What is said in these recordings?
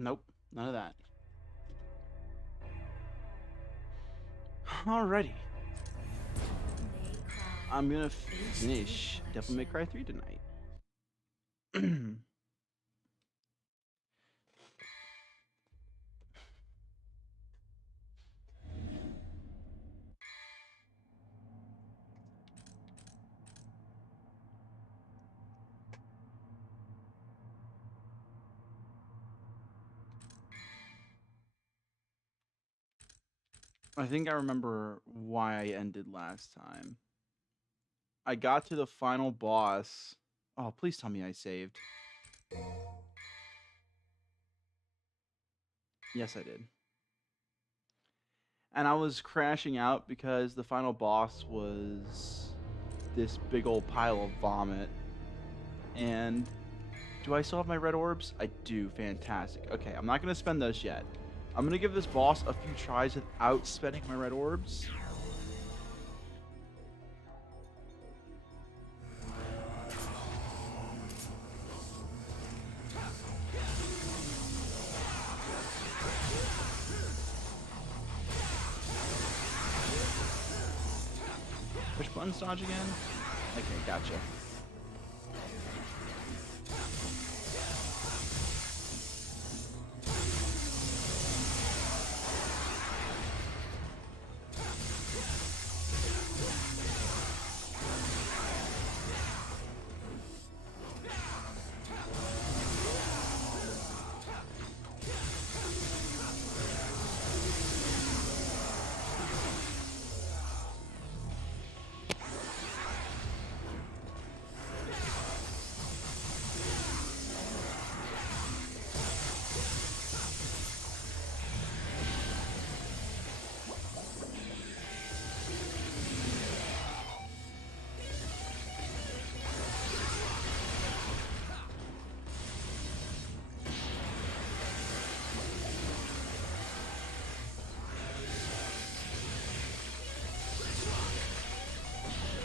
Nope, none of that. Alrighty. They cry I'm gonna HD finish Devil May collection. Cry 3 tonight. I think I remember why I ended last time. I got to the final boss. Oh, please tell me I saved. Yes, I did. And I was crashing out because the final boss was this big old pile of vomit. And do I still have my red orbs? I do. Fantastic. Okay, I'm not going to spend those yet. I'm going to give this boss a few tries without spending my red orbs. Push button dodge again? Okay, gotcha.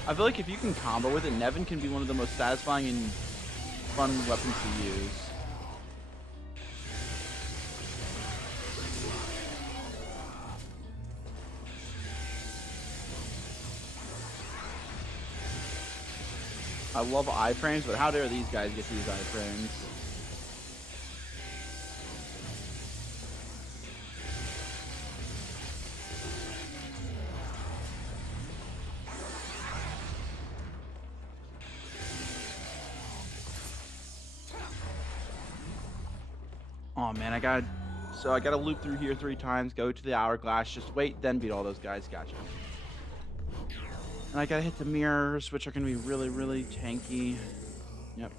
I feel like if you can combo with it, Nevin can be one of the most satisfying and fun weapons to use. I love iframes, but how dare these guys get these iframes? Oh man, I gotta loop through here 3 times, go to the hourglass, just wait, then beat all those guys. Gotcha. And I gotta hit the mirrors, which are gonna be really, really tanky. Yep.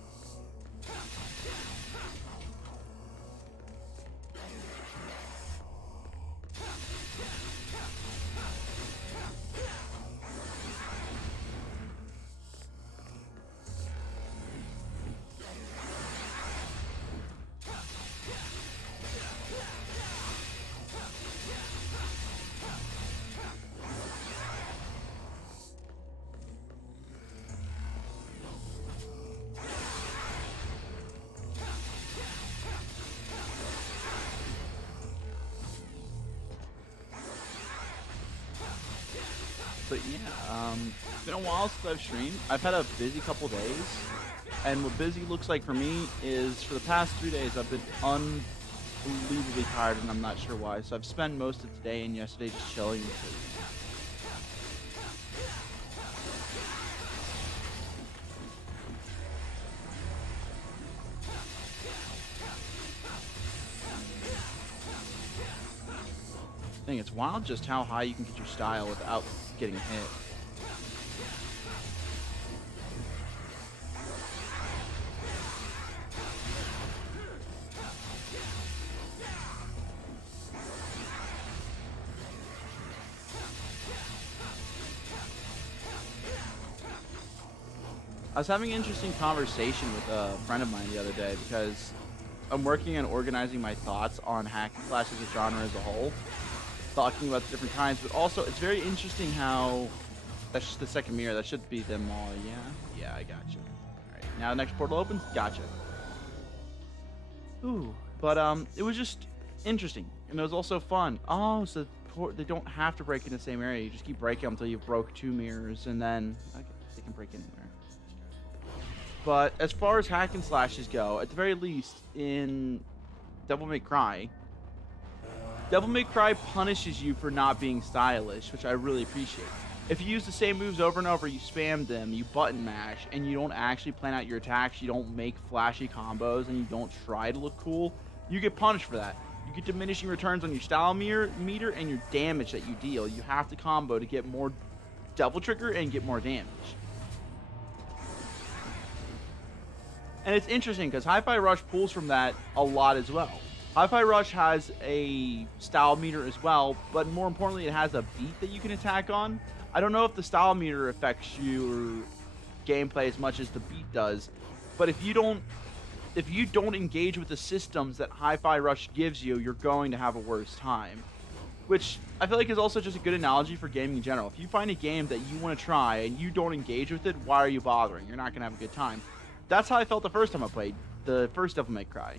But yeah, it's been a while since I've streamed. I've had a busy couple days, and what busy looks like for me is for the past 3 days I've been unbelievably tired, and I'm not sure why. So I've spent most of today and yesterday just chilling and sleeping. I think it's wild just how high you can get your style without getting hit. I was having an interesting conversation with a friend of mine the other day because I'm working on organizing my thoughts on hack and slash as a genre as a whole, talking about the different kinds, but also it's very interesting how that's just the second mirror. That should be them all. Yeah, yeah, I got you. All right, now the next portal opens. Gotcha. Ooh, But it was just interesting, and it was also fun. Oh, so they don't have to break in the same area. You just keep breaking them until you broke 2 mirrors, and then I guess they can break anywhere. But as far as hack and slashes go, at the very least, in Devil May Cry, Devil May Cry punishes you for not being stylish, which I really appreciate. If you use the same moves over and over, you spam them, you button mash, and you don't actually plan out your attacks, you don't make flashy combos, and you don't try to look cool, you get punished for that. You get diminishing returns on your style meter and your damage that you deal. You have to combo to get more double trigger and get more damage. And it's interesting because Hi-Fi Rush pulls from that a lot as well. Hi-Fi Rush has a style meter as well, but more importantly, it has a beat that you can attack on. I don't know if the style meter affects your gameplay as much as the beat does, but if you don't engage with the systems that Hi-Fi Rush gives you, you're going to have a worse time. Which I feel like is also just a good analogy for gaming in general. If you find a game that you want to try and you don't engage with it, why are you bothering? You're not going to have a good time. That's how I felt the first time I played the first Devil May Cry.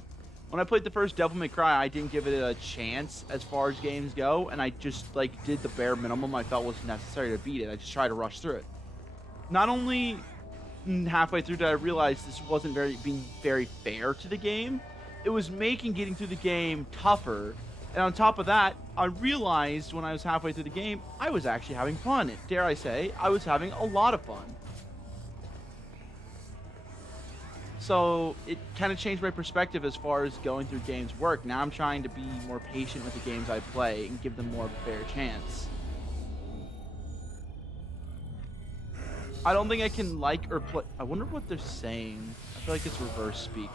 When I played the first Devil May Cry, I didn't give it a chance as far as games go, and I just did the bare minimum I felt was necessary to beat it. I just tried to rush through it. Not only halfway through did I realize this wasn't being very fair to the game, it was making getting through the game tougher. And on top of that, I realized when I was halfway through the game, I was actually having fun. Dare I say, I was having a lot of fun. So it kind of changed my perspective as far as going through games work. Now I'm trying to be more patient with the games I play and give them more of a fair chance. I don't think I can like or play. I wonder what they're saying. I feel like it's reverse speak.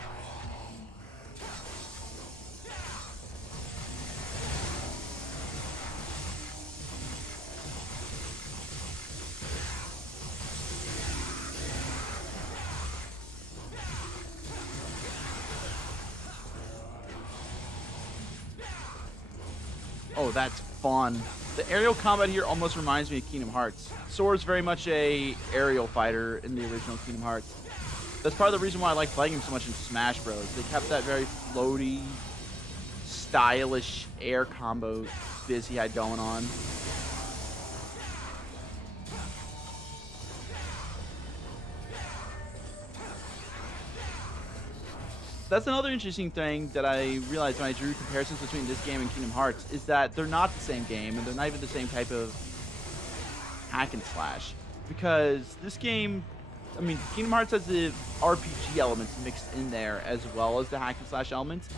Oh, that's fun. The aerial combat here almost reminds me of Kingdom Hearts. Sora's very much a aerial fighter in the original Kingdom Hearts. That's part of the reason why I like playing him so much in Smash Bros. They kept that very floaty, stylish air combo biz he had going on. That's another interesting thing that I realized when I drew comparisons between this game and Kingdom Hearts, is that they're not the same game, and they're not even the same type of hack and slash. Because this game, I mean, Kingdom Hearts has the RPG elements mixed in there as well as the hack and slash elements.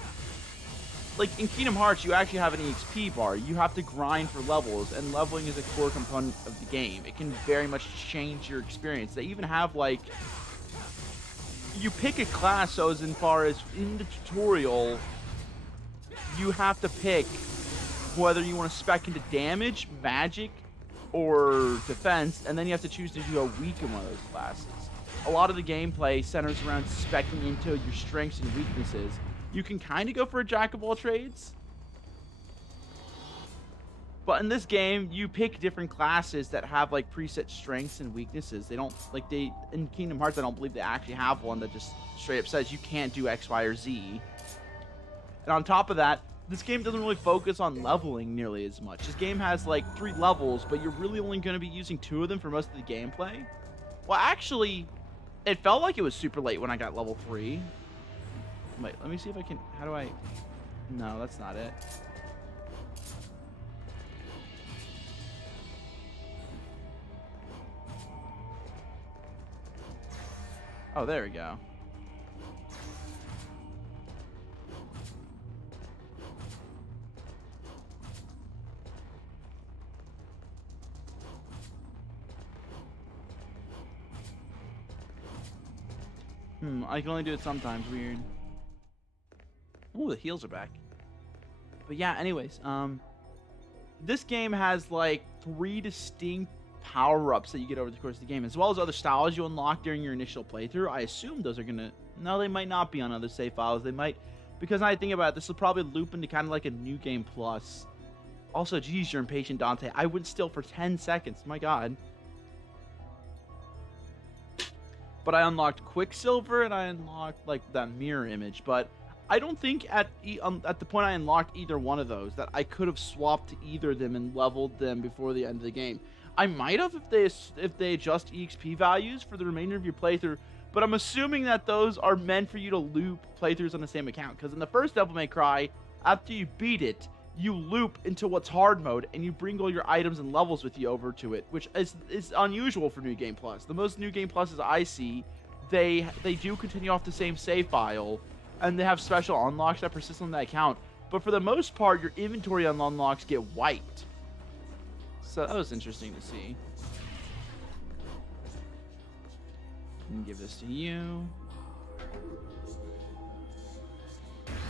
Like, in Kingdom Hearts, you actually have an EXP bar. You have to grind for levels, and leveling is a core component of the game. It can very much change your experience. They even have, you pick a class, so as far as in the tutorial, you have to pick whether you want to spec into damage, magic, or defense, and then you have to choose to do a weak in one of those classes. A lot of the gameplay centers around speccing into your strengths and weaknesses. You can kind of go for a jack of all trades, but in this game, you pick different classes that have preset strengths and weaknesses. They don't in Kingdom Hearts, I don't believe they actually have one that just straight up says you can't do X, Y, or Z. And on top of that, this game doesn't really focus on leveling nearly as much. This game has 3 levels, but you're really only going to be using 2 of them for most of the gameplay. Well, actually, it felt like it was super late when I got level 3. Wait, let me see if I can. How do I? No, that's not it. Oh, there we go. I can only do it sometimes. Weird. Ooh, the heals are back. But yeah, anyways, this game has 3 distinct power-ups that you get over the course of the game, as well as other styles you unlock during your initial playthrough. I assume those are gonna... No, they might not be on other save files. They might... Because now I think about it, this will probably loop into kind of like a New Game Plus. Also, geez, you're impatient, Dante. I went still for 10 seconds. My god. But I unlocked Quicksilver, and I unlocked, that mirror image. But I don't think at the point I unlocked either one of those that I could have swapped to either of them and leveled them before the end of the game. I might have if they adjust EXP values for the remainder of your playthrough, but I'm assuming that those are meant for you to loop playthroughs on the same account. Because in the first Devil May Cry, after you beat it, you loop into what's hard mode and you bring all your items and levels with you over to it, which is unusual for New Game Plus. The most New Game Pluses I see, they do continue off the same save file, and they have special unlocks that persist on that account. But for the most part, your inventory on unlocks get wiped. So that was interesting to see. Give this to you.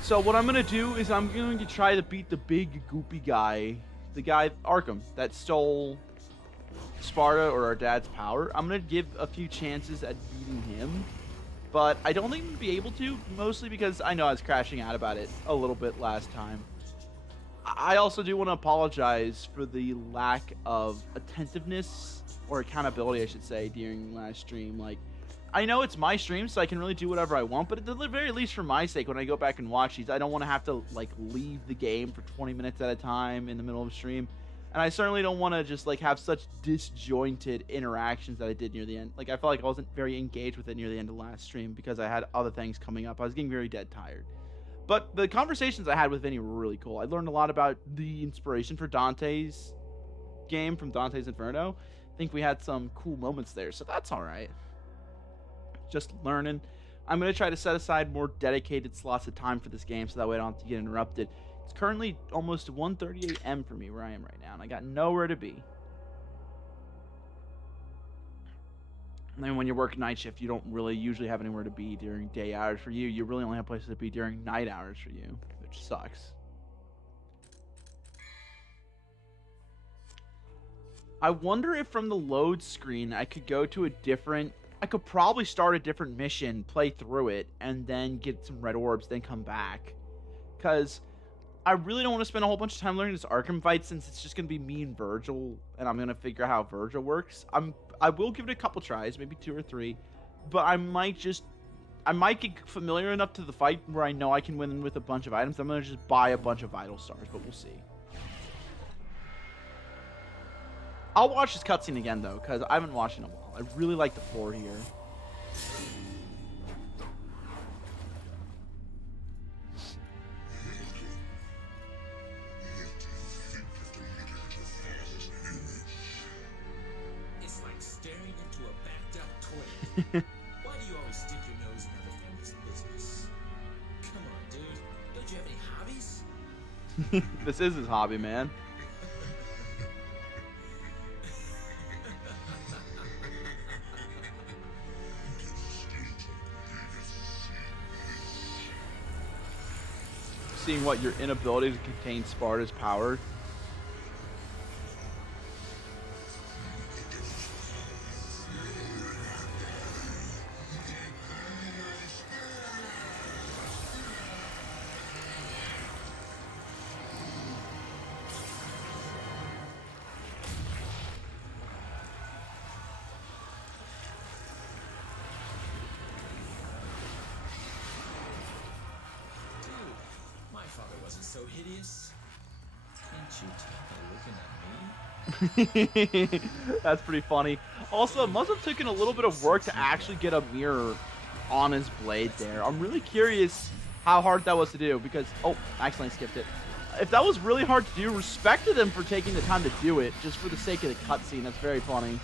So what I'm going to do is I'm going to try to beat the big goopy guy. The guy, Arkham, that stole Sparta or our dad's power. I'm going to give a few chances at beating him. But I don't think I'm going to be able to, mostly because I know I was crashing out about it a little bit last time. I also do want to apologize for the lack of attentiveness, or accountability, I should say, during last stream. Like, I know it's my stream, so I can really do whatever I want, but at the very least, for my sake, when I go back and watch these, I don't want to have to, like, leave the game for 20 minutes at a time in the middle of a stream. And I certainly don't want to just, like, have such disjointed interactions that I did near the end. Like, I felt like I wasn't very engaged with it near the end of last stream because I had other things coming up. I was getting very dead tired. But the conversations I had with Vinny were really cool. I learned a lot about the inspiration for Dante's game from Dante's Inferno. I think we had some cool moments there, so that's all right. Just learning. I'm going to try to set aside more dedicated slots of time for this game so that way I don't have to get interrupted. It's currently almost 1:30 a.m. for me where I am right now, and I got nowhere to be. And then when you work night shift, you don't really usually have anywhere to be during day hours for you. You really only have places to be during night hours for you, which sucks. I wonder if from the load screen I could go to a different... I could probably start a different mission, play through it, and then get some red orbs, then come back. Because I really don't want to spend a whole bunch of time learning this Arkham fight since it's just going to be me and Virgil, and I'm going to figure out how Virgil works. I will give it a couple tries, maybe 2 or 3, but I might get familiar enough to the fight where I know I can win with a bunch of items. I'm going to just buy a bunch of Vital Stars, but we'll see. I'll watch this cutscene again, though, because I haven't watched it in a while. I really like the floor here. It's like staring into a backed up toilet. Why do you always stick your nose in other family's business? Come on, dude. Don't you have any hobbies? This is his hobby, man. Seeing what your inability to contain Sparta's power. So hideous. Can't you tell by looking at me? That's pretty funny. Also, it must have taken a little bit of work to actually get a mirror on his blade there. I'm really curious how hard that was to do because... Oh, I accidentally skipped it. If that was really hard to do, respect to them for taking the time to do it just for the sake of the cutscene. That's very funny.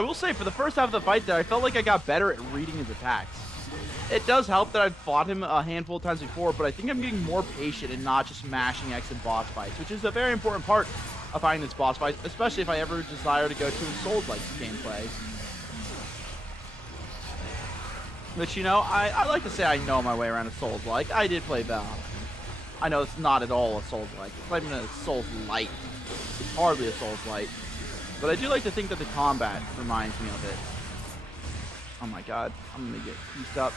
I will say, for the first half of the fight there, I felt like I got better at reading his attacks. It does help that I've fought him a handful of times before, but I think I'm getting more patient and not just mashing X in boss fights, which is a very important part of fighting this boss fight, especially if I ever desire to go to a Souls-like gameplay. Which, you know, I like to say I know my way around a Souls-like. I did play Valheim. I know it's not at all a Souls-like. It's not even a Souls-light. It's hardly a Souls-light. But I do like to think that the combat reminds me of it. Oh my god, I'm gonna get pieced up.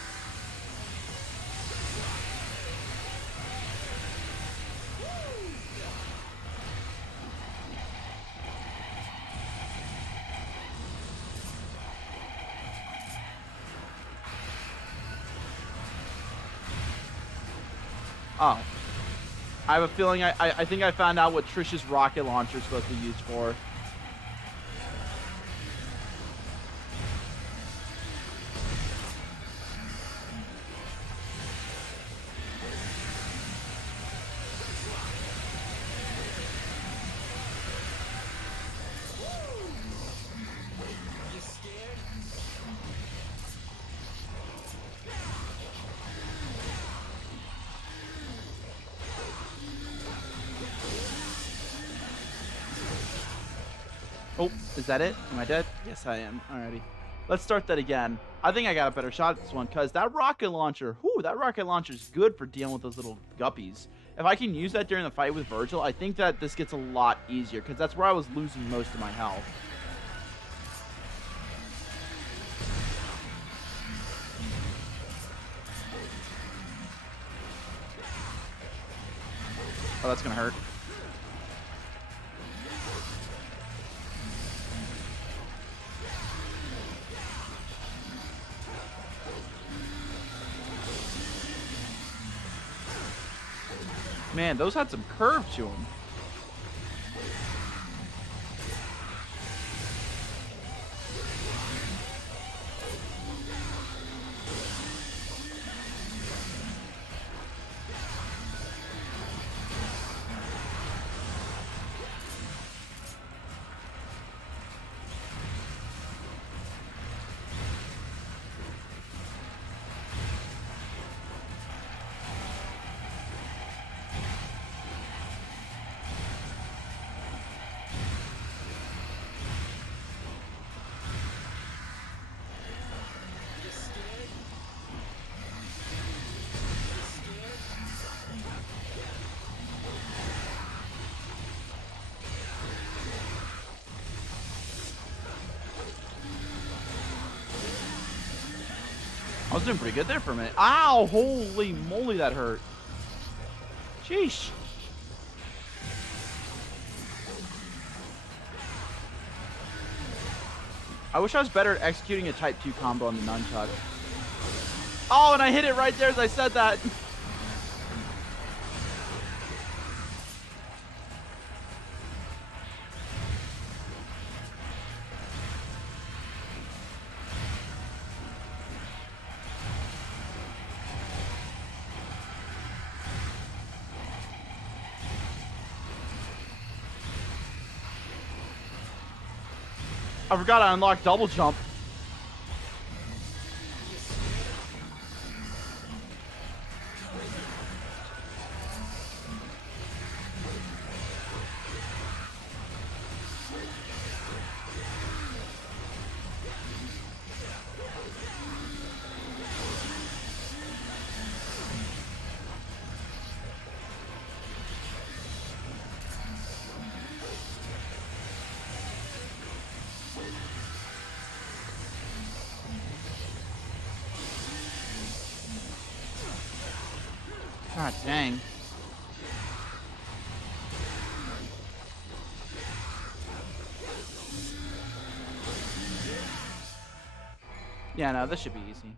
Oh. I have a feeling I think I found out what Trish's rocket launcher is supposed to be used for. Oh, is that it? Am I dead? Yes, I am. Alrighty. Let's start that again. I think I got a better shot at this one, because that rocket launcher, that rocket launcher is good for dealing with those little guppies. If I can use that during the fight with Virgil, I think that this gets a lot easier, because that's where I was losing most of my health. Oh, that's gonna hurt. Man, those had some curve to them. I was doing pretty good there for a minute. Ow! Holy moly, that hurt. Sheesh. I wish I was better at executing a type 2 combo on the nunchuck. Oh, and I hit it right there as I said that. I forgot I unlocked double jump. God dang. Yeah, no, this should be easy.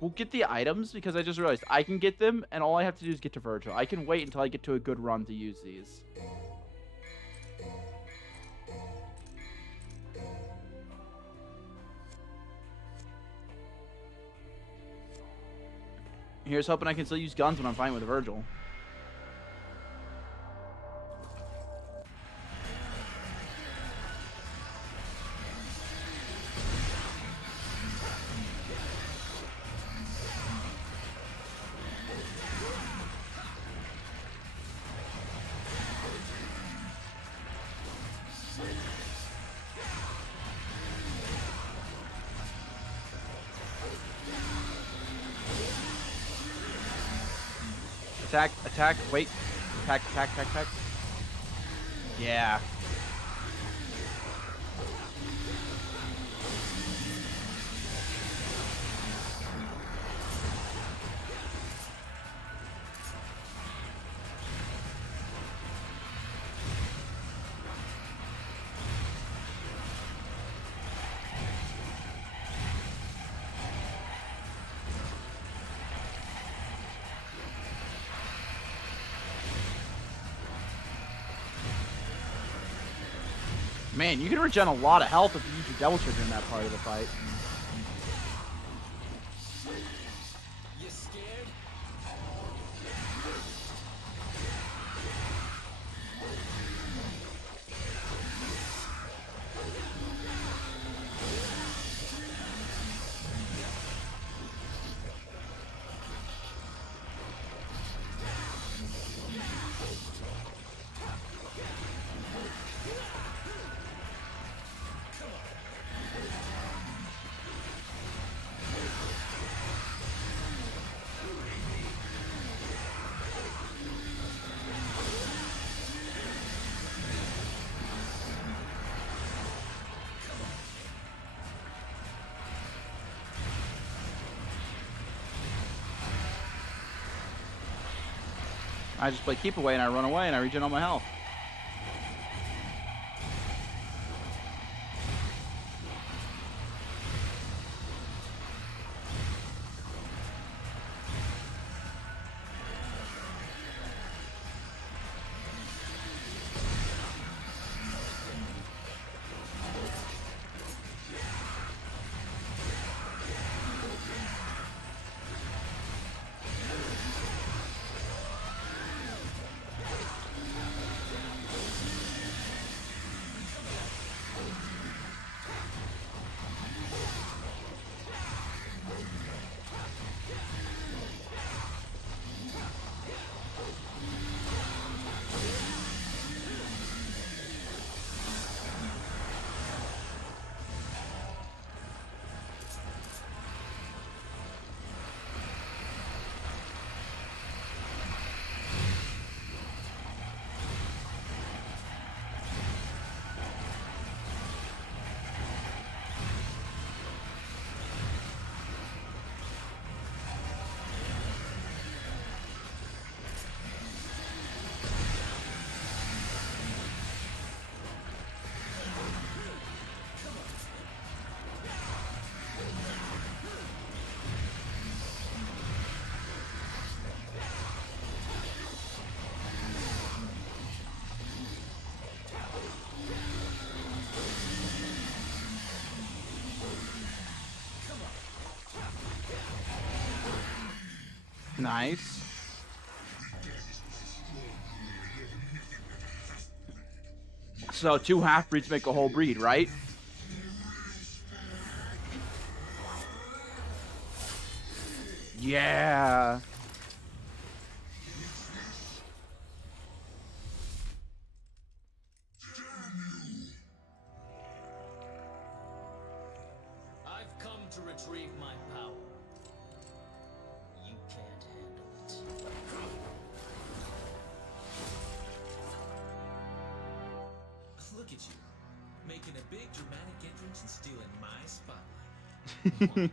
We'll get the items, because I just realized I can get them, and all I have to do is get to Virgil. I can wait until I get to a good run to use these. Here's hoping I can still use guns when I'm fighting with Virgil. Attack, attack, wait. Attack, attack, attack, attack. Yeah. Man, you can regen a lot of health if you use your Devil Trigger in that part of the fight. You scared? I just play keep away and I run away and I regen all my health. Nice. So 2 half-breeds make a whole breed, right? Yeah. I've come to retrieve my power. You can't handle it. Look at you, making a big dramatic entrance and stealing my spotlight.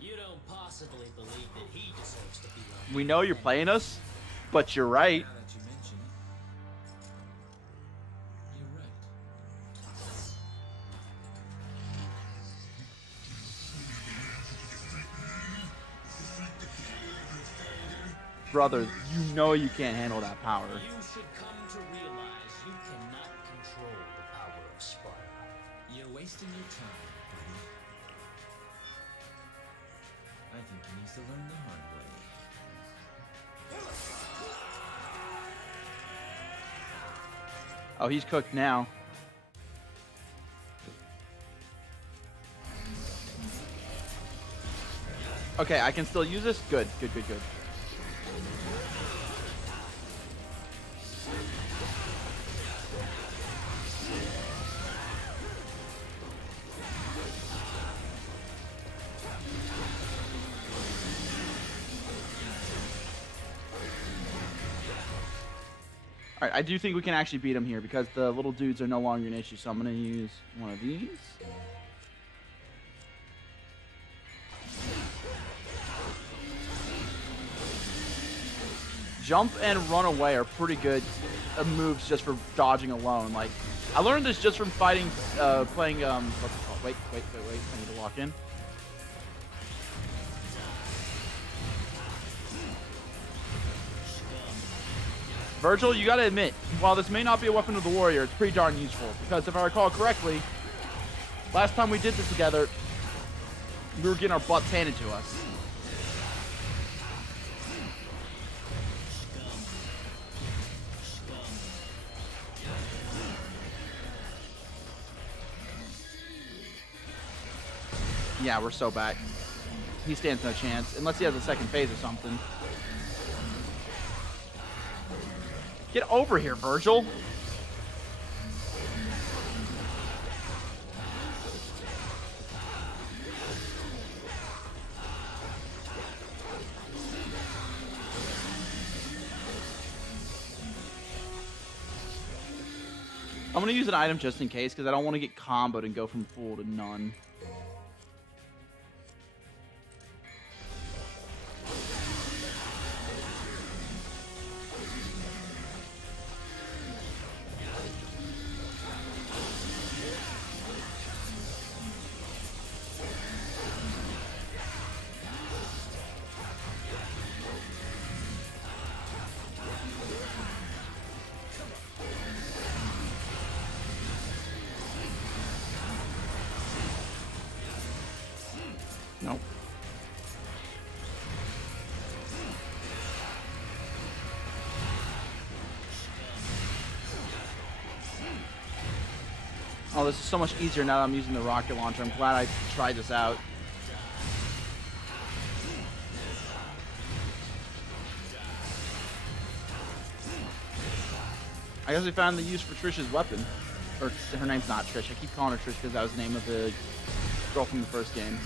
You don't possibly believe that he deserves to be on. We know you're playing us, but you're right. Now that you mention it, you're right. Brother, you know you can't handle that power. You should come to realize you cannot control the power of Sparta. You're wasting your time, buddy. I think he needs to learn the hard way. Oh, he's cooked now. Okay, I can still use this? Good, good, good, good. All right, I do think we can actually beat him here because the little dudes are no longer an issue. So I'm going to use one of these. Jump and run away are pretty good moves just for dodging alone. Like, I learned this just from fighting, playing, what's it called? Wait. I need to lock in. Virgil, you gotta admit, while this may not be a weapon of the warrior, it's pretty darn useful. Because if I recall correctly, last time we did this together, we were getting our butts handed to us. Yeah, we're so back. He stands no chance, unless he has a second phase or something. Get over here, Virgil. I'm going to use an item just in case, because I don't want to get comboed and go from full to none. Nope. Oh, this is so much easier now that I'm using the rocket launcher. I'm glad I tried this out. I guess we found the use for Trish's weapon. Or, her name's not Trish. I keep calling her Trish because that was the name of the girl from the first game.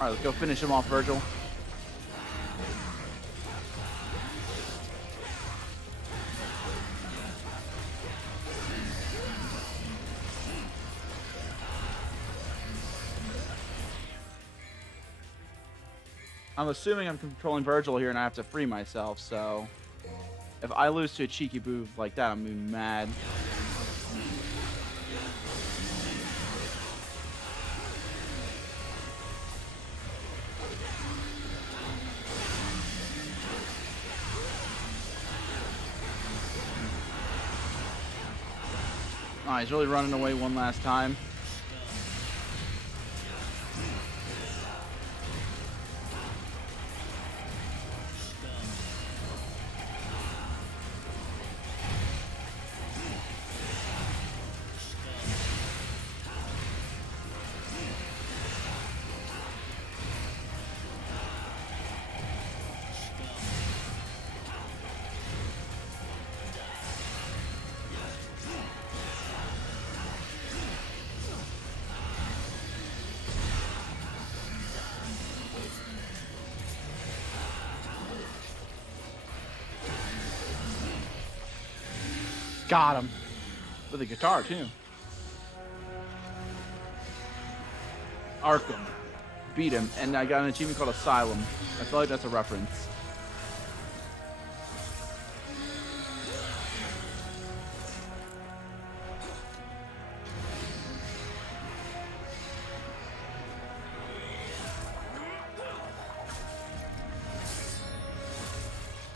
Alright, let's go finish him off, Virgil. I'm assuming I'm controlling Virgil here and I have to free myself, so if I lose to a cheeky move like that, I'm gonna be mad. Oh, he's really running away one last time. Got him. With a guitar, too. Arkham. beat him, and I got an achievement called Asylum. I feel like that's a reference.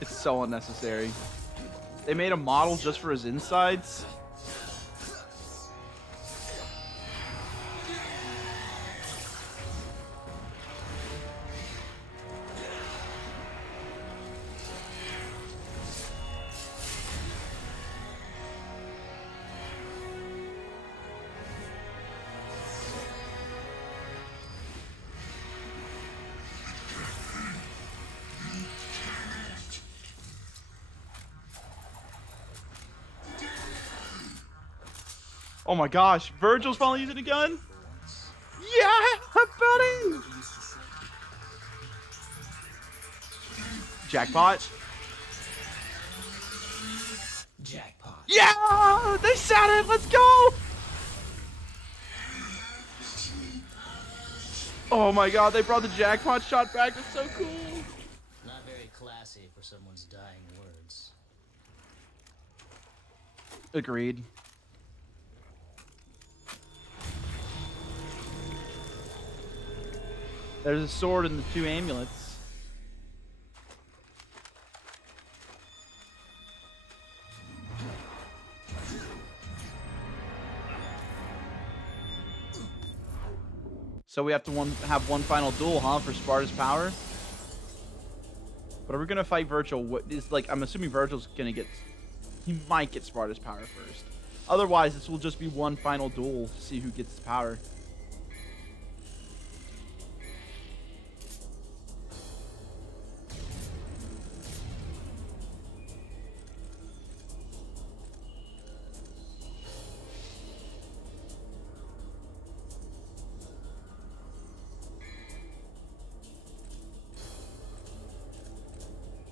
It's so unnecessary. They made a model just for his insides. Oh my gosh, Virgil's finally using a gun? Yeah, buddy! Jackpot? Jackpot. Yeah! They said it! Let's go! Oh my god, they brought the jackpot shot back. That's so cool. Not very classy for someone's dying words. Agreed. There's a sword and the 2 amulets. So we have to have one final duel, huh, for Sparta's power? But are we gonna fight Virgil? What is like? I'm assuming Virgil's gonna get. He might get Sparta's power first. Otherwise, this will just be one final duel to see who gets the power.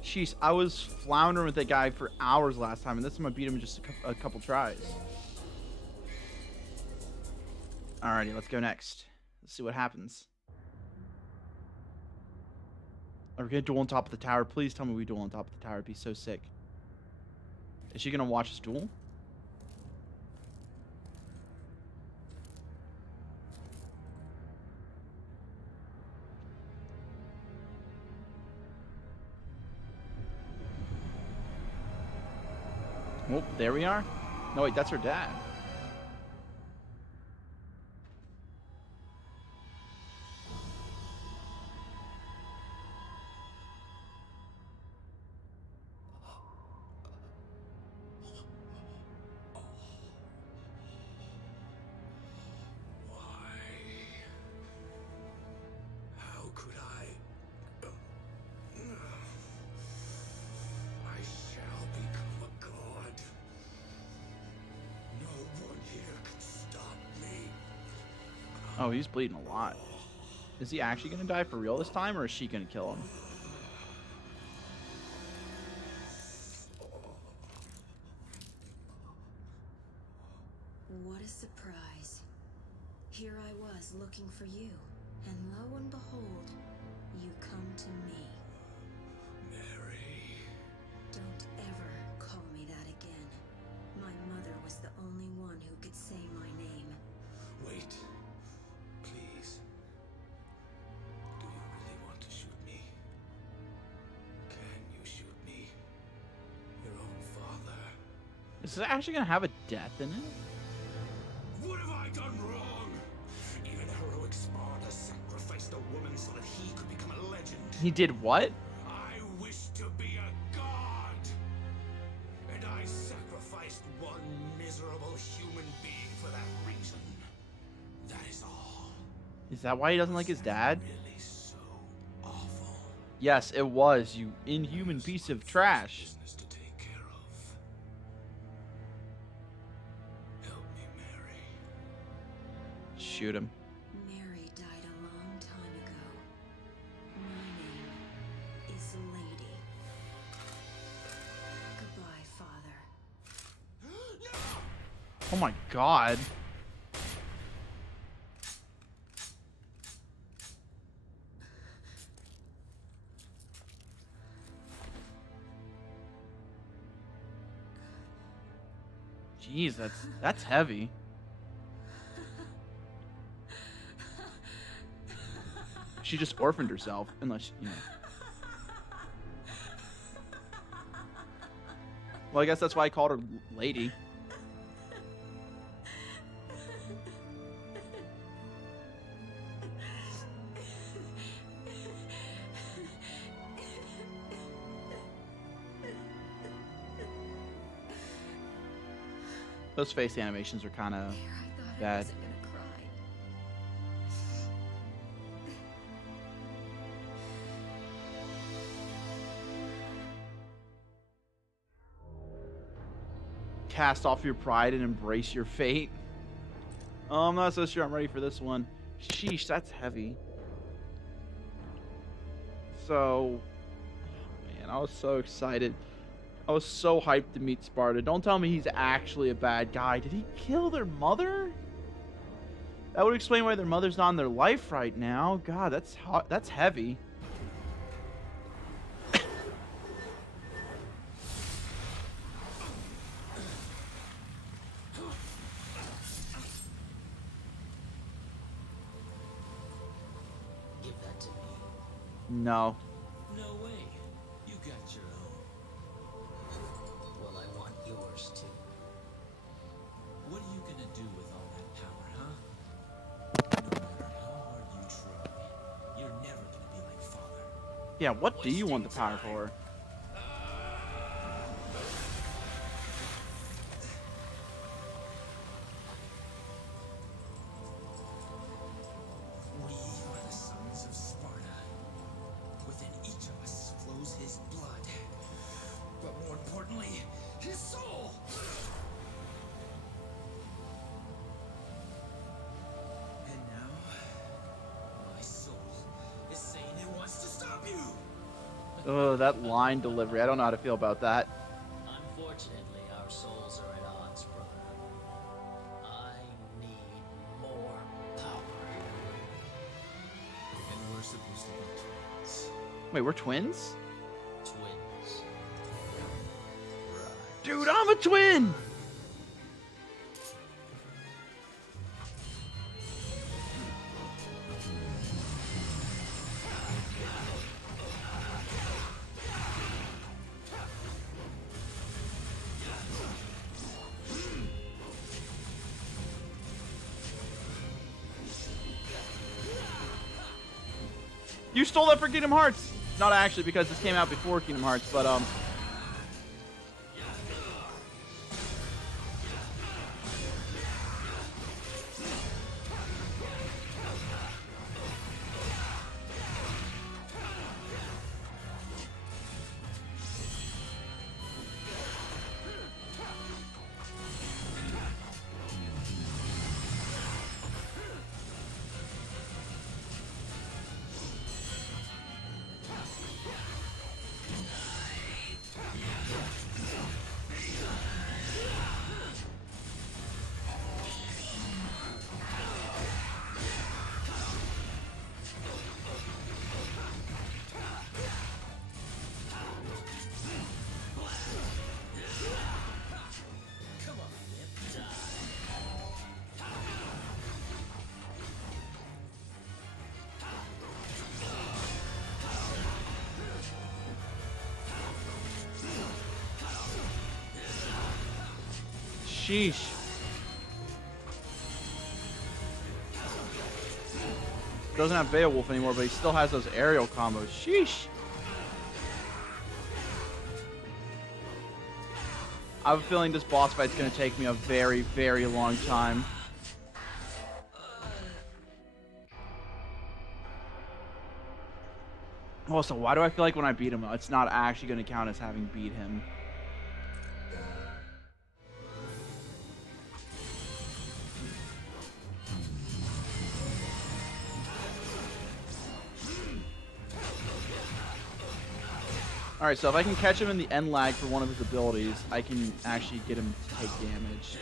Jeez, I was floundering with that guy for hours last time, and this time I beat him in just a couple tries. Alrighty, let's go next. Let's see what happens. Are we gonna duel on top of the tower? Please tell me we duel on top of the tower. It'd be so sick. Is she gonna watch us duel? Oh, there we are. No, wait, that's her dad. How could I shall become a god. No one here can stop me. Oh, he's bleeding a lot. Is he actually gonna die for real this time, or is she gonna kill him? What a surprise. Here I was looking for you, and lo and behold, you come to me. Mary. Don't ever call me that again. My mother was the only one who could say my name. Wait. Please. Do you really want to shoot me? Can you shoot me? Your own father. Is this actually gonna have a death in it? What have I done wrong? Even heroic Sparta sacrificed a woman so that he could become a legend. He did what? I wish to be a god. And I sacrificed one miserable human being for that reason. That is all. Is that why he doesn't like his dad? Really so awful. Yes, it was, you inhuman piece of trash. Business to take care of. Help me, Mary. Shoot him. Mary died a long time ago. My name is Lady. Goodbye, Father. Oh my god. Jeez, that's heavy. She just orphaned herself, unless, you know. Well, I guess that's why I called her lady. Those face animations are kind of Here I thought I bad. wasn't gonna cry. Cast off your pride and embrace your fate. Oh, I'm not so sure I'm ready for this one. Sheesh, that's heavy. So, man, I was so excited. I was so hyped to meet Sparta. Don't tell me he's actually a bad guy. Did he kill their mother? That would explain why their mother's not in their life right now. God, that's hot. That's heavy. Give that to me. No. No way. You got your own. Well, I want yours too. What are you gonna do with all that power, huh? No matter how hard you try, you're never gonna be like Father. Yeah, what do you want the power for? We are the sons of Sparta. Within each of us flows his blood. But more importantly, his soul! And now, my soul is saying it wants to stop you! Oh, that line delivery. I don't know how to feel about that. Unfortunately, our souls are at odds, brother. I need more power. And we're supposed to be twins. Wait, we're twins? Twins. Right. Dude, I'm a twin! You stole that for Kingdom Hearts! Not actually, because this came out before Kingdom Hearts, but Come on, Nip. sheesh. Doesn't have Beowulf anymore, but he still has those aerial combos. Sheesh. I have a feeling this boss fight's gonna take me a very, very long time. Also, why do I feel like when I beat him, it's not actually gonna count as having beat him? Alright, so if I can catch him in the end lag for one of his abilities, I can actually get him to take damage.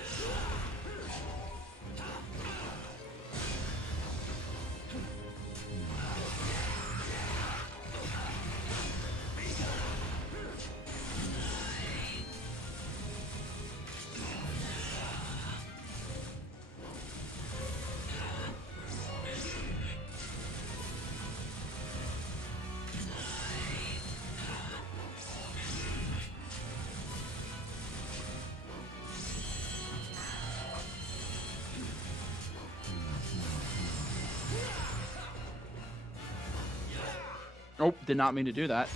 Oh, did not mean to do that.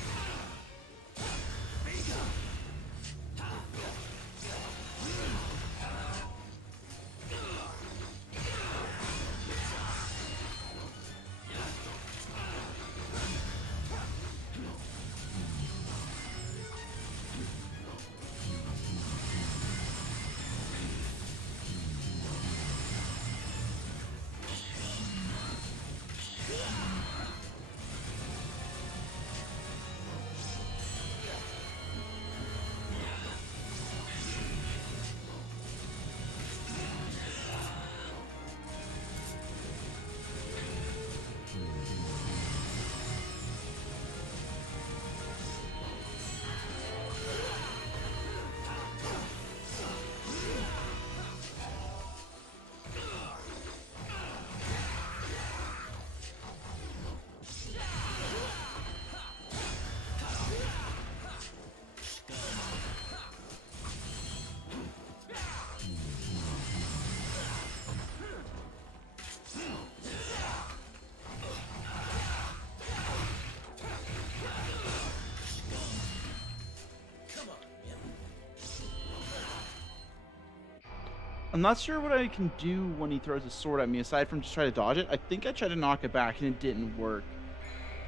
I'm not sure what I can do when he throws a sword at me, aside from just try to dodge it. I think I tried to knock it back, and it didn't work.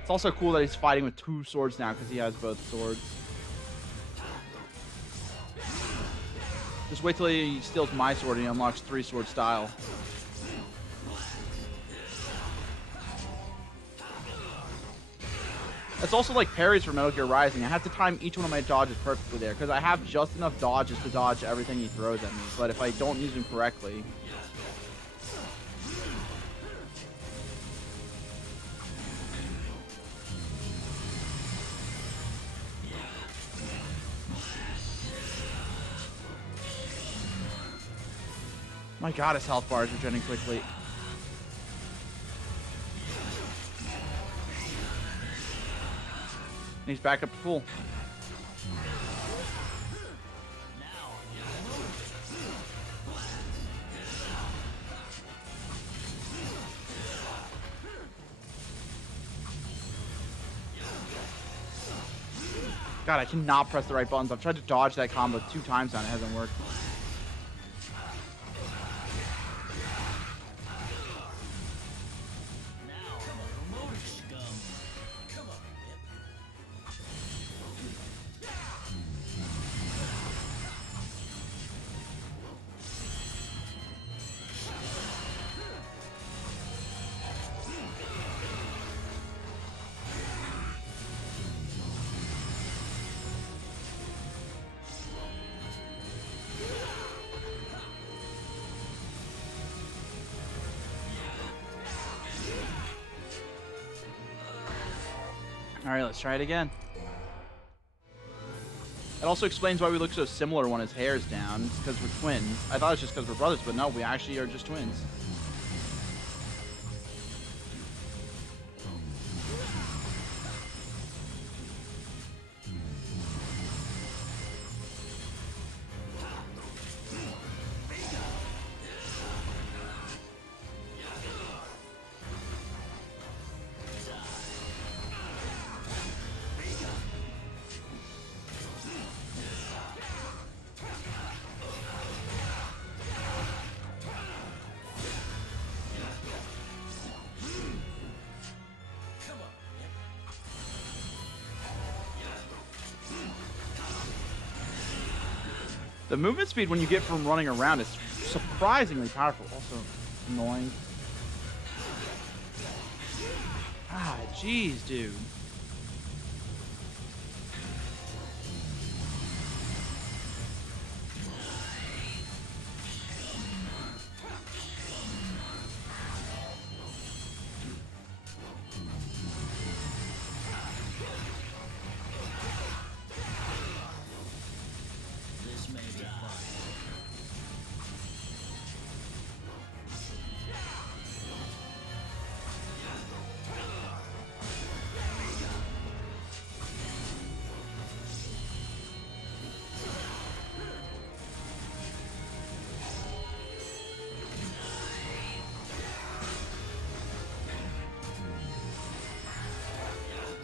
It's also cool that he's fighting with 2 swords now, because he has both swords. Just wait till he steals my sword, and he unlocks 3-sword style. It's also like parries for Metal Gear Rising. I have to time each one of my dodges perfectly there, because I have just enough dodges to dodge everything he throws at me. But if I don't use them correctly... My god, his health bar is regenerating quickly. And he's back up to full. God, I cannot press the right buttons. I've tried to dodge that combo 2 times now and it hasn't worked. Alright, let's try it again. It also explains why we look so similar when his hair's down. It's because we're twins. I thought it was just because we're brothers, but no, we actually are just twins. The movement speed when you get from running around is surprisingly powerful. Also annoying. Ah, jeez, dude.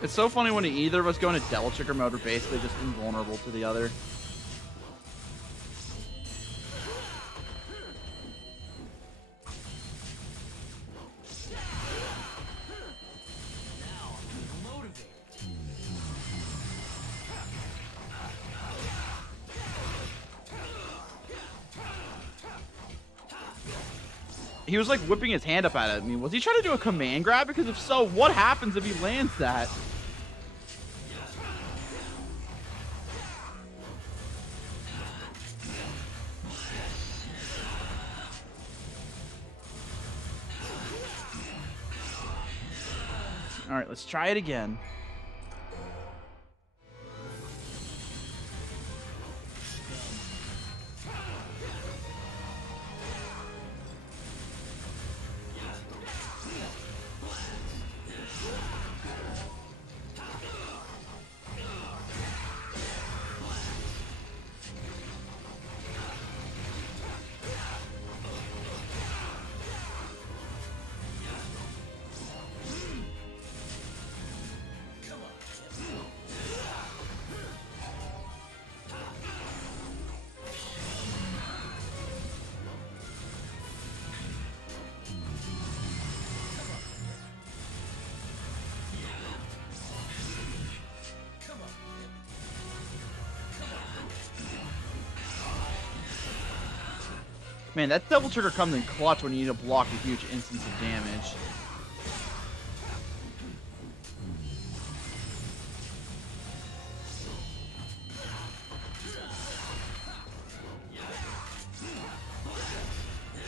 It's so funny when either of us go into Devil Trigger mode, we're basically just invulnerable to the other. He was like whipping his hand up at me. Was he trying to do a command grab? Because if so, what happens if he lands that? All right, let's try it again. Man, that Devil Trigger comes in clutch when you need to block a huge instance of damage.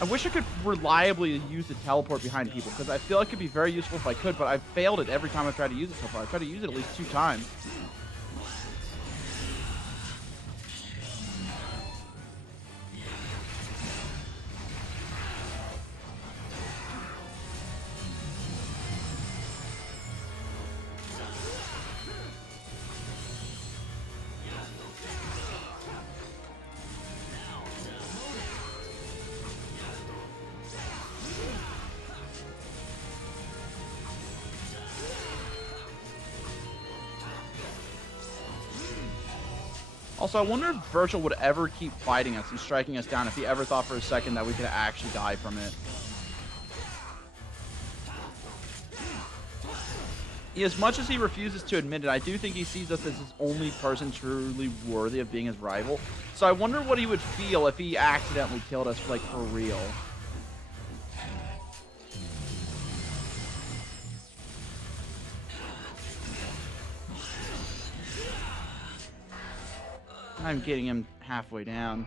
I wish I could reliably use the teleport behind people, because I feel like it could be very useful if I could, but I've failed it every time I've tried to use it so far. I've tried to use it at least 2 times. Also, I wonder if Virgil would ever keep fighting us and striking us down if he ever thought for a second that we could actually die from it. As much as he refuses to admit it, I do think he sees us as his only person truly worthy of being his rival. So I wonder what he would feel if he accidentally killed us, like, for real. I'm getting him halfway down.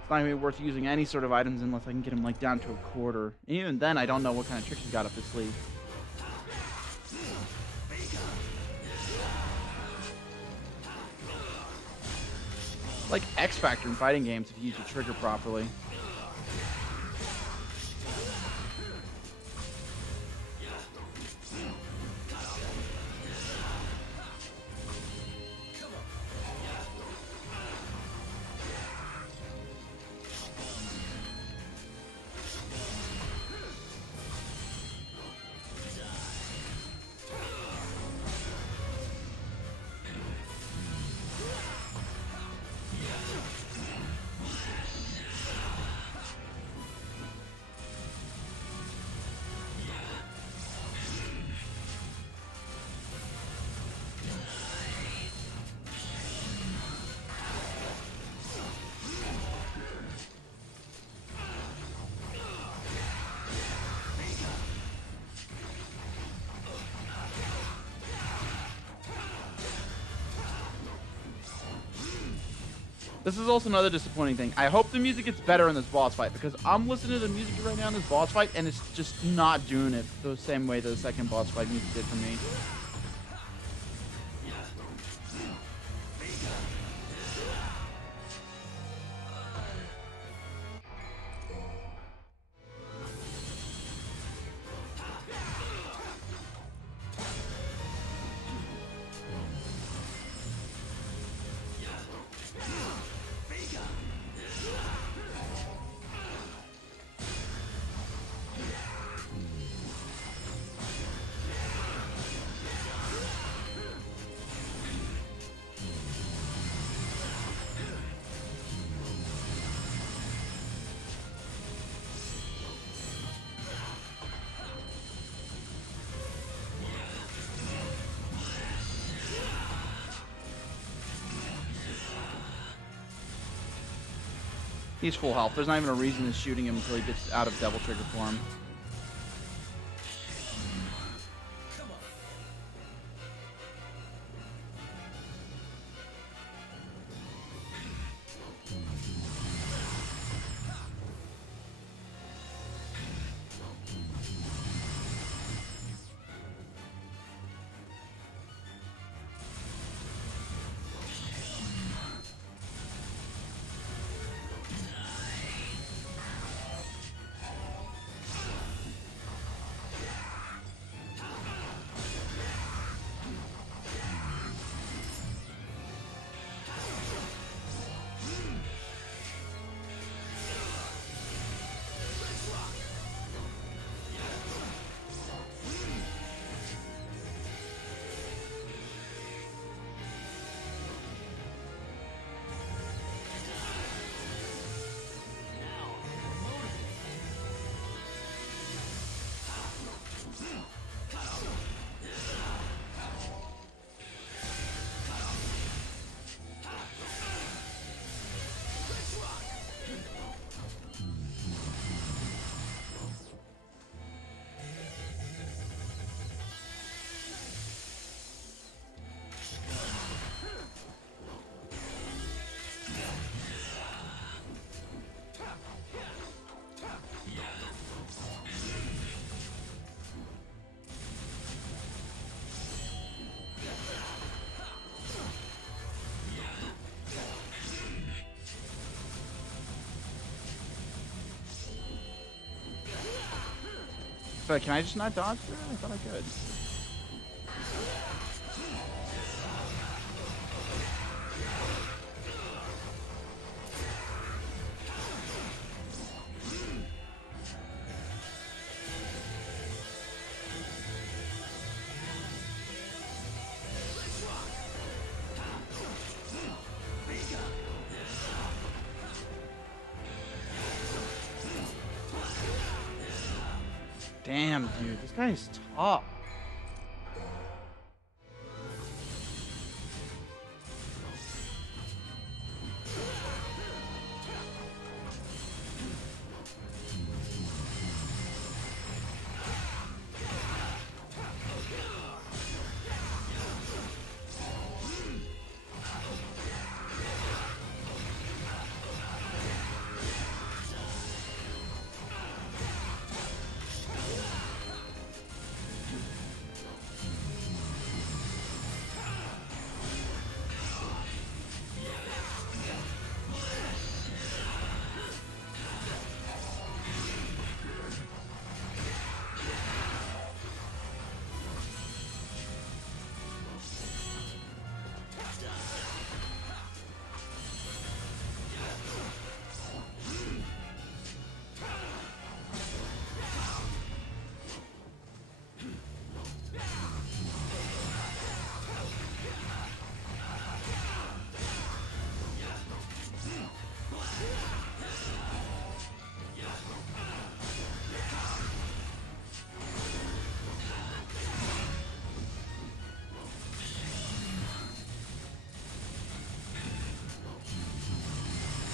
It's not even worth using any sort of items unless I can get him, like, down to a quarter. And even then, I don't know what kind of tricks he's got up his sleeve. Like X Factor in fighting games if you use your trigger properly. This is also another disappointing thing. I hope the music gets better in this boss fight, because I'm listening to the music right now in this boss fight, and it's just not doing it the same way the second boss fight music did for me. He's full health. There's not even a reason to shooting him until he gets out of Devil Trigger form. Come on. But can I just not dodge through? I thought I could. Damn, dude, this guy is tough.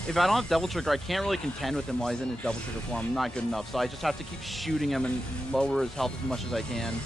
If I don't have Devil Trigger, I can't really contend with him while he's in his Devil Trigger form. I'm not good enough, so I just have to keep shooting him and lower his health as much as I can.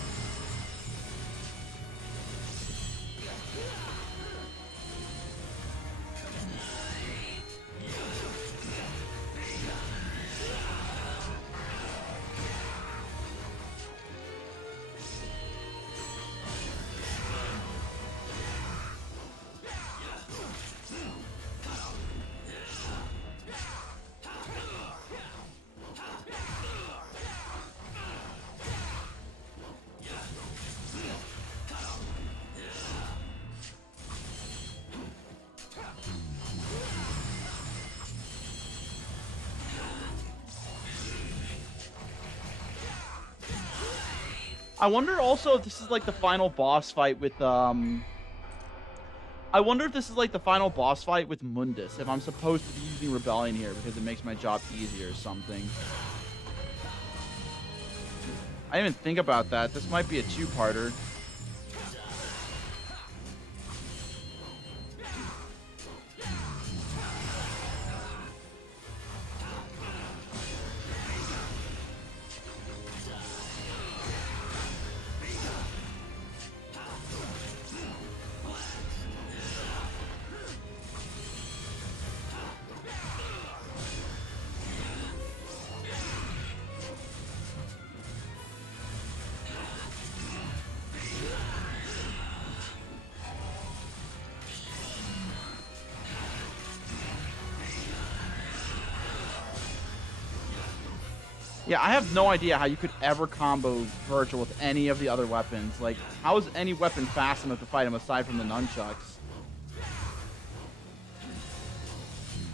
I wonder also if this is like the final boss fight with I wonder if this is like the final boss fight with Mundus, if I'm supposed to be using Rebellion here because it makes my job easier or something. I didn't even think about that. This might be a two-parter. Yeah, I have no idea how you could ever combo Virgil with any of the other weapons. Like, how is any weapon fast enough to fight him aside from the nunchucks?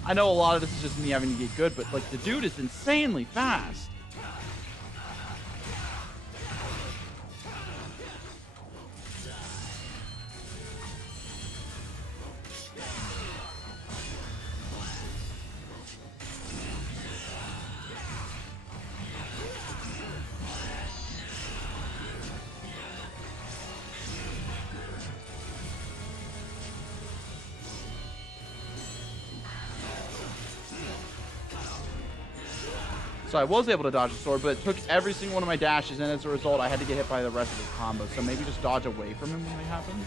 I know a lot of this is just me having to get good, but like the dude is insanely fast. So I was able to dodge the sword, but it took every single one of my dashes, and as a result, I had to get hit by the rest of his combo. So maybe just dodge away from him when it happens.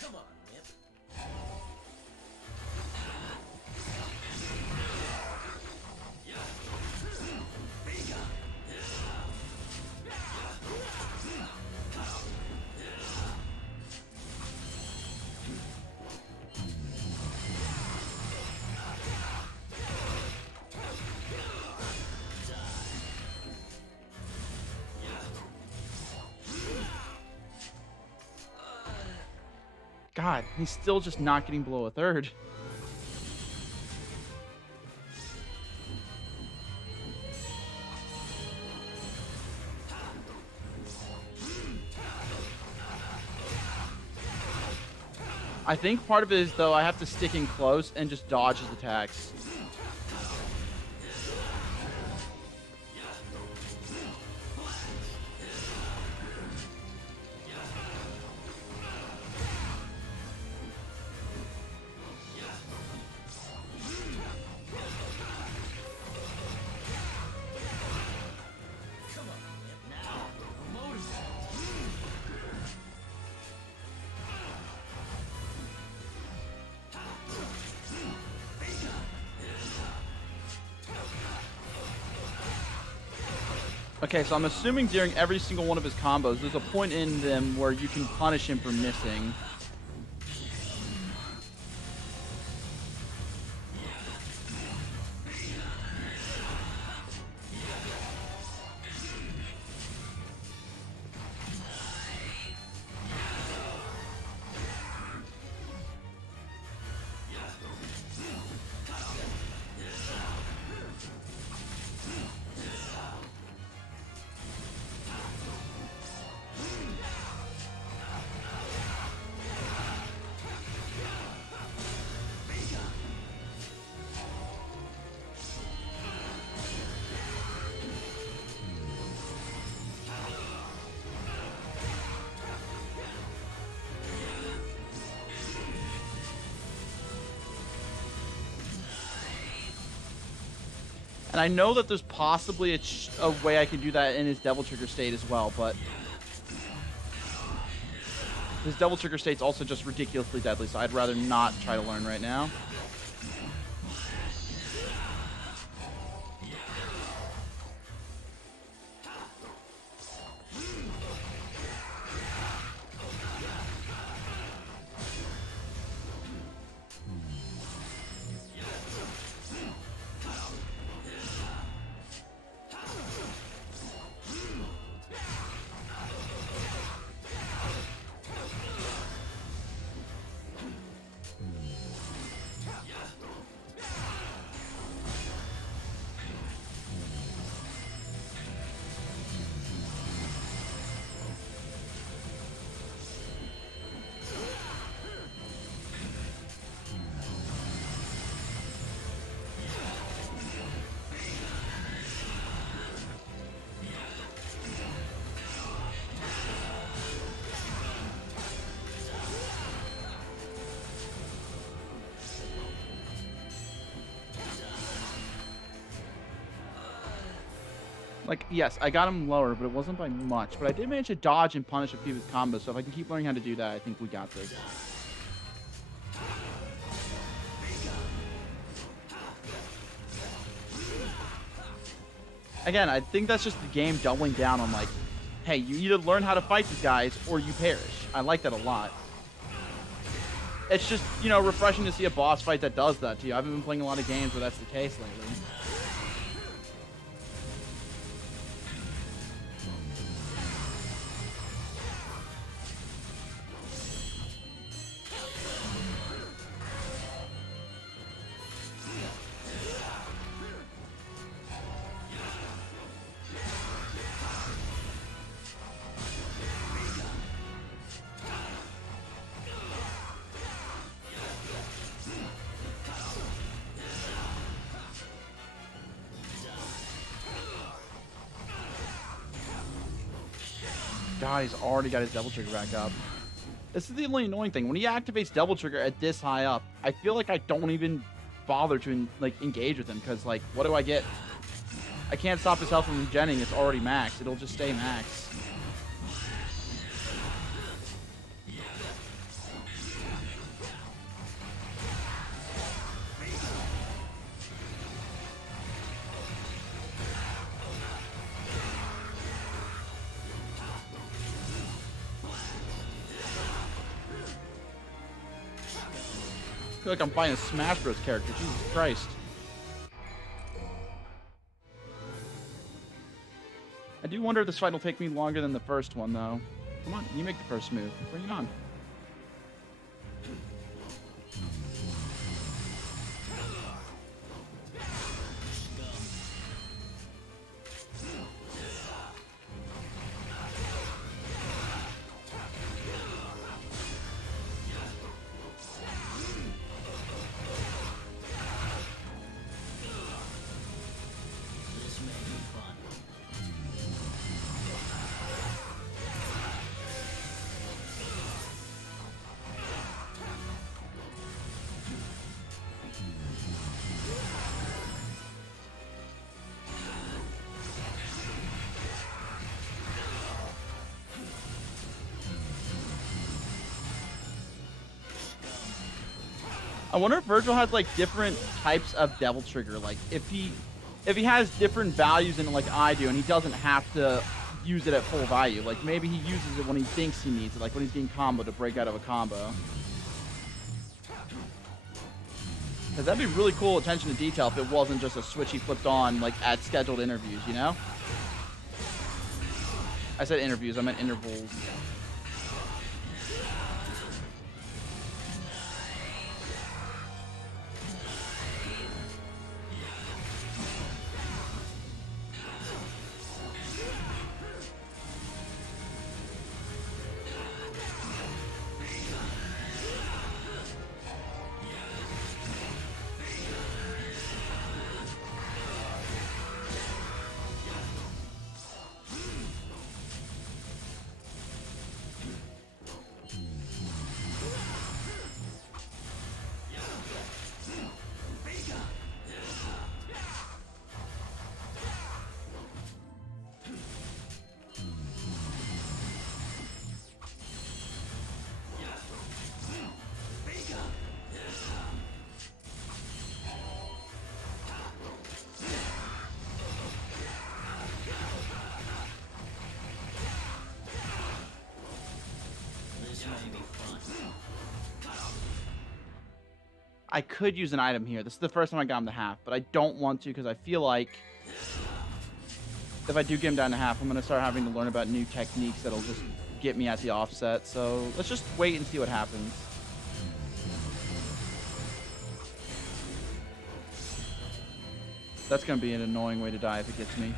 Come on, Nip. God, he's still just not getting below a third. I think part of it is, though, I have to stick in close and just dodge his attacks. Come on, Nip. Now, motivate. Okay, so I'm assuming during every single one of his combos, there's a point in them where you can punish him for missing. And I know that there's possibly a way I can do that in his Devil Trigger state as well, but his Devil Trigger state's also just ridiculously deadly, so I'd rather not try to learn right now. Like, yes, I got him lower, but it wasn't by much. But I did manage to dodge and punish a few of his combos, so if I can keep learning how to do that, I think we got this. Again, I think that's just the game doubling down on like, hey, you either learn how to fight these guys or you perish. I like that a lot. It's just, you know, refreshing to see a boss fight that does that to you. I haven't been playing a lot of games where that's the case lately. God, he's already got his double trigger back up. This is the only annoying thing. When he activates double trigger at this high up, I feel like I don't even bother to like engage with him because like, what do I get? I can't stop his health from regenning. It's already max. It'll just stay max. I feel like I'm fighting a Smash Bros character. Jesus Christ. I do wonder if this fight will take me longer than the first one, though. Come on, you make the first move. Bring it on. This may be fun. I wonder if Virgil has like different types of Devil Trigger. Like if he has different values in it like I do, and he doesn't have to use it at full value. Like maybe he uses it when he thinks he needs it, like when he's being combo to break out of a combo. Because that'd be really cool attention to detail if it wasn't just a switch he flipped on like at scheduled interviews, you know? I said interviews, I meant intervals. This may be fun. I could use an item here. This is the first time I got him to half, but I don't want to because I feel like if I do get him down to half, I'm going to start having to learn about new techniques that'll just get me at the offset. So let's just wait and see what happens. That's going to be an annoying way to die if it gets me.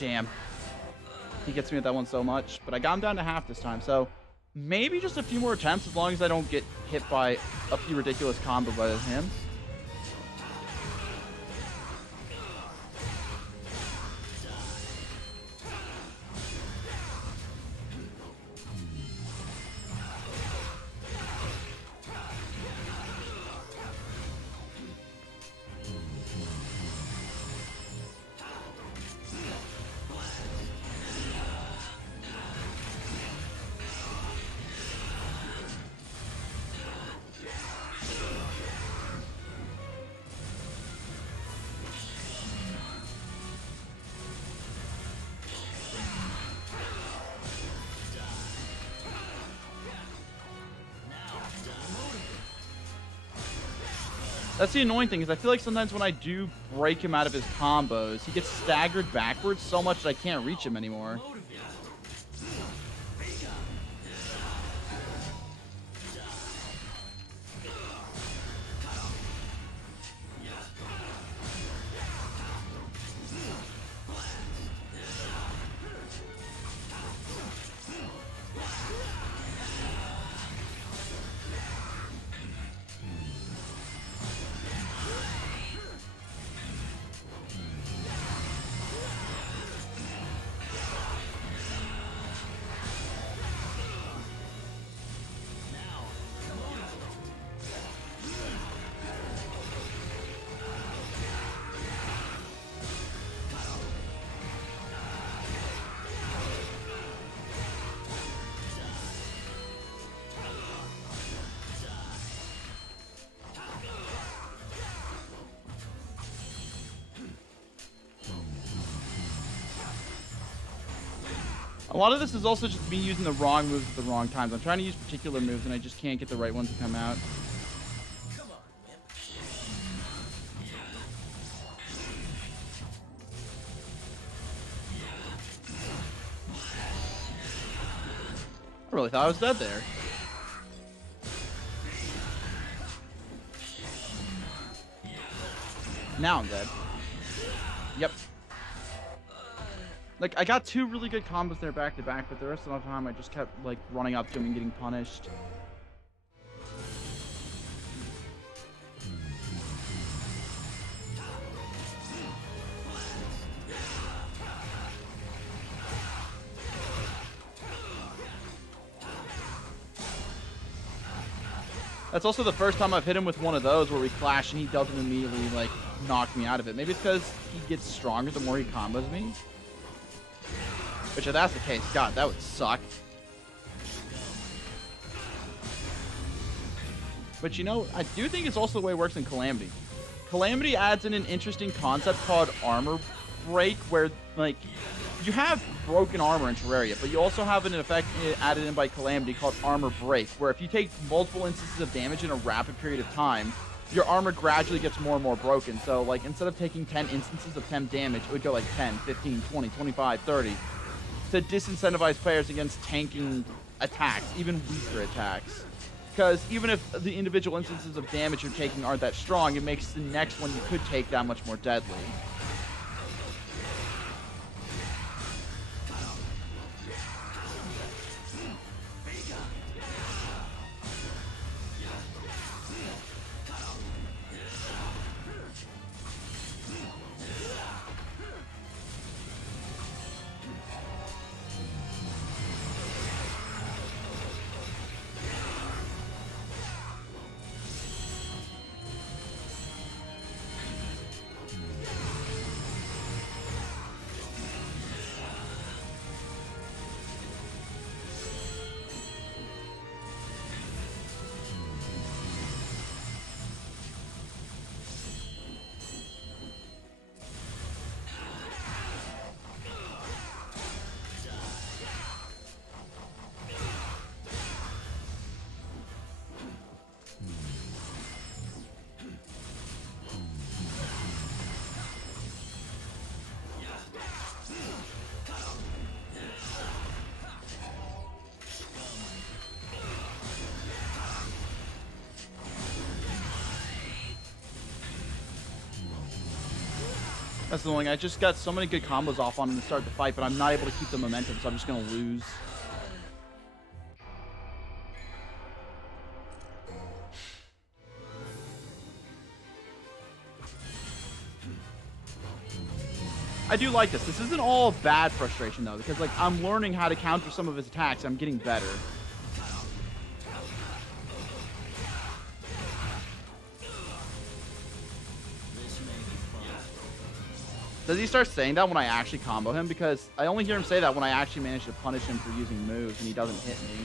Damn. He gets me with that one so much, but I got him down to half this time, so maybe just a few more attempts as long as I don't get hit by a few ridiculous combos by him. That's the annoying thing, is I feel like sometimes when I do break him out of his combos, he gets staggered backwards so much that I can't reach him anymore. A lot of this is also just me using the wrong moves at the wrong times. I'm trying to use particular moves and I just can't get the right ones to come out. Come on, Wimp. I really thought I was dead there. Now I'm dead. Yep. Like, I got 2 really good combos there back to back, but the rest of the time I just kept, like, running up to him and getting punished. That's also the first time I've hit him with one of those where we clash and he doesn't immediately, like, knock me out of it. Maybe it's because he gets stronger the more he combos me. Which, if that's the case, God, that would suck. But you know, I do think it's also the way it works in Calamity. Calamity adds in an interesting concept called armor break, where, like, you have broken armor in Terraria, but you also have an effect added in by Calamity called armor break, where if you take multiple instances of damage in a rapid period of time, your armor gradually gets more and more broken. So, like, instead of taking 10 instances of 10 damage, it would go like 10, 15, 20, 25, 30. To disincentivize players against tanking attacks, even weaker attacks. Because even if the individual instances of damage you're taking aren't that strong, it makes the next one you could take that much more deadly. That's the only thing. I just got so many good combos off on him to start the fight, but I'm not able to keep the momentum, so I'm just going to lose. I do like this. This isn't all bad frustration, though, because, like, I'm learning how to counter some of his attacks. I'm getting better. Does he start saying that when I actually combo him? Because I only hear him say that when I actually manage to punish him for using moves and he doesn't hit me.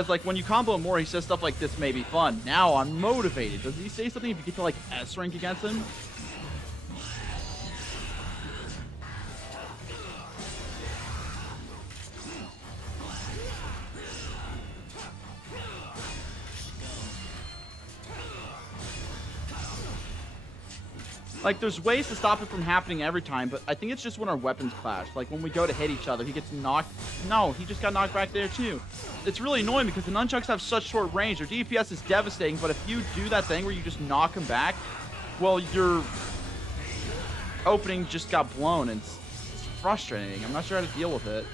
because like when you combo him more, he says stuff like this may be fun. Now I'm motivated. Does he say something if you get to like S rank against him? Like, there's ways to stop it from happening every time, but I think it's just when our weapons clash. Like, when we go to hit each other, he gets knocked. No, he just got knocked back there, too. It's really annoying because the nunchucks have such short range. Their DPS is devastating, but if you do that thing where you just knock him back, well, your opening just got blown, and it's frustrating. I'm not sure how to deal with it.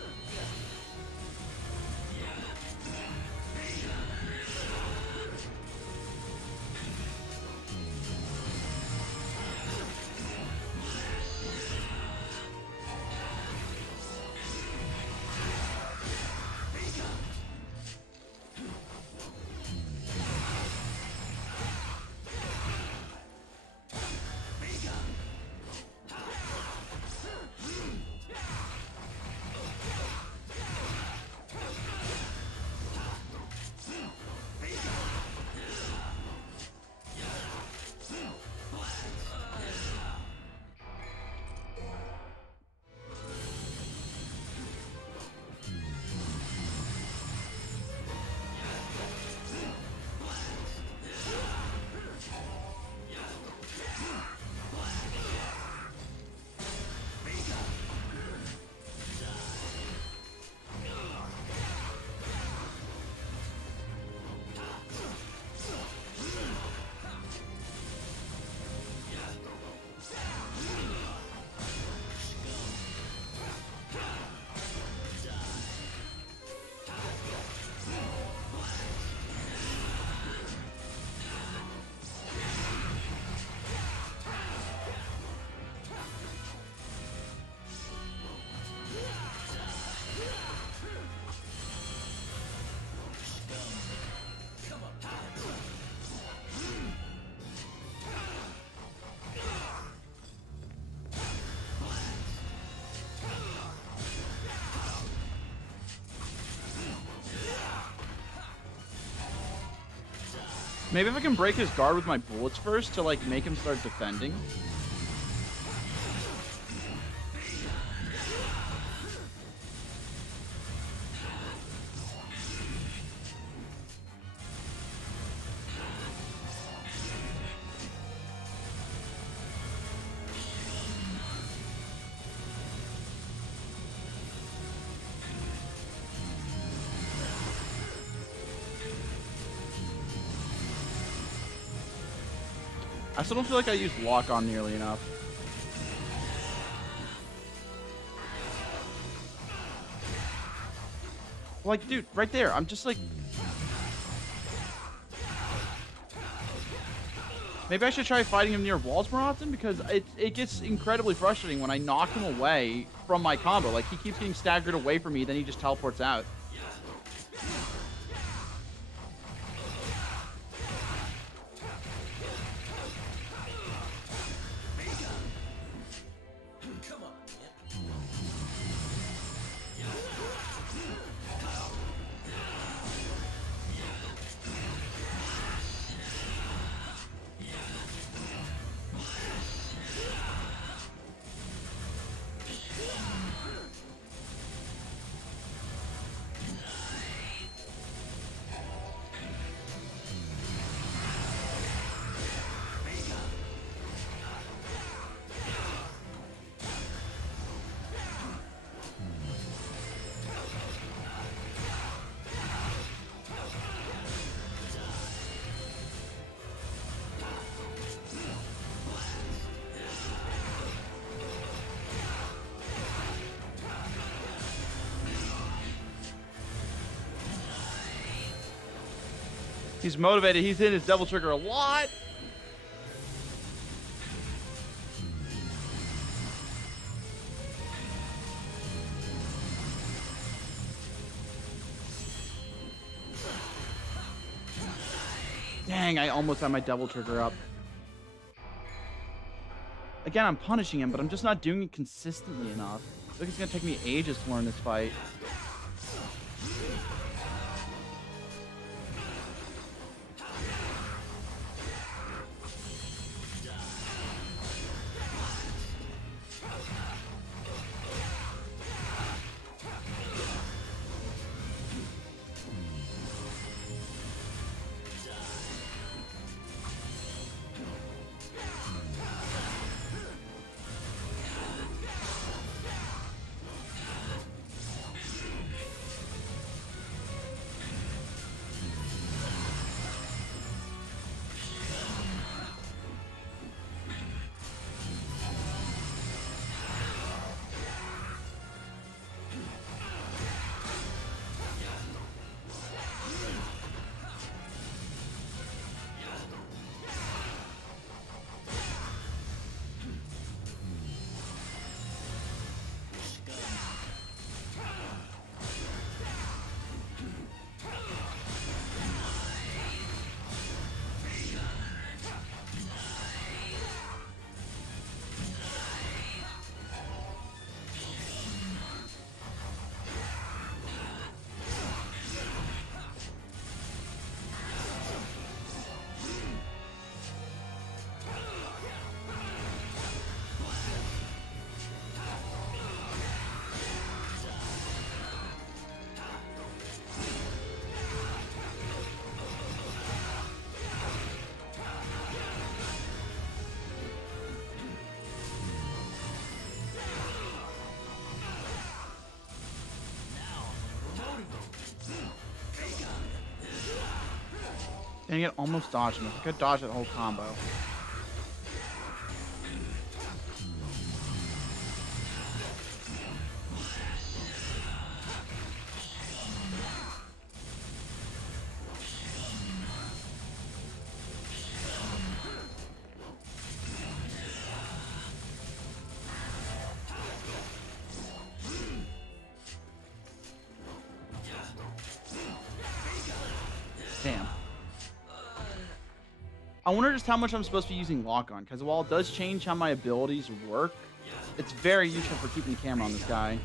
Maybe if I can break his guard with my bullets first to, like, make him start defending. I still don't feel like I used lock on nearly enough. Like, dude, right there. I'm just like... Maybe I should try fighting him near walls more often, because it gets incredibly frustrating when I knock him away from my combo. Like, he keeps getting staggered away from me, then he just teleports out. He's motivated. He's hitting his double trigger a lot. Dang, I almost had my double trigger up. Again, I'm punishing him, but I'm just not doing it consistently enough. I think it's going to take me ages to learn this fight. Dang it, almost dodged him. I could dodge that whole combo. Damn. I wonder just how much I'm supposed to be using lock on, because while it does change how my abilities work, it's very useful for keeping the camera on this guy.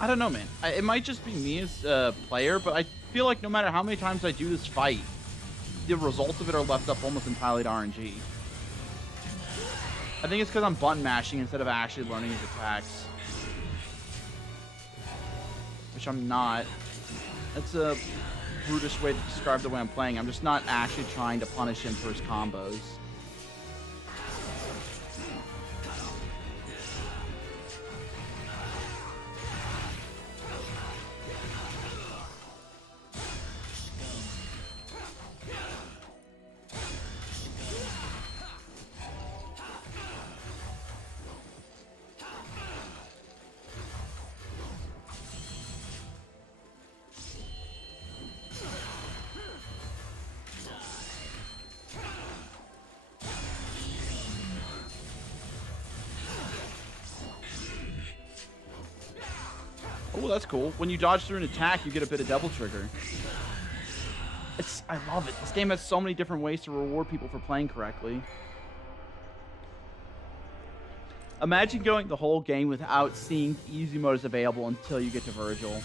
I don't know, man. It might just be me as a player, but I feel like no matter how many times I do this fight, the results of it are left up almost entirely to RNG. I think it's because I'm button mashing instead of actually learning his attacks. Which I'm not. That's a brutish way to describe the way I'm playing. I'm just not actually trying to punish him for his combos. Oh, that's cool. When you dodge through an attack, you get a bit of double trigger. I love it. This game has so many different ways to reward people for playing correctly. Imagine going the whole game without seeing easy modes available until you get to Virgil.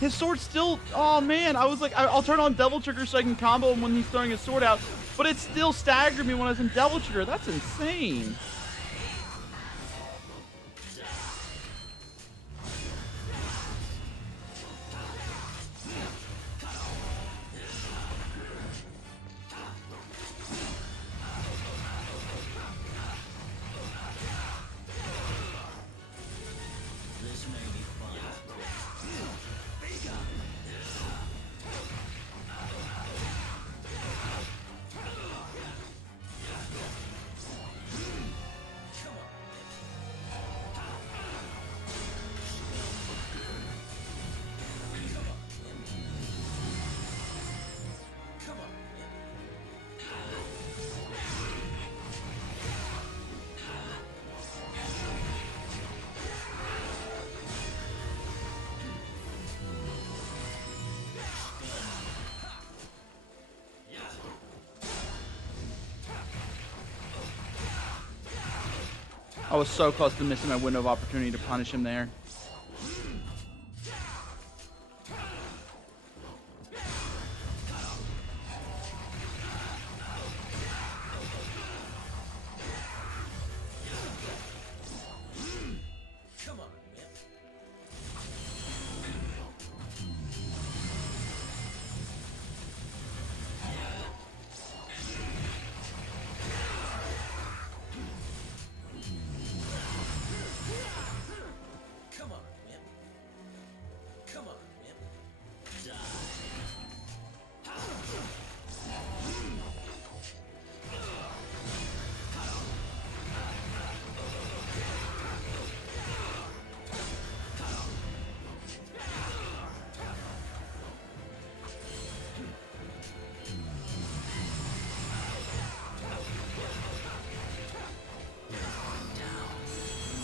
His sword still... Oh, man. I was like, I'll turn on Devil Trigger so I can combo him when he's throwing his sword out. But it still staggered me when I was in Devil Trigger. That's insane. I was so close to missing my window of opportunity to punish him there.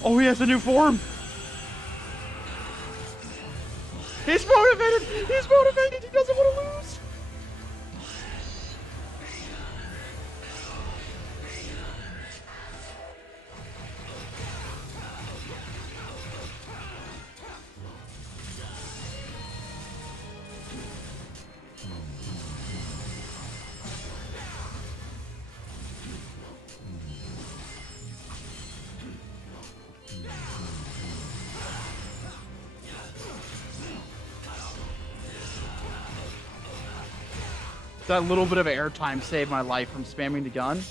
Oh, he has a new form. He's motivated. He's motivated. He doesn't want to lose. That little bit of airtime saved my life from spamming the gun.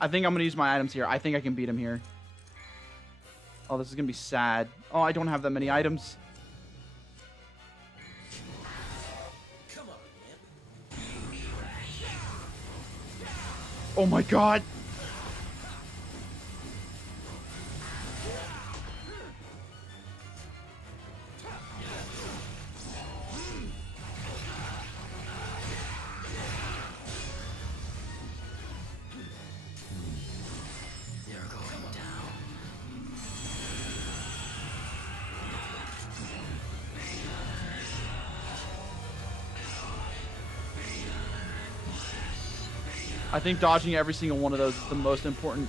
I think I'm gonna use my items here. I think I can beat him here. Oh, this is gonna be sad. Oh, I don't have that many items. Oh my god! You're going down. I think dodging every single one of those is the most important.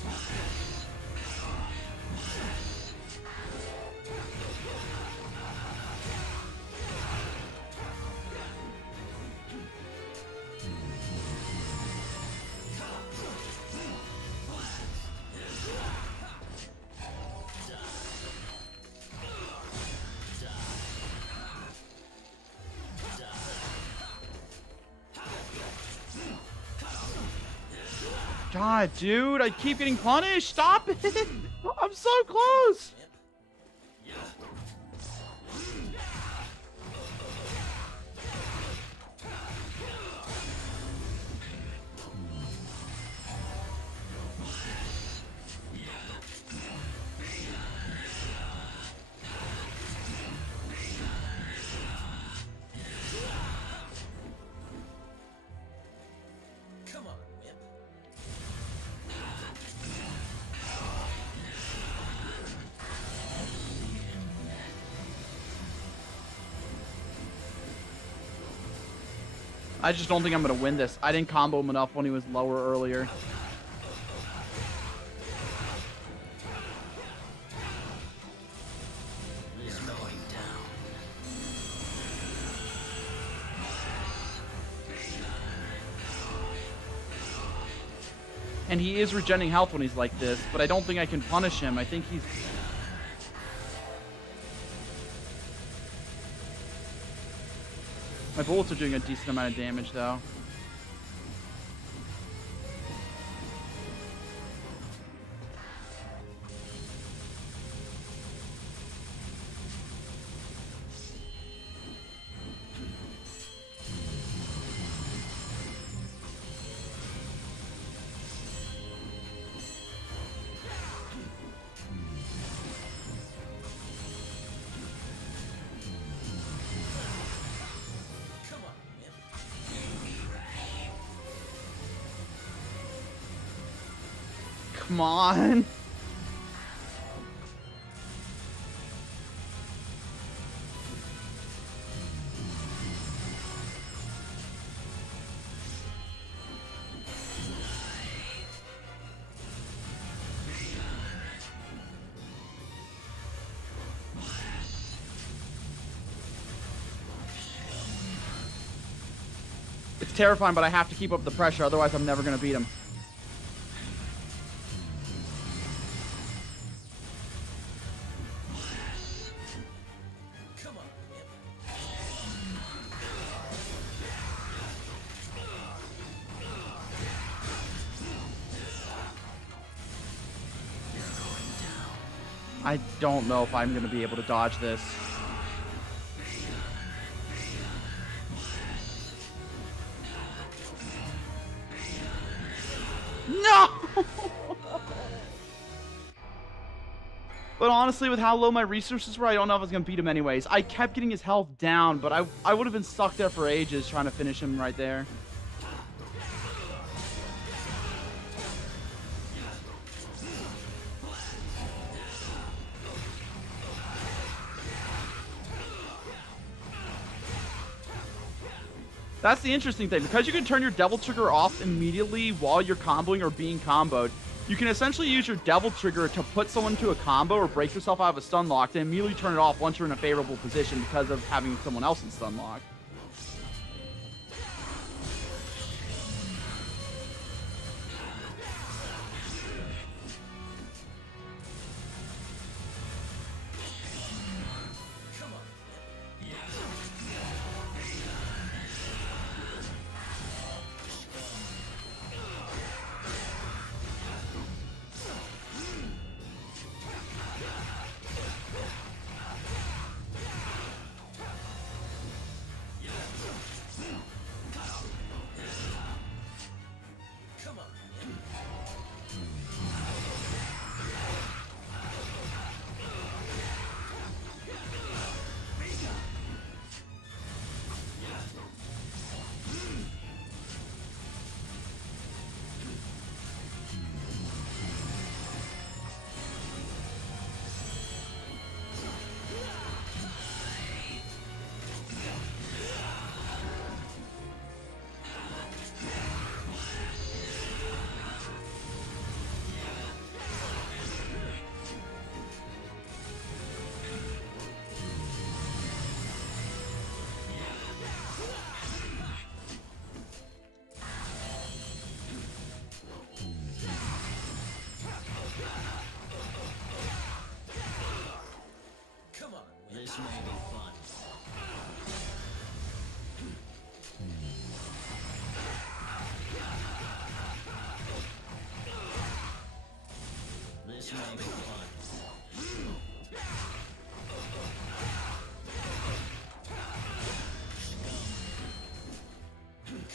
God, dude, I keep getting punished. Stop it. I'm so close. Come on, Whip. I just don't think I'm going to win this. I didn't combo him enough when he was lower earlier. He's going down. And he is regenerating health when he's like this, but I don't think I can punish him. I think he's... My bullets are doing a decent amount of damage, though. Come on, Whip. Come on. It's terrifying, but I have to keep up the pressure, otherwise I'm never going to beat him. Come on, Whip. I don't know if I'm going to be able to dodge this. No! But honestly, with how low my resources were, I don't know if I was going to beat him anyways. I kept getting his health down, but I would have been stuck there for ages trying to finish him right there. That's the interesting thing. Because you can turn your Devil Trigger off immediately while you're comboing or being comboed, you can essentially use your Devil Trigger to put someone into a combo or break yourself out of a stun lock and immediately turn it off once you're in a favorable position because of having someone else in stun lock. This may be fun. This may be fun.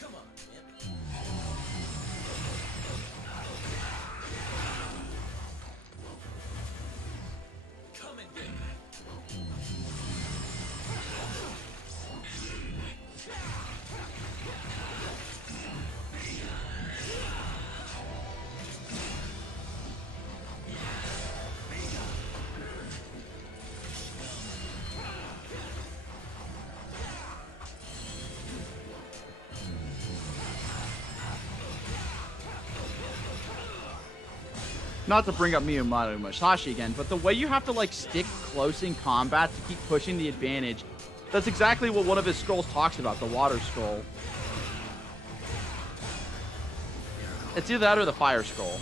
Come on, man. Come and get me. Not to bring up Miyamото Musashi again, but the way you have to like stick close in combat to keep pushing the advantage, that's exactly what one of his scrolls talks about, the water scroll. It's either that or the fire scroll.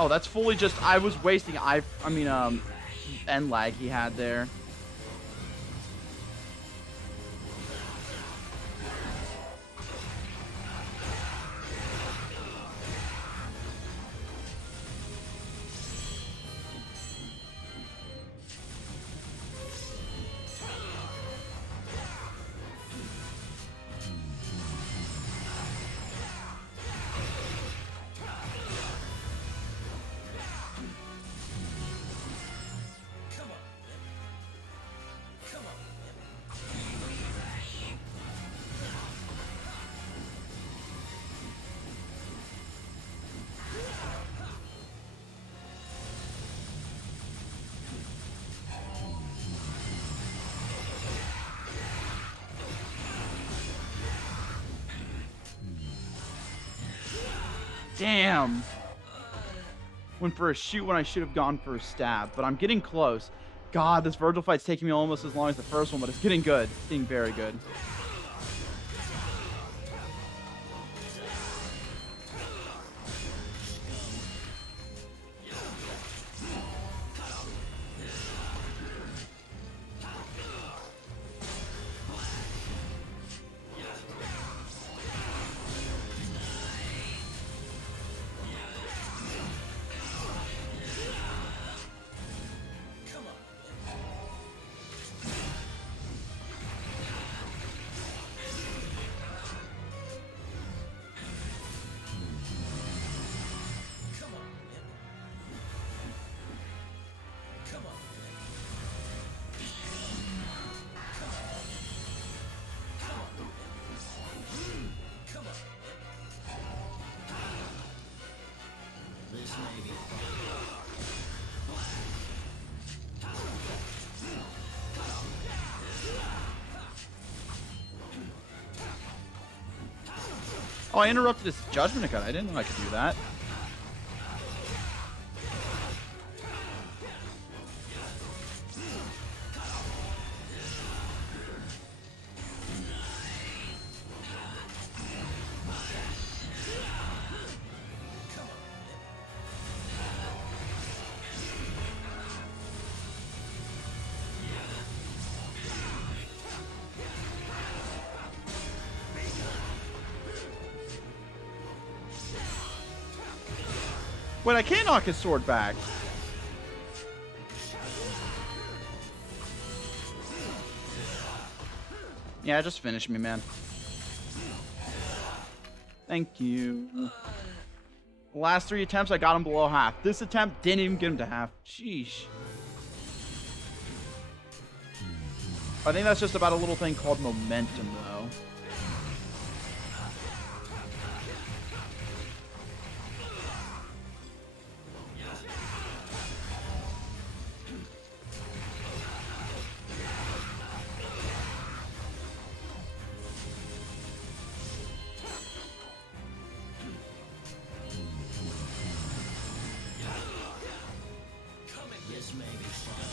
Oh, that's fully just, I was wasting, end lag he had there. Damn. Went for a shoot when I should have gone for a stab, but I'm getting close. God, this Virgil fight's taking me almost as long as the first one, but it's getting good. It's getting very good. Oh, I interrupted his judgment cut. I didn't know I could do that. Wait, I can't knock his sword back. Yeah, just finish me, man. Thank you. The last 3 attempts, I got him below half. This attempt didn't even get him to half. Sheesh. I think that's just about a little thing called momentum, though. This may be fun.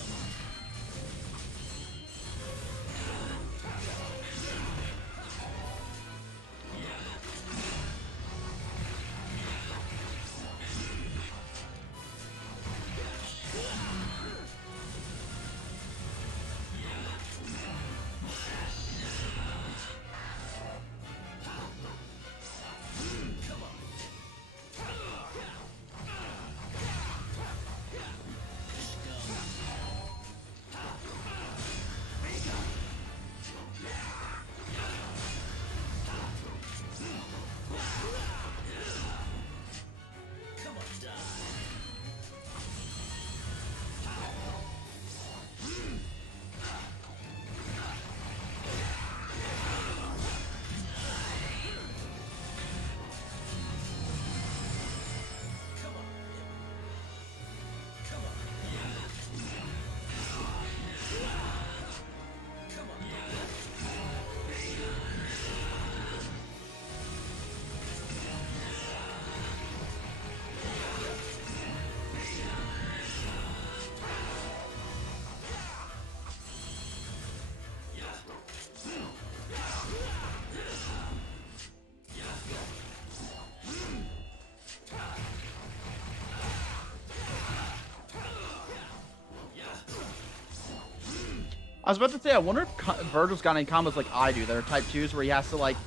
I was about to say, I wonder if Virgil's got any combos like I do that are type 2s where he has to, like,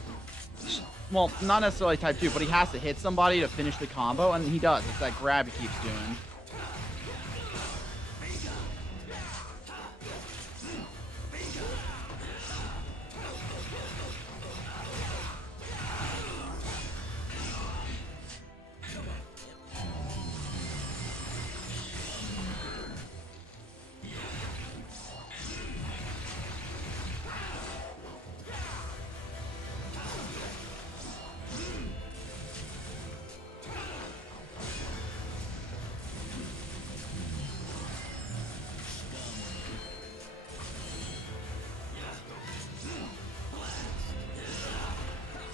well, not necessarily type 2, but he has to hit somebody to finish the combo, and he does. It's that grab he keeps doing.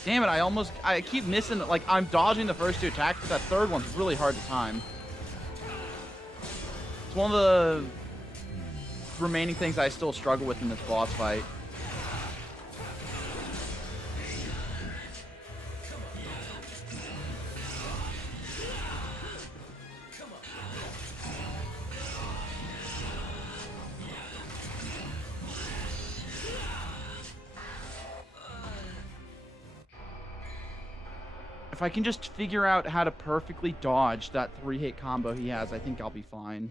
Damn it, I keep missing, like, I'm dodging the first 2 attacks, but that third one's really hard to time. It's one of the remaining things I still struggle with in this boss fight. If I can just figure out how to perfectly dodge that 3-hit combo he has, I think I'll be fine.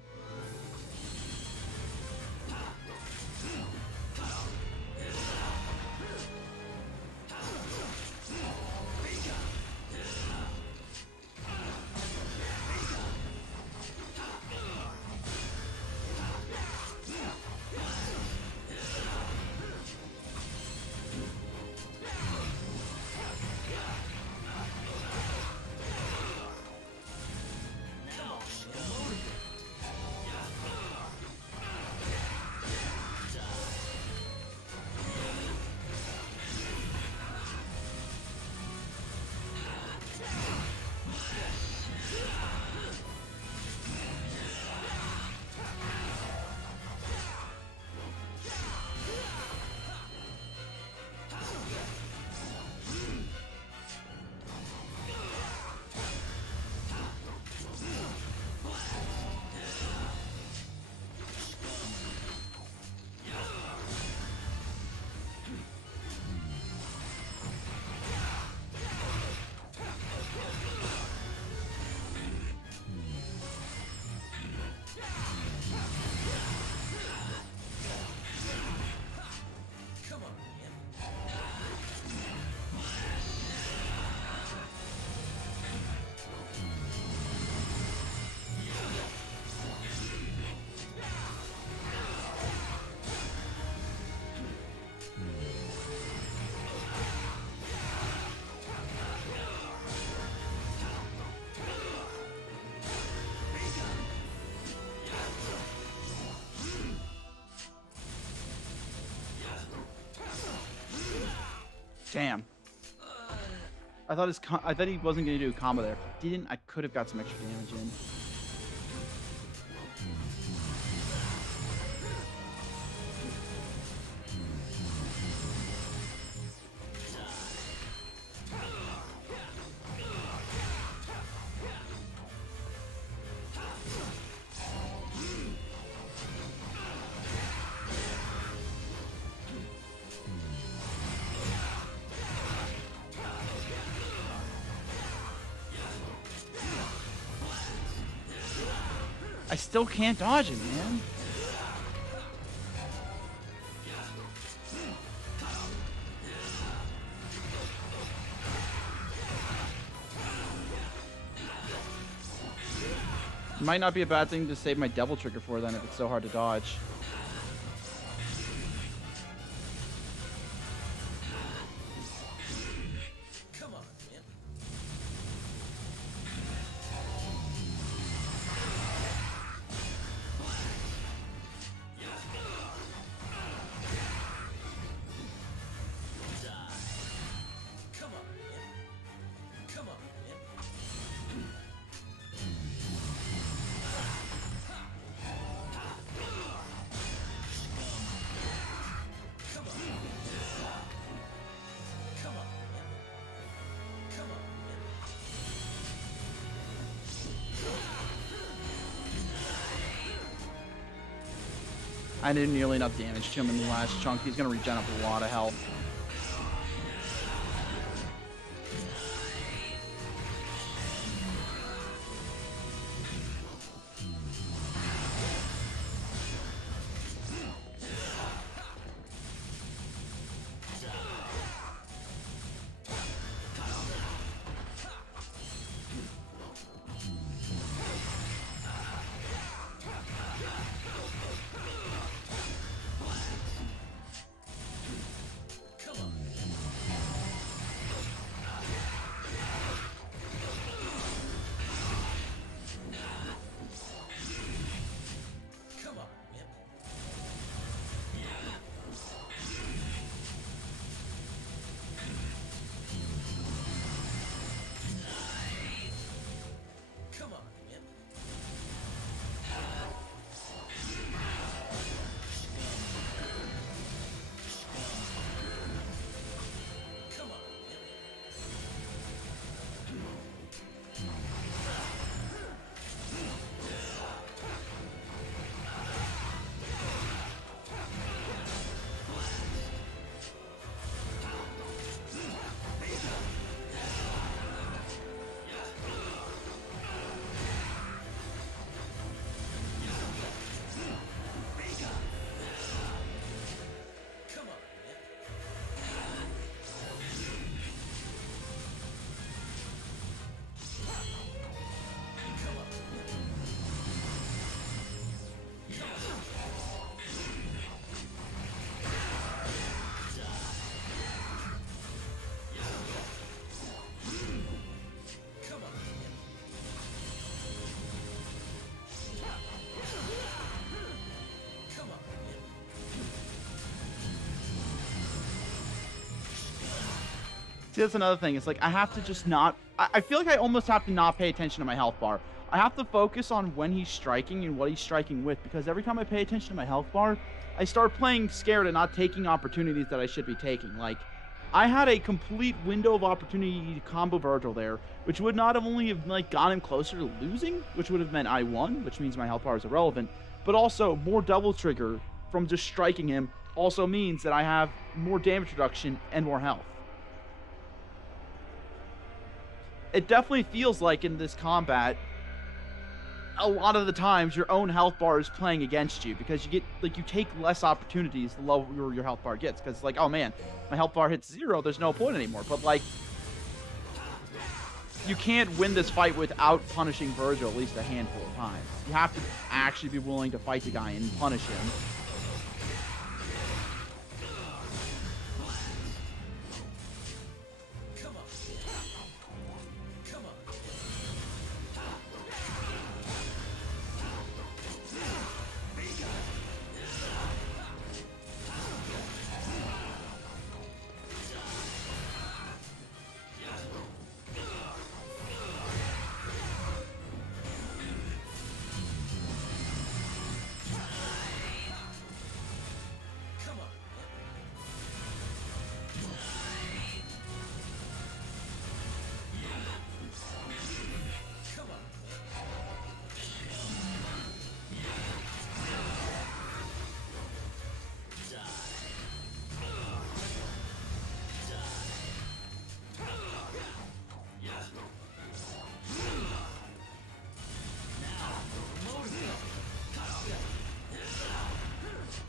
Damn. I thought I thought he wasn't gonna do a combo there. If he didn't, I could have got some extra damage in. I still can't dodge him, man. Might not be a bad thing to save my devil trigger for then if it's so hard to dodge. Come on, man. Come on, man. Come on, man. Come on. Come on, man. Come on, man. I did nearly enough damage to him in the last chunk. He's gonna regen up a lot of health. Come on, man. Come on, man. Come on, man. Come on, man. Come on, man. Come on, man. Come on, man. See, that's another thing. It's like I have to just not. I feel like I almost have to not pay attention to my health bar. I have to focus on when he's striking and what he's striking with, because every time I pay attention to my health bar, I start playing scared and not taking opportunities that I should be taking. Like, I had a complete window of opportunity to combo Virgil there, which would not have only have like got him closer to losing, which would have meant I won, which means my health bar is irrelevant, but also more double trigger from just striking him also means that I have more damage reduction and more health. It definitely feels like in this combat, a lot of the times your own health bar is playing against you, because you get like you take less opportunities the lower your health bar gets, because like, oh man, my health bar hits 0, there's no point anymore. But like, you can't win this fight without punishing Virgil at least a handful of times. You have to actually be willing to fight the guy and punish him. Come on. Come on.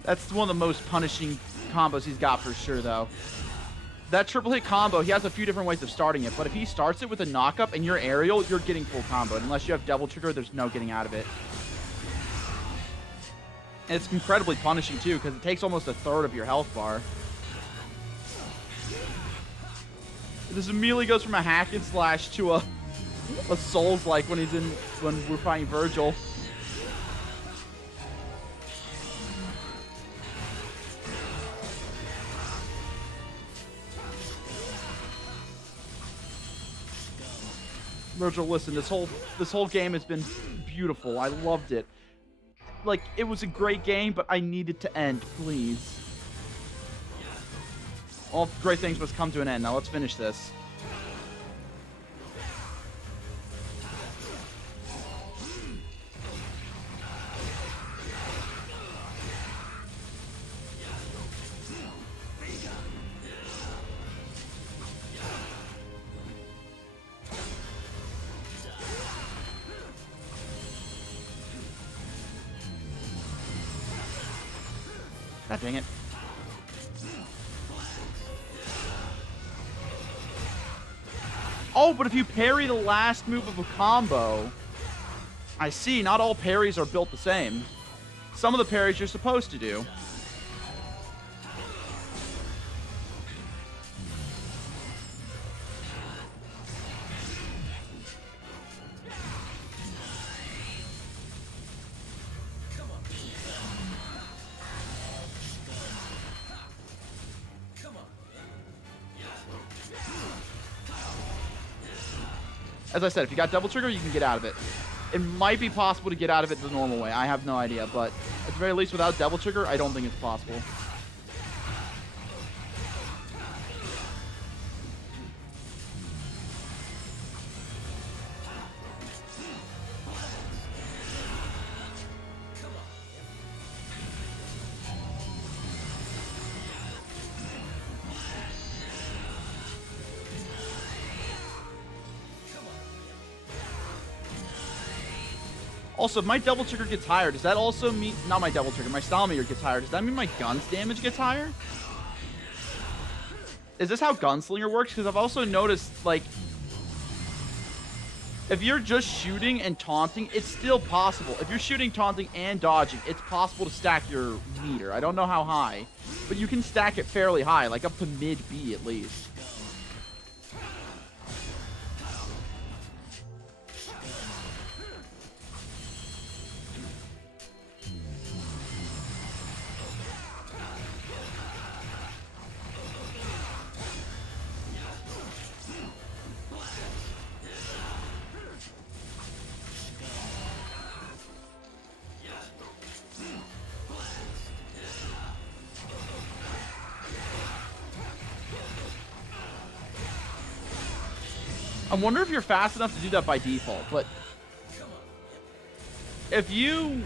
That's one of the most punishing combos he's got for sure, though. That triple hit combo, he has a few different ways of starting it, but if he starts it with a knockup and you're aerial, you're getting full combo. Unless you have double trigger, there's no getting out of it. And it's incredibly punishing, too, because it takes almost a third of your health bar. This immediately goes from a hack and slash to a Souls-like when we're fighting Virgil. Virgil, listen, this whole game has been beautiful. I loved it. Like, it was a great game, but I need it to end, please. All great things must come to an end. Now let's finish this. God dang it. Oh, but if you parry the last move of a combo... I see, not all parries are built the same. Some of the parries you're supposed to do. As I said, if you got double trigger, you can get out of it. It might be possible to get out of it the normal way. I have no idea, but at the very least, without double trigger, I don't think it's possible. Also, if my double trigger gets higher, does that also mean... Not my double trigger, my style meter gets higher. Does that mean my gun's damage gets higher? Is this how Gunslinger works? Because I've also noticed, like... If you're just shooting and taunting, it's still possible. If you're shooting, taunting, and dodging, it's possible to stack your meter. I don't know how high, but you can stack it fairly high, like up to mid-B at least. I wonder if you're fast enough to do that by default, but if you,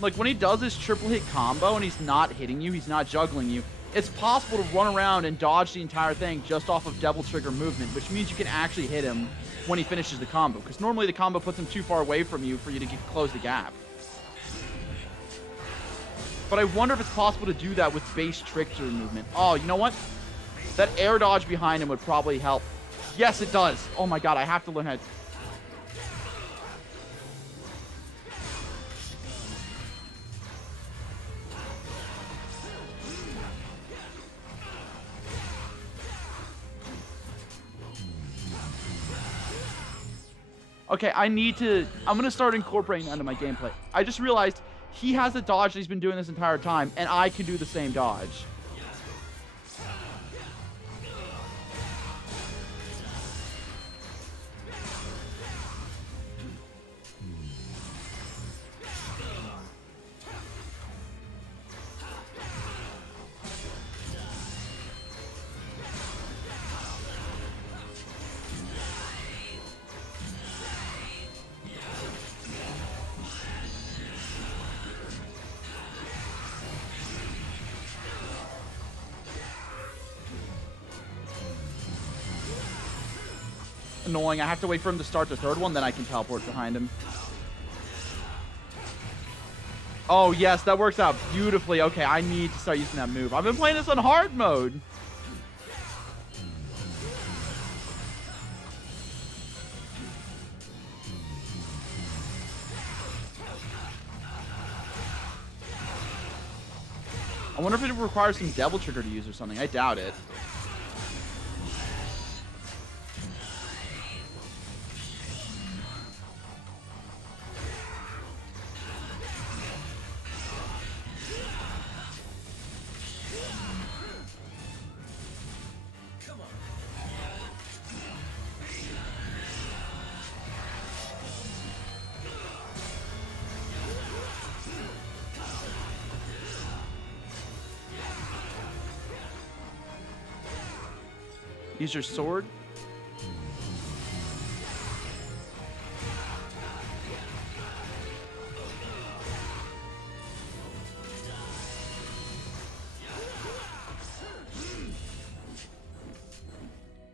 like when he does his triple hit combo and he's not hitting you, he's not juggling you, it's possible to run around and dodge the entire thing just off of double trigger movement, which means you can actually hit him when he finishes the combo, because normally the combo puts him too far away from you for you to close the gap. But I wonder if it's possible to do that with base trickster movement. Oh, you know what? That air dodge behind him would probably help. Yes, it does. Oh my god, I have to learn how to... Okay, I'm going to start incorporating that into my gameplay. I just realized he has a dodge that he's been doing this entire time, and I can do the same dodge. Annoying. I have to wait for him to start the third one, then I can teleport behind him. Oh, yes, that works out beautifully. Okay, I need to start using that move. I've been playing this on hard mode. I wonder if it requires some Devil Trigger to use or something. I doubt it. Come on. Use your sword.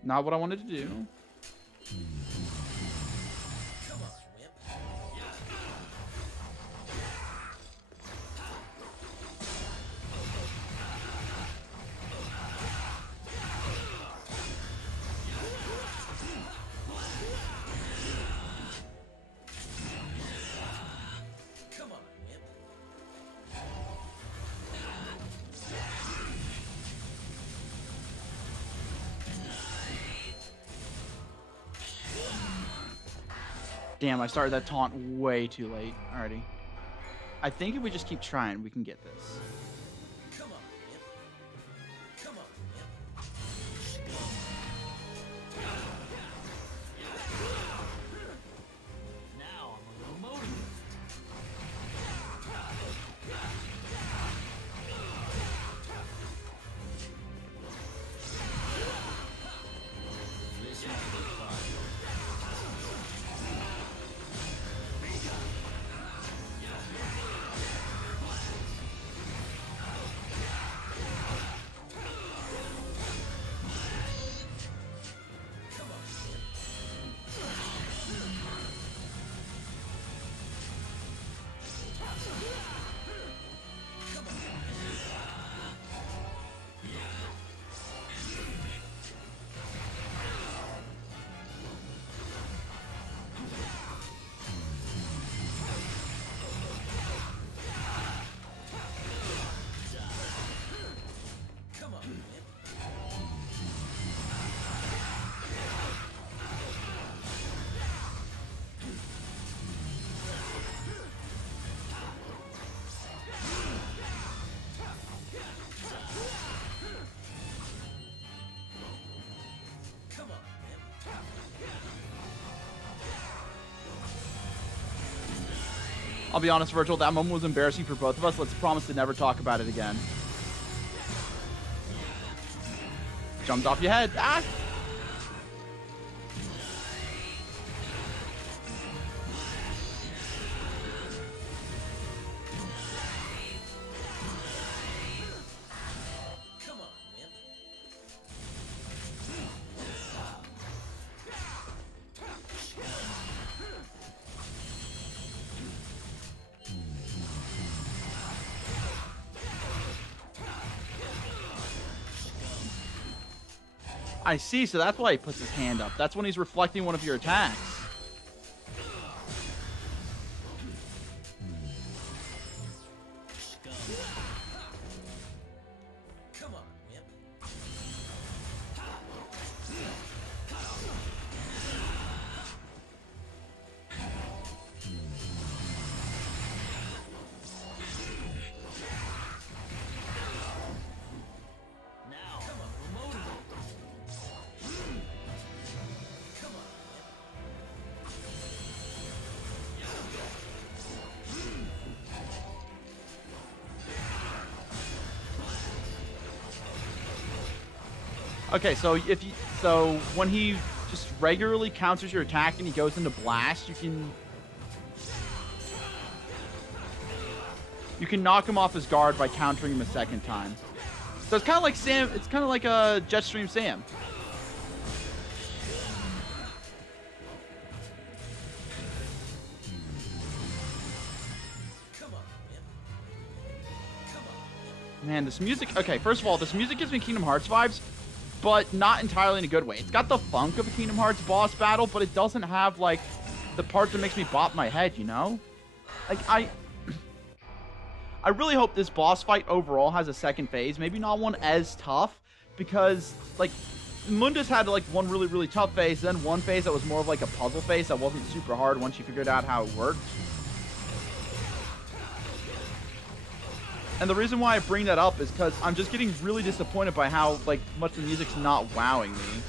Not what I wanted to do. Come on, Whip. Come on, Whip. Damn, I started that taunt way too late already. I think if we just keep trying, we can get this. Come on, Whip. Come on, Whip. Now I'm a little motivated. Listen to the fire. Come on, Whip. Come on. Come on, Whip. Come on, Whip. I'll be honest, Virgil, that moment was embarrassing for both of us. Let's promise to never talk about it again. Jumped off your head. Ah! Come on, Whip. I see, so that's why he puts his hand up. That's when he's reflecting one of your attacks. Come on, Whip. Now I'm a little motivated. Come on, Whip. Okay, so when he just regularly counters your attack and he goes into blast, you can knock him off his guard by countering him a second time. So it's kind of like Sam. It's kind of like a Jetstream Sam. Come on, Whip. Man, this music... Okay, first of all, this music gives me Kingdom Hearts vibes, but not entirely in a good way. It's got the funk of a Kingdom Hearts boss battle, but it doesn't have, like, the part that makes me bop my head, you know? Like, I really hope this boss fight overall has a second phase. Maybe not one as tough, because, like, Mundus had, like, one really, really tough phase, then one phase that was more of, like, a puzzle phase that wasn't super hard once you figured out how it worked. And the reason why I bring that up is because I'm just getting really disappointed by how, like, much the music's not wowing me.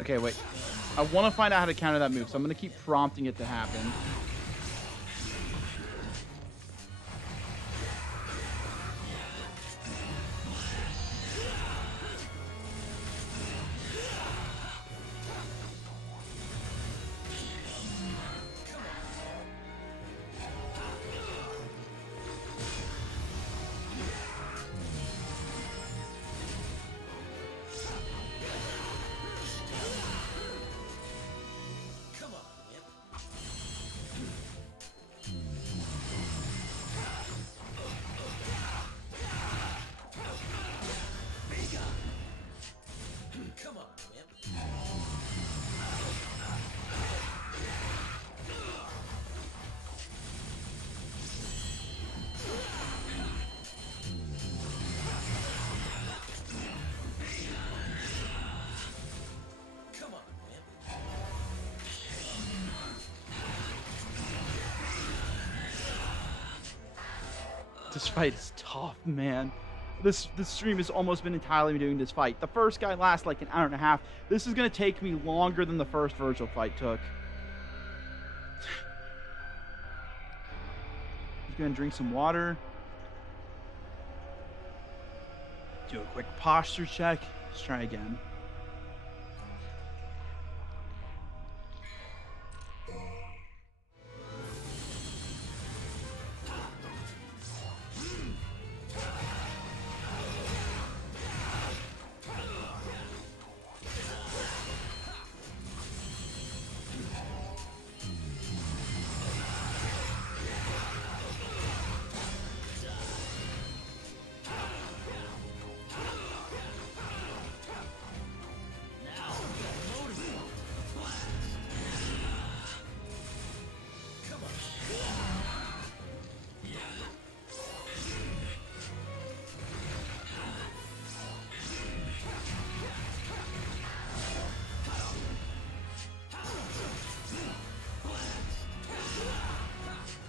Okay, wait. I want to find out how to counter that move, so I'm going to keep prompting it to happen. This fight is tough, man. This stream has almost been entirely doing this fight. The first guy lasts like an hour and a half. This is going to take me longer than the first Virgil fight took. He's going to drink some water. Do a quick posture check. Let's try again.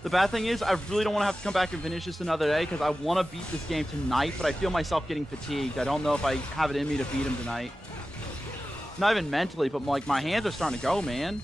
The bad thing is, I really don't want to have to come back and finish this another day because I want to beat this game tonight, but I feel myself getting fatigued. I don't know if I have it in me to beat him tonight. Not even mentally, but like my hands are starting to go, man.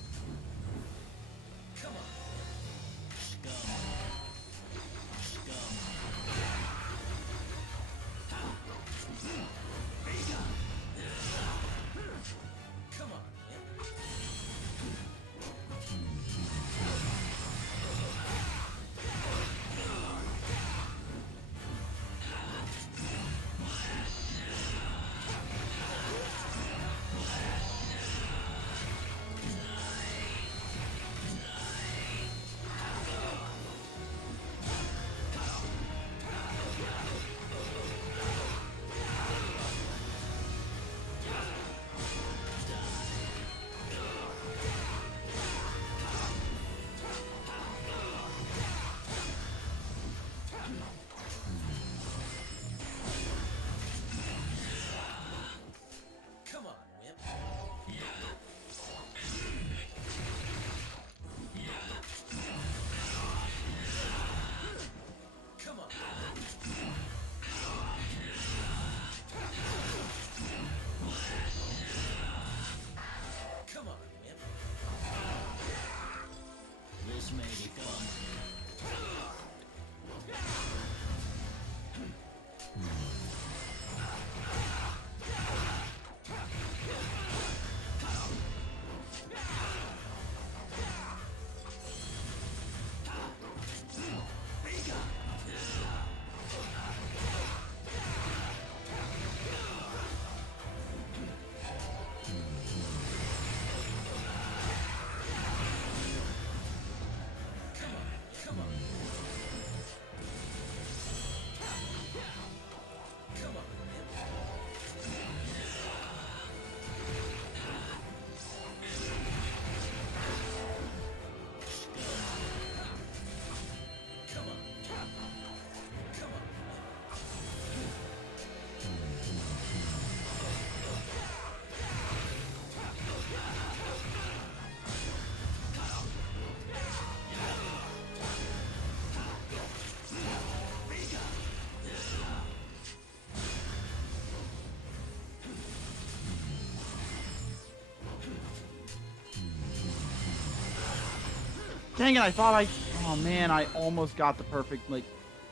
Dang it, I thought I... Oh, man, I almost got the perfect, like,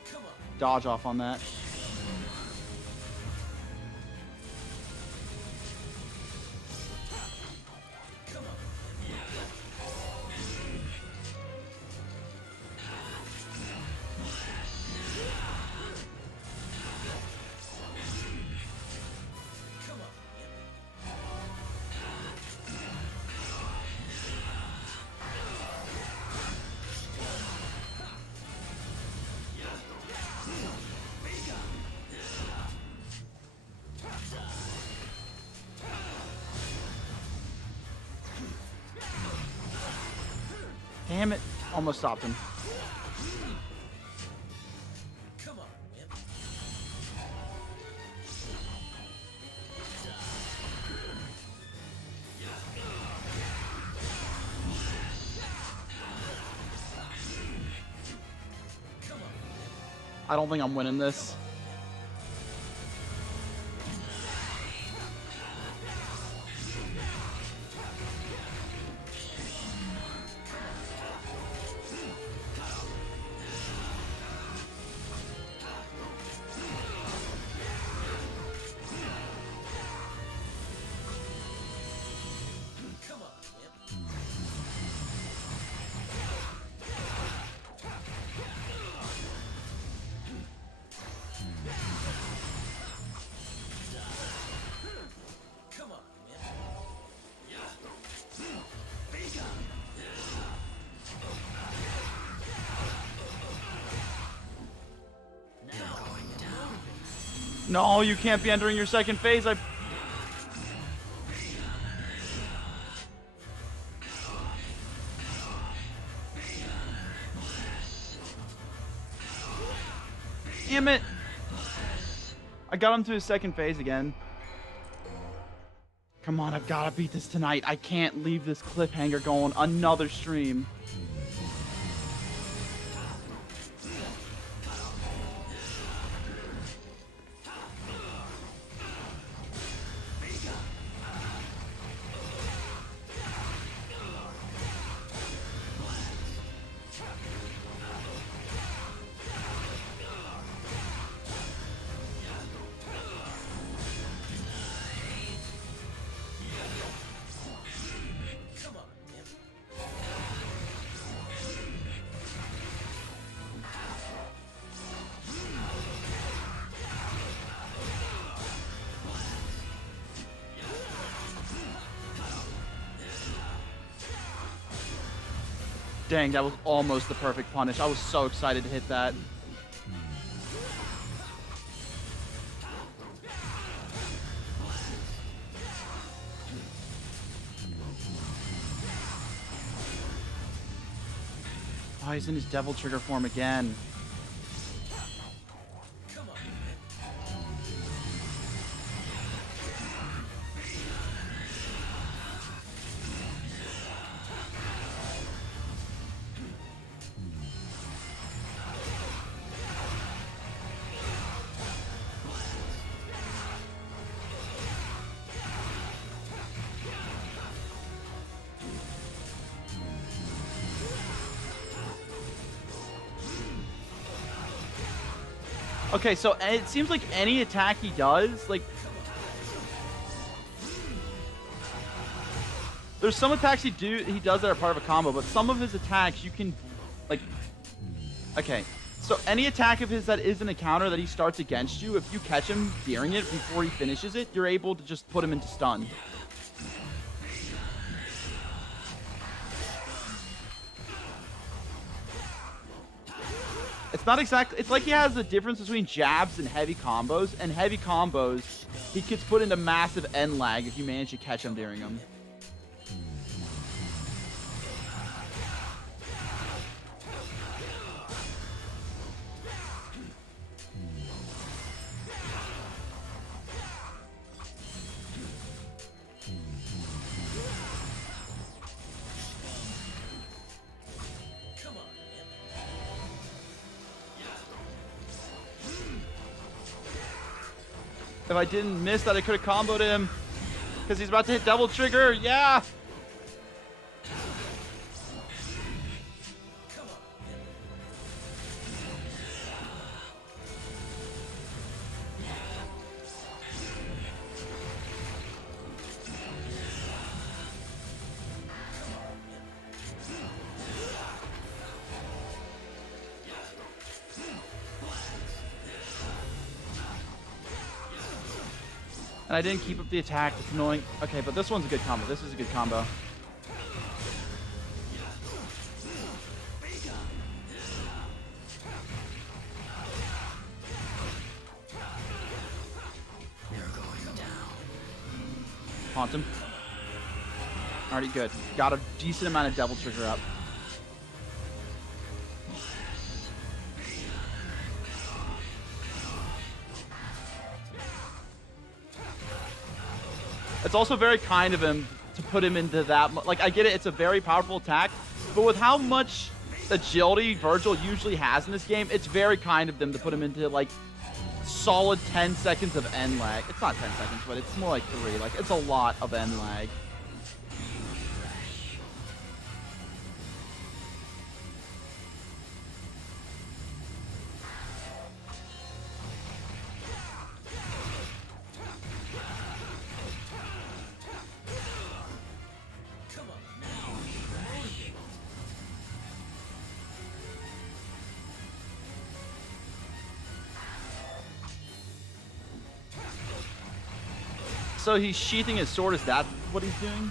Come on. dodge off on that. Come on. Come on. Damn it. Almost stopped him. Come on, Imp. Come on. I don't think I'm winning this. Come on, Imp. Come on, Imp. No, you can't be entering your second phase. Damn it. I got him to his second phase again. Come on, I've got to beat this tonight. I can't leave this cliffhanger going another stream. Come on, Imp. Dang, that was almost the perfect punish. I was so excited to hit that. Oh, he's in his devil trigger form again. Come on, Imp. Okay, so it seems like any attack he does, like... There's some attacks he does that are part of a combo, but some of his attacks you can, like... Okay, so any attack of his that isn't a counter that he starts against you, if you catch him during it before he finishes it, you're able to just put him into stun. It's not exactly... It's like he has the difference between jabs and heavy combos. And heavy combos, he gets put into massive end lag if you manage to catch him during them. Come on, Imp. If I didn't miss that, I could have comboed him. Because he's about to hit double trigger. Yeah! And I didn't keep up the attack. It's annoying. Okay, but this one's a good combo. This is a good combo. Haunt him. Already good. Got a decent amount of Devil Trigger up. It's also very kind of him to put him into that. Like, I get it, it's a very powerful attack, but with how much agility Virgil usually has in this game, it's very kind of them to put him into, like, solid 10 seconds of end lag. It's not 10 seconds, but it's more like 3. Like, it's a lot of end lag. So he's sheathing his sword. Is that what he's doing?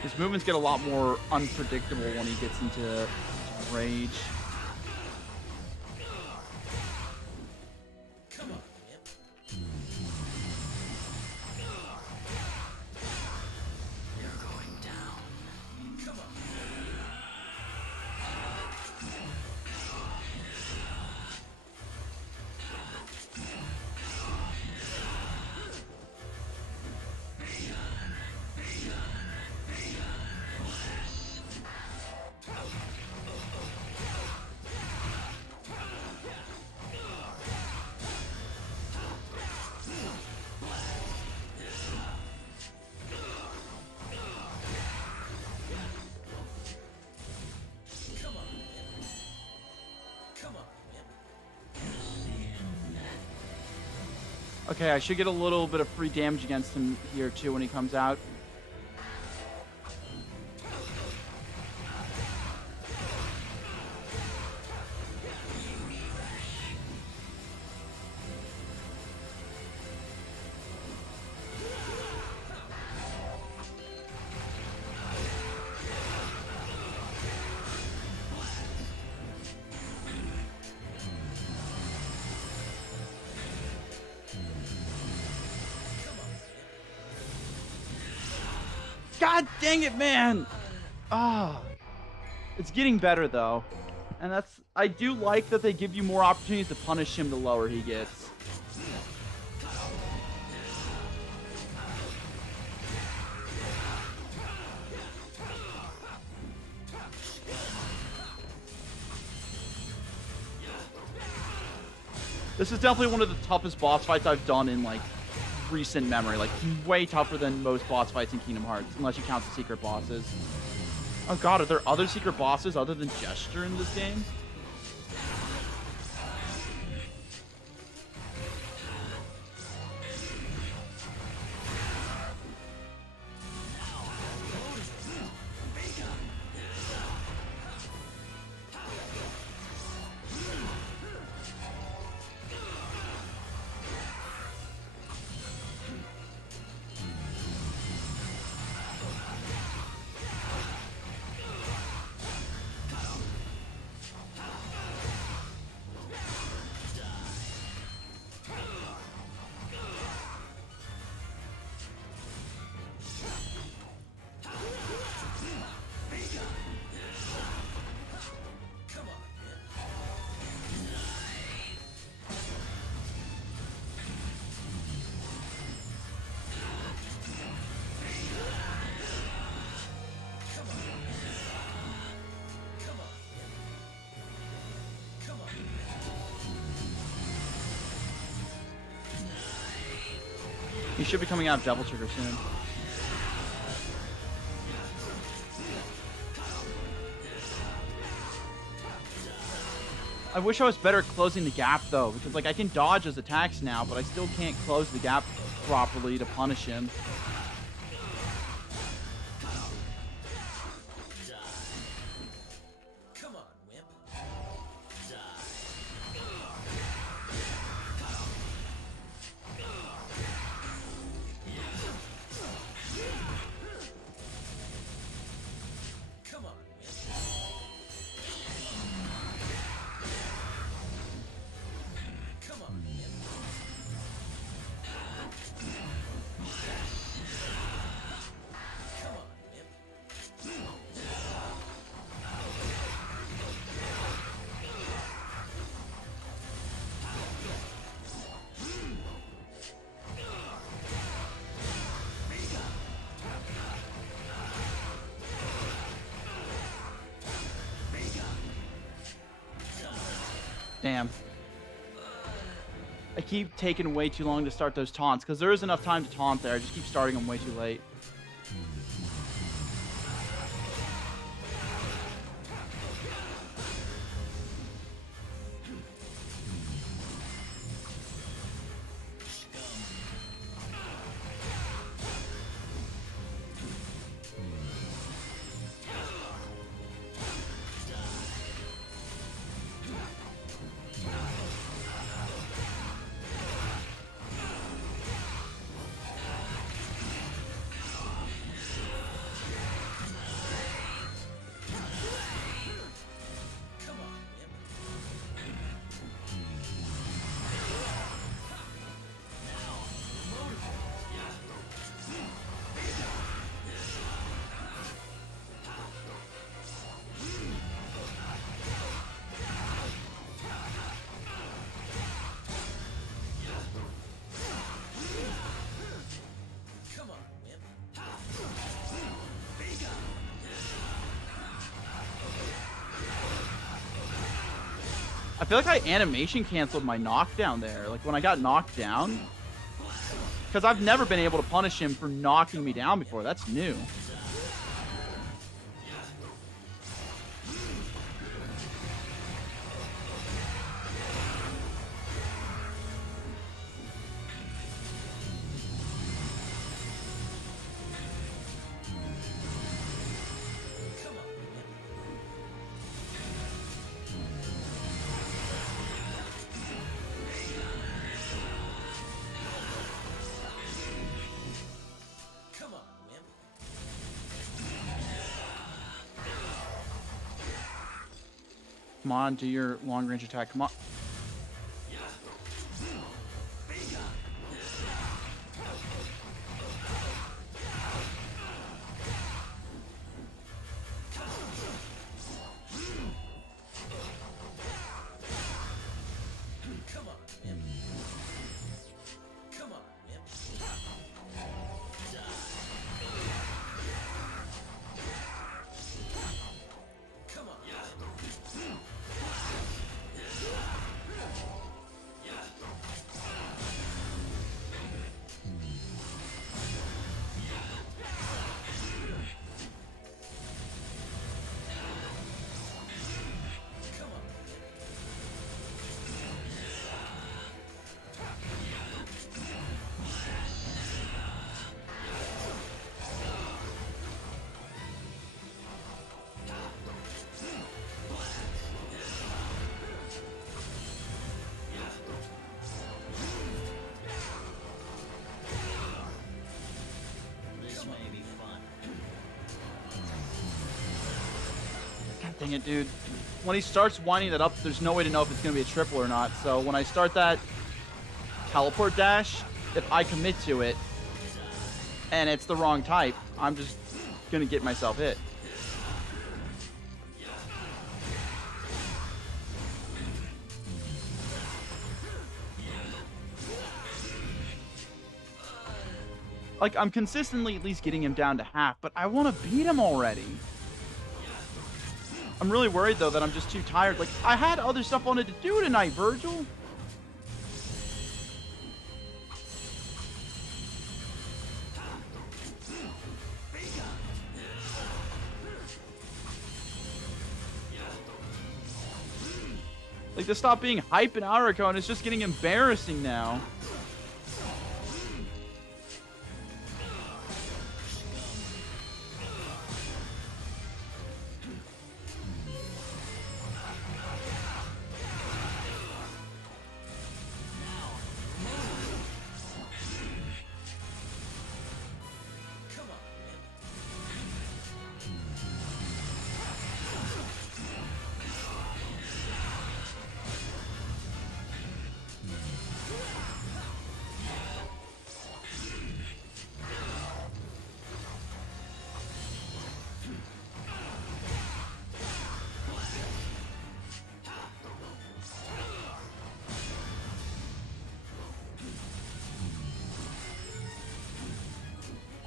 His movements get a lot more unpredictable when he gets into rage. Okay, I should get a little bit of free damage against him here too when he comes out. God dang it, man! Ah, it's getting better though, and I do like that they give you more opportunities to punish him the lower he gets. This is definitely one of the toughest boss fights I've done in like recent memory, like way tougher than most boss fights in Kingdom Hearts, unless you count the secret bosses. Oh god, are there other secret bosses other than Gesture in this game? He should be coming out of Devil Trigger soon. I wish I was better at closing the gap though, because like I can dodge his attacks now, but I still can't close the gap properly to punish him. Come on, wimp. Come on, wimp. Come on, wimp. Come on, wimp. Damn. I keep taking way too long to start those taunts, because there is enough time to taunt there. I just keep starting them way too late. Come on, wimp. Come on, wimp. I feel like I animation canceled my knockdown there. Like when I got knocked down. Because I've never been able to punish him for knocking me down before. That's new. Come on, wimp. Come on, wimp. Come on, do your long range attack. Come on. Come on, wimp. Come on, wimp. Come on, wimp. Come on, wimp. This may be fun. God dang it, dude. When he starts winding that up, there's no way to know if it's going to be a triple or not. So when I start that teleport dash, if I commit to it and it's the wrong type, I'm just going to get myself hit. Like, I'm consistently at least getting him down to half, but I want to beat him already. I'm really worried, though, that I'm just too tired. Like, I had other stuff I wanted to do tonight, Virgil. Like, to stop being hype in Arako, and it's just getting embarrassing now.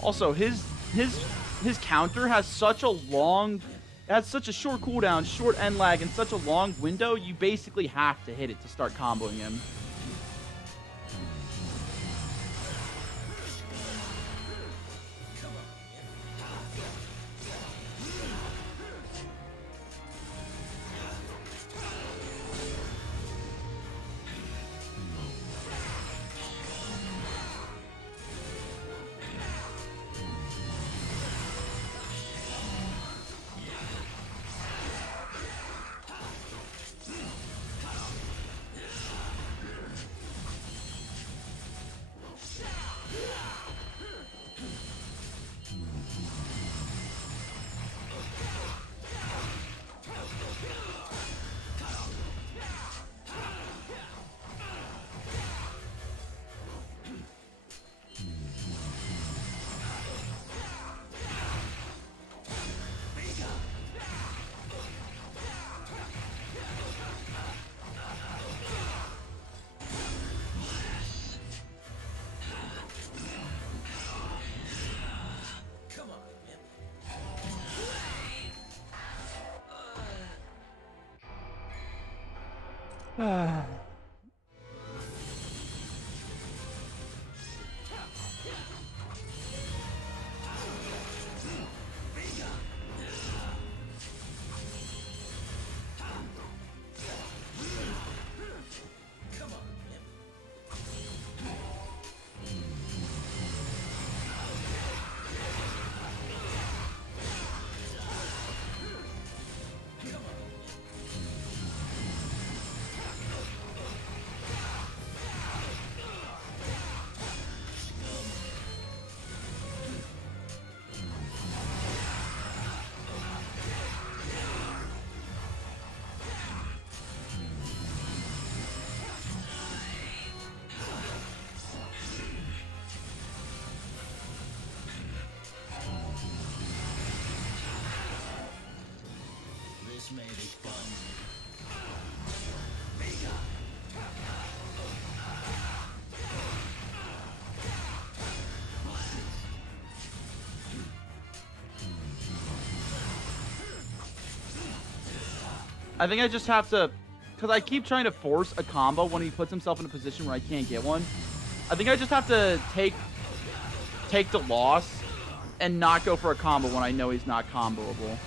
Also, his counter has such a long, it has such a short cooldown, short end lag, and such a long window. You basically have to hit it to start comboing him. This may be fun. I think I just have to, because I keep trying to force a combo when he puts himself in a position where I can't get one. I think I just have to take the loss and not go for a combo when I know he's not comboable.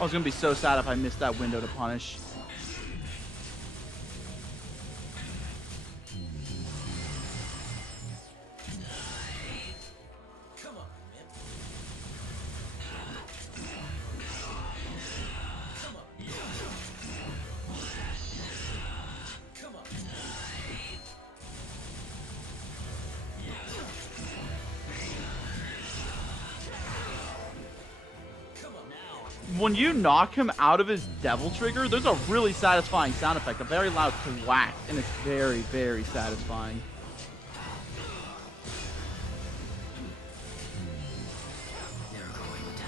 I was gonna be so sad if I missed that window to punish. when you knock him out of his devil trigger, there's a really satisfying sound effect, a very loud thwack, and it's very, very satisfying. They're going down.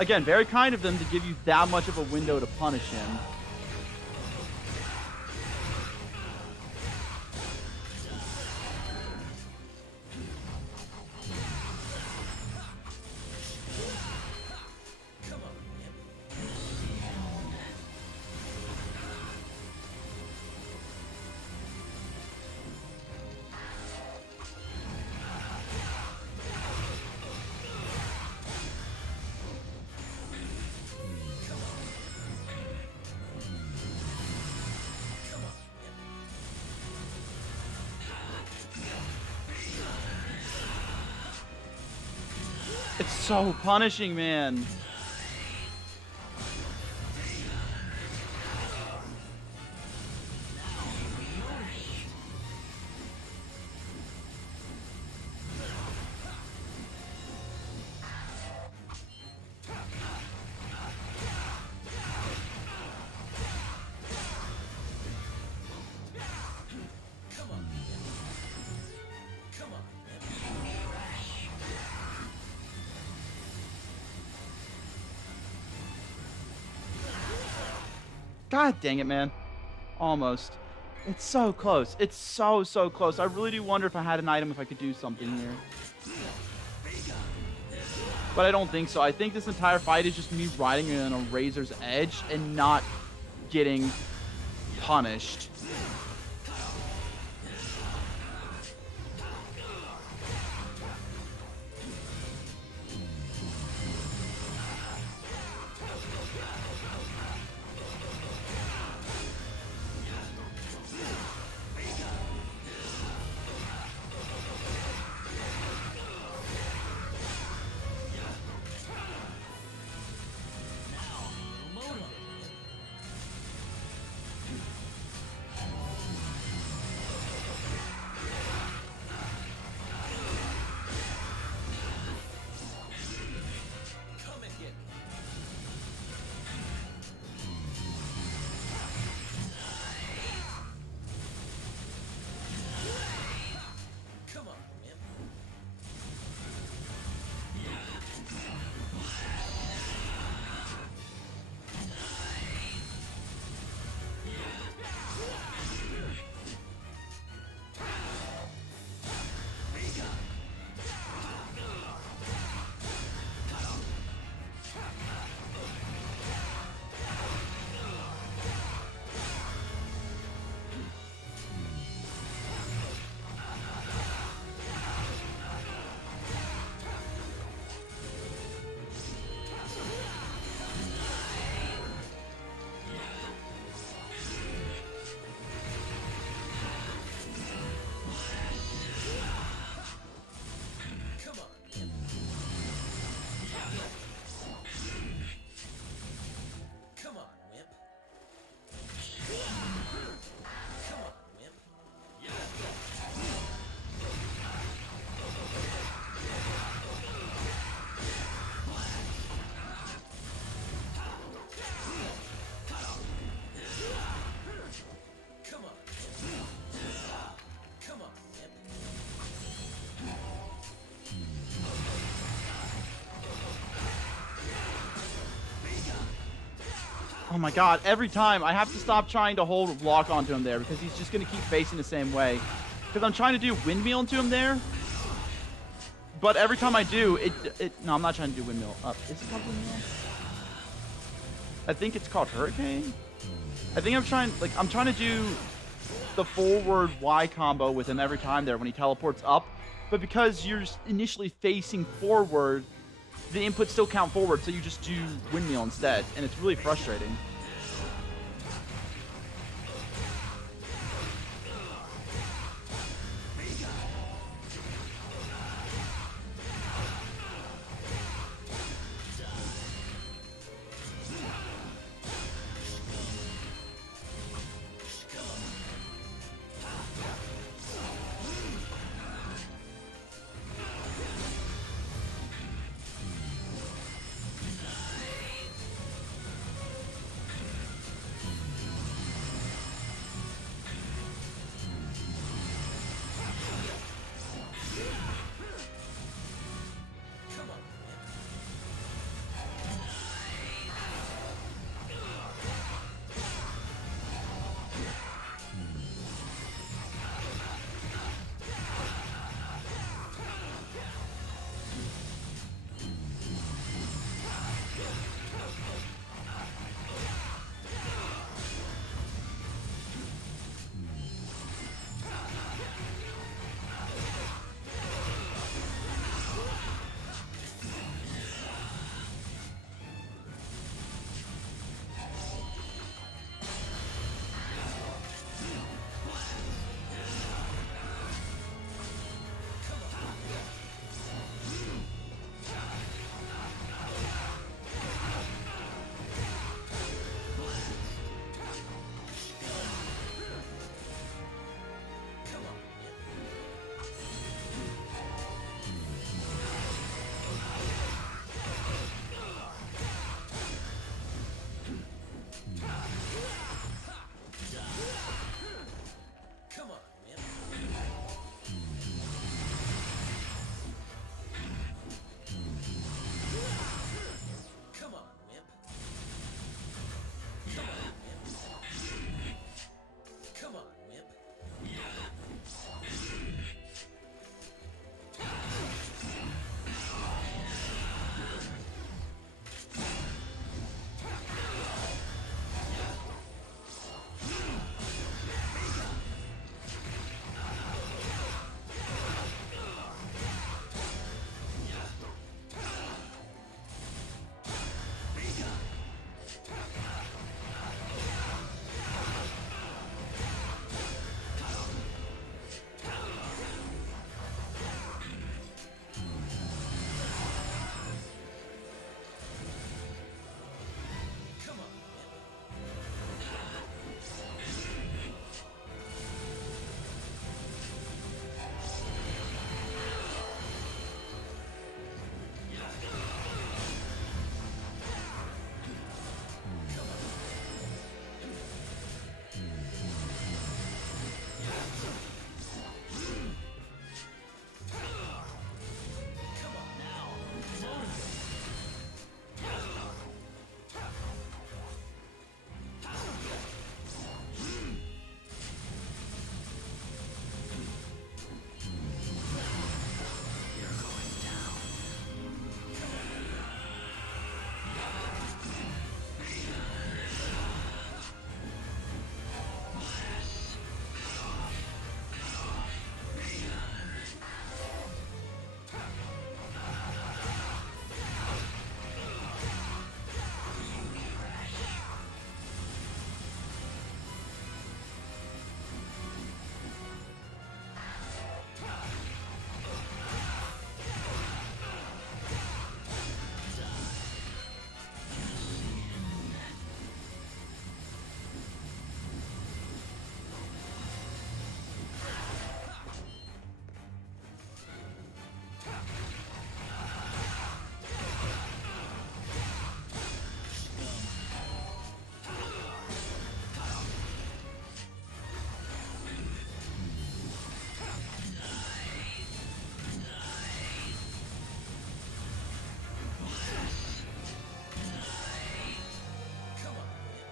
Again, very kind of them to give you that much of a window to punish him. Come on, Imp. It's so punishing, man. Come on, Imp. Come on, Imp. God dang it, man. Almost. It's so close. It's so, so close. I really do wonder if I had an item, if I could do something here. But I don't think so. I think this entire fight is just me riding on a razor's edge and not getting punished. Come and get me. Come on, Imp. Come on, Imp. Come on, Wimp. Come on, Wimp. Come on, Imp. Come on, Imp. Oh my god, every time I have to stop trying to hold lock onto him there because he's just going to keep facing the same way. Because I'm trying to do windmill into him there. But every time I do, no, I'm not trying to do windmill up. Is it called windmill? I think it's called hurricane. I think I'm trying to do the forward Y combo with him every time there when he teleports up. But because you're initially facing forward, the inputs still count forward, so you just do windmill instead, and it's really frustrating.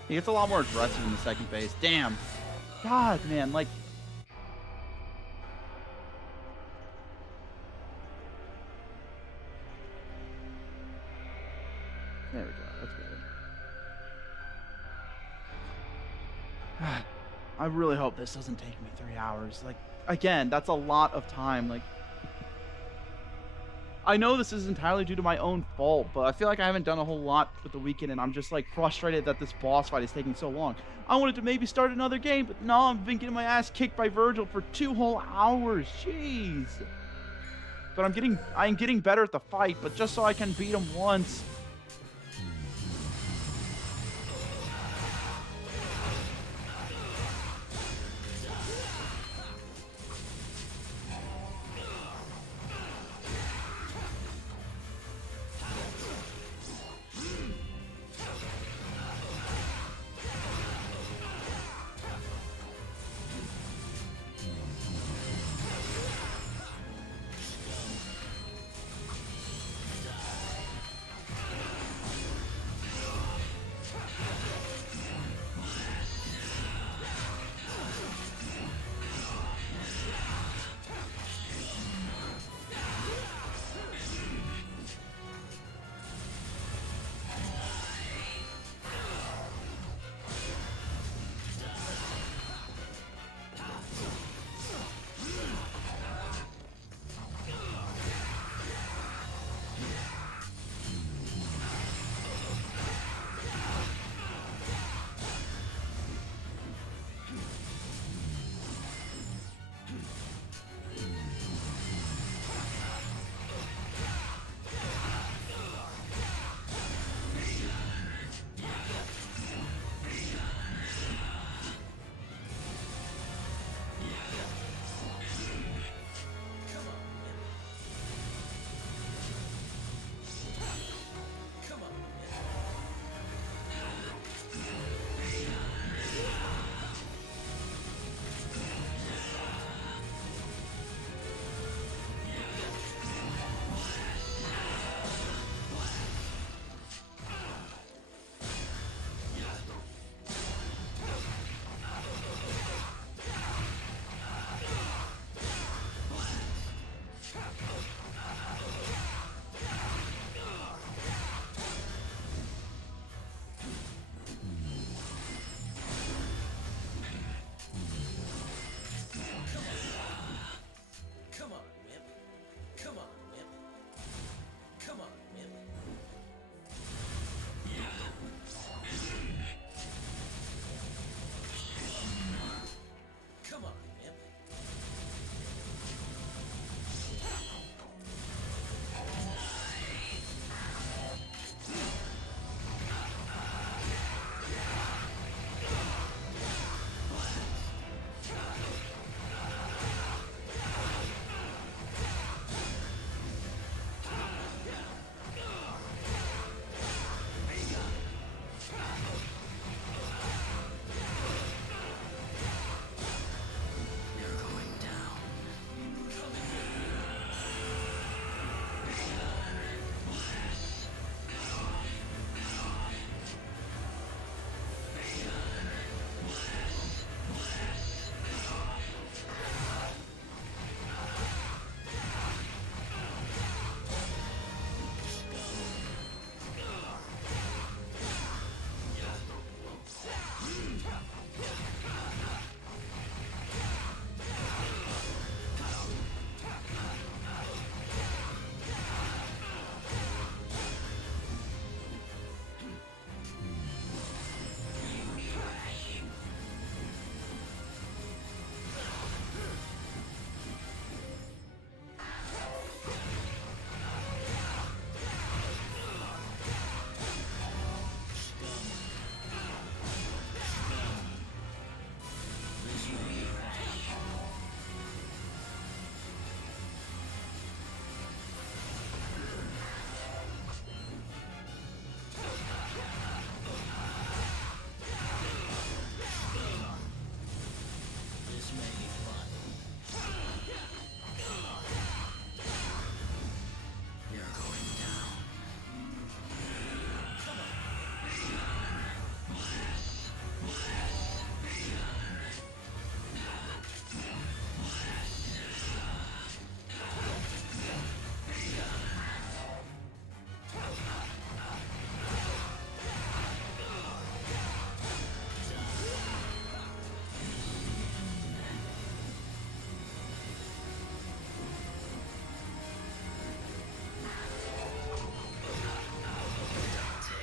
He gets a lot more aggressive in the second phase. Damn. God, man, like... There we go. That's better. I really hope this doesn't take me 3 hours. Like, again, that's a lot of time. Like, I know this is entirely due to my own fault, but I feel like I haven't done a whole lot with the weekend, and I'm just, like, frustrated that this boss fight is taking so long. I wanted to maybe start another game, but no, I've been getting my ass kicked by Virgil for 2 whole hours. Jeez. But I'm getting better at the fight, but just so I can beat him once.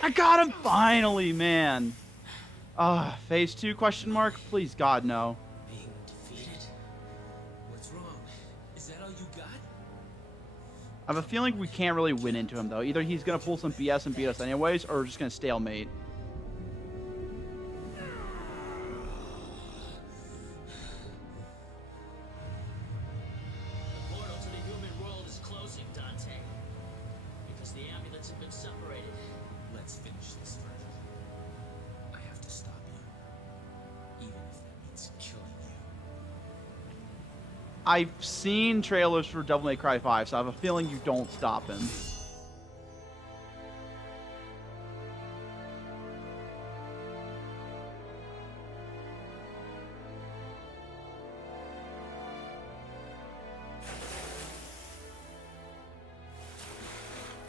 I got him finally, man. Phase 2 question mark? Please, God, no. Being defeated. What's wrong? Is that all you got? I have a feeling we can't really win into him, though. Either he's going to pull some BS and beat us anyways, or we're just going to stalemate. The portal to the human world is closing, Dante. Because the amulets have been separated. Let's finish this first. I have to stop you. Even if that means killing you. I've seen trailers for Devil May Cry 5, so I have a feeling you don't stop him.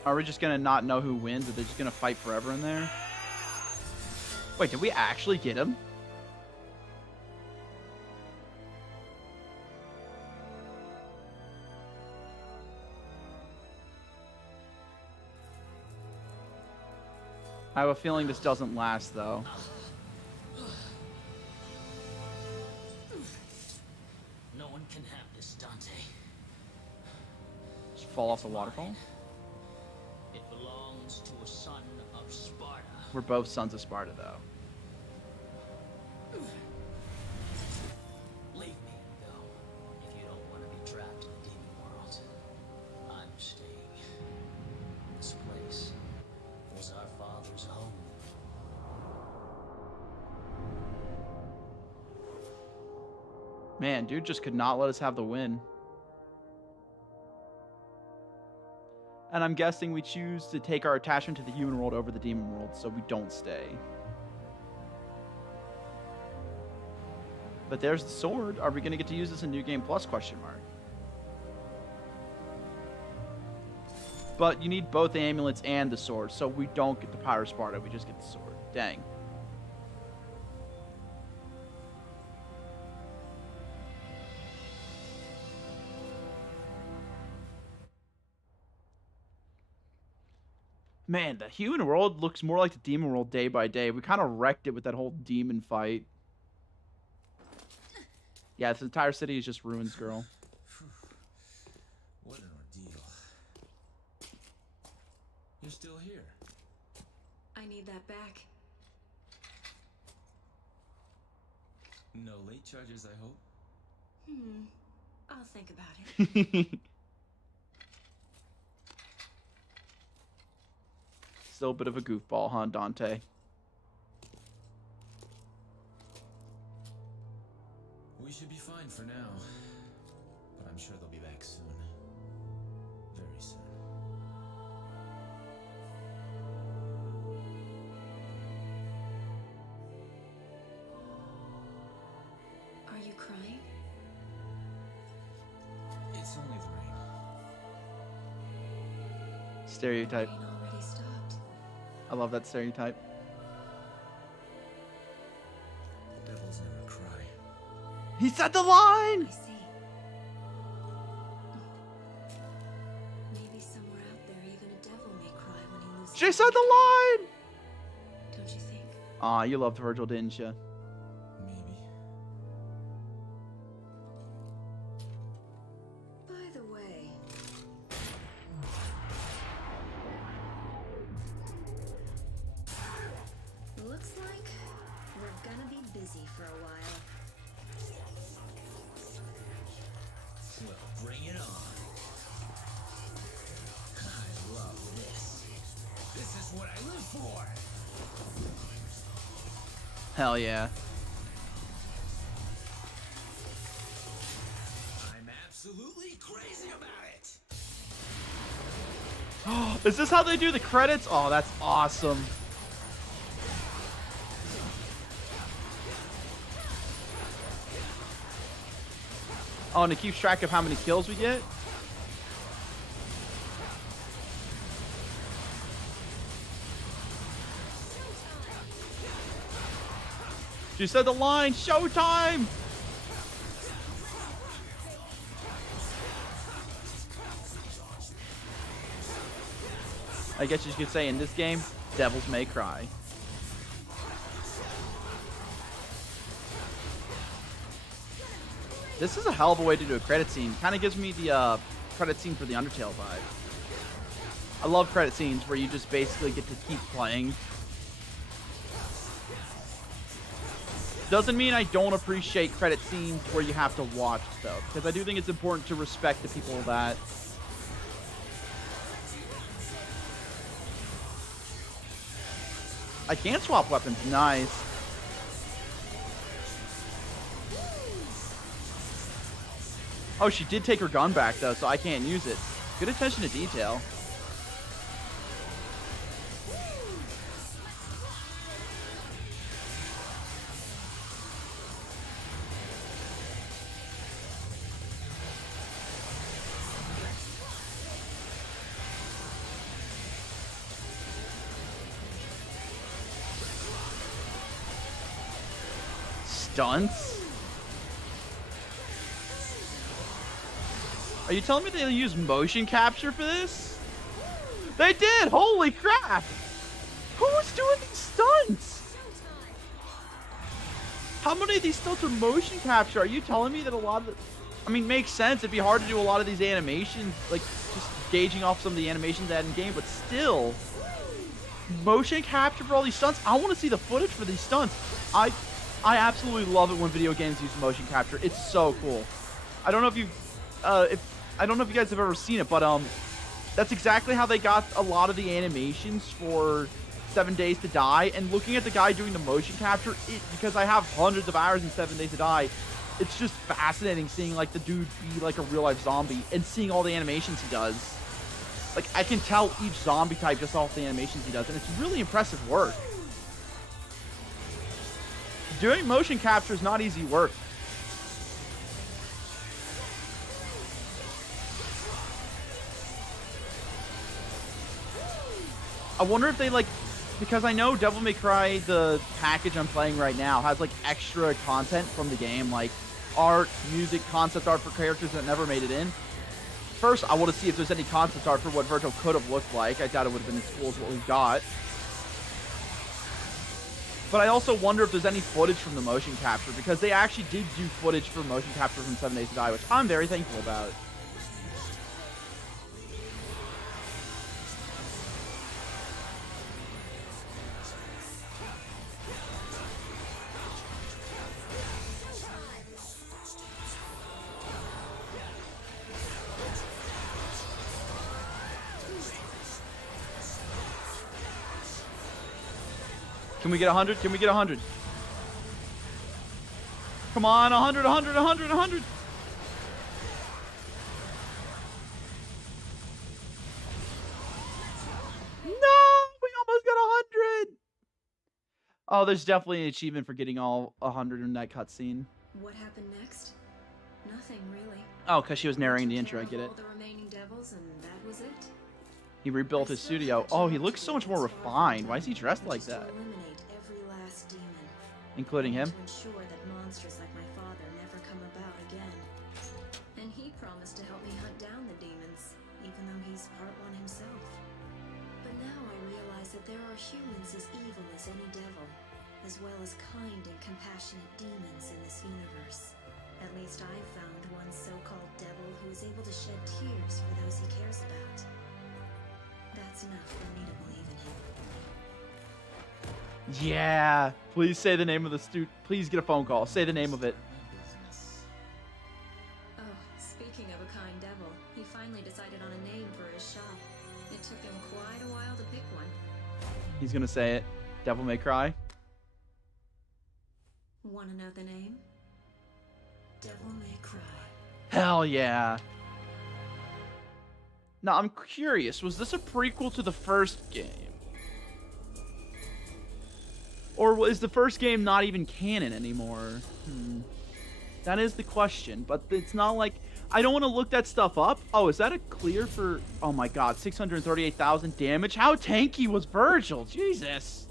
Are we just gonna not know who wins? Are they just gonna fight forever in there? Wait, did we actually get him? I have a feeling this doesn't last, though. No one can have this, Dante. Just fall off the waterfall? It belongs to a son of Sparta. We're both sons of Sparta, though. Leave me and go. If you don't want to be trapped in the demon world, I'm staying. This place was our father's home. Man, dude just could not let us have the win. And I'm guessing we choose to take our attachment to the human world over the demon world, so we don't stay. But there's the sword. Are we going to get to use this in New Game Plus, question mark? But you need both the amulets and the sword, so we don't get the Power of Sparta, we just get the sword. Dang. Man, the human world looks more like the demon world day by day. We kind of wrecked it with that whole demon fight. Yeah, this entire city is just ruins, girl. What an ordeal. You're still here. I need that back. No late charges, I hope. I'll think about it. Still a bit of a goofball, huh, Dante? We should be fine for now. But I'm sure they'll be back soon. Very soon. Are you crying? It's only the rain. Stereotype. Rain already stopped. I love that stereotype. Devils never cry. He said the line! I see. Maybe somewhere out there, even a devil may cry when he loses. She said the line! Don't you think? Aw, you loved Virgil, didn't you? Maybe. By the way, looks like we're gonna be busy for a while. Well, bring it on. I love this. This is what I live for. Hell yeah. I'm absolutely crazy about it. Is this how they do the credits? Oh, that's awesome. Oh, and it keeps track of how many kills we get? She said the line, showtime! I guess you could say in this game, Devils May Cry. This is a hell of a way to do a credit scene. Kind of gives me the credit scene for the Undertale vibe. I love credit scenes where you just basically get to keep playing. Doesn't mean I don't appreciate credit scenes where you have to watch stuff, because I do think it's important to respect the people that... I can swap weapons. Nice. Oh, she did take her gun back, though, so I can't use it. Good attention to detail. Stunts? Are you telling me they use motion capture for this? They did! Holy crap! Who was doing these stunts? How many of these stunts are motion capture? Are you telling me that a lot of the... I mean, makes sense. It'd be hard to do a lot of these animations, like, just gauging off some of the animations they had in game, but still... Motion capture for all these stunts? I want to see the footage for these stunts. I absolutely love it when video games use motion capture. It's so cool. I don't know if you... I don't know if you guys have ever seen it, but that's exactly how they got a lot of the animations for 7 Days to Die. And looking at the guy doing the motion capture, because I have hundreds of hours in 7 Days to Die, it's just fascinating seeing like the dude be like a real life zombie and seeing all the animations he does. Like I can tell each zombie type just off the animations he does, and it's really impressive work. Doing motion capture is not easy work. I wonder if they like, because I know Devil May Cry, the package I'm playing right now, has like extra content from the game, like art, music, concept art for characters that never made it in. First, I want to see if there's any concept art for what Verto could have looked like. I doubt it would have been as cool as what we've got. But I also wonder if there's any footage from the motion capture, because they actually did do footage for motion capture from 7 Days to Die, which I'm very thankful about. Can we get 100? Can we get 100? Come on, 100, 100, 100, 100. No, we almost got 100. Oh, there's definitely an achievement for getting all 100 in that cutscene. What happened next? Nothing really. Oh, because she was narrating the intro, I get it. All the remaining devils, and that was it. He rebuilt his studio. Oh, he looks so much more refined. Why is he dressed like that? Including him? To ensure that monsters like my father never come about again. And he promised to help me hunt down the demons, even though he's part one himself. But now I realize that there are humans as evil as any devil, as well as kind and compassionate demons in this universe. At least I've found one so-called devil who is able to shed tears for those he cares about. That's enough for me to believe in him. Yeah. Please say the name of the Please get a phone call. Say the name of it. Oh, speaking of a kind devil, he finally decided on a name for his shop. It took him quite a while to pick one. He's gonna say it. Devil May Cry. Want to know the name? Devil May Cry. Hell yeah. Now, I'm curious. Was this a prequel to the first game? Or is the first game not even canon anymore? That is the question, but it's not like... I don't want to look that stuff up. Oh, is that a clear for... Oh my god, 638,000 damage? How tanky was Virgil? Jesus.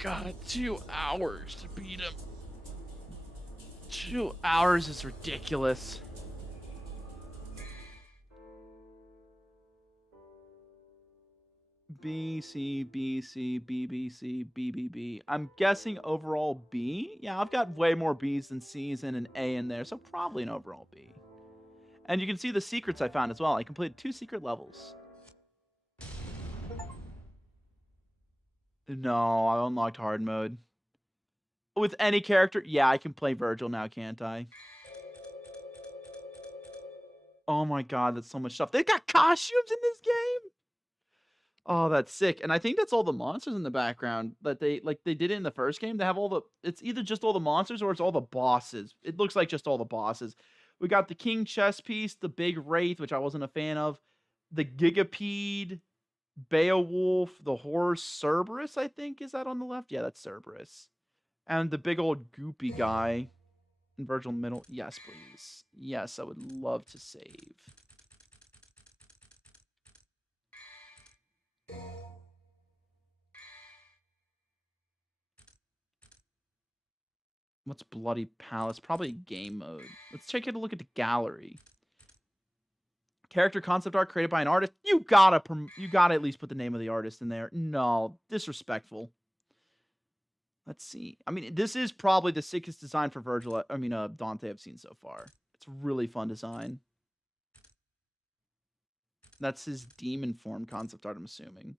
God, 2 hours to beat him. 2 hours is ridiculous. B, C, B, C, B, B, C, B, B, B. I'm guessing overall B. Yeah, I've got way more B's than C's and an A in there, so probably an overall B. And you can see the secrets I found as well. I completed 2 secret levels. No, I unlocked hard mode. With any character? Yeah, I can play Virgil now, can't I? Oh my god, that's so much stuff. They got costumes in this game? Oh, that's sick. And I think that's all the monsters in the background that they did it in the first game. They have all the it's either just all the monsters or it's all the bosses. It looks like just all the bosses. We got the King chess piece, the big Wraith, which I wasn't a fan of, the Gigapede, Beowulf, the horse Cerberus, I think, is that on the left? Yeah, that's Cerberus. And the big old goopy guy in Virgil middle. Yes, please. Yes, I would love to save. What's Bloody Palace? Probably game mode. Let's take a look at the gallery. Character concept art created by an artist. You gotta at least put the name of the artist in there. No, disrespectful. Let's see. I mean, this is probably the sickest design for Virgil. Dante I've seen so far. It's really fun design. That's his demon form concept art, I'm assuming.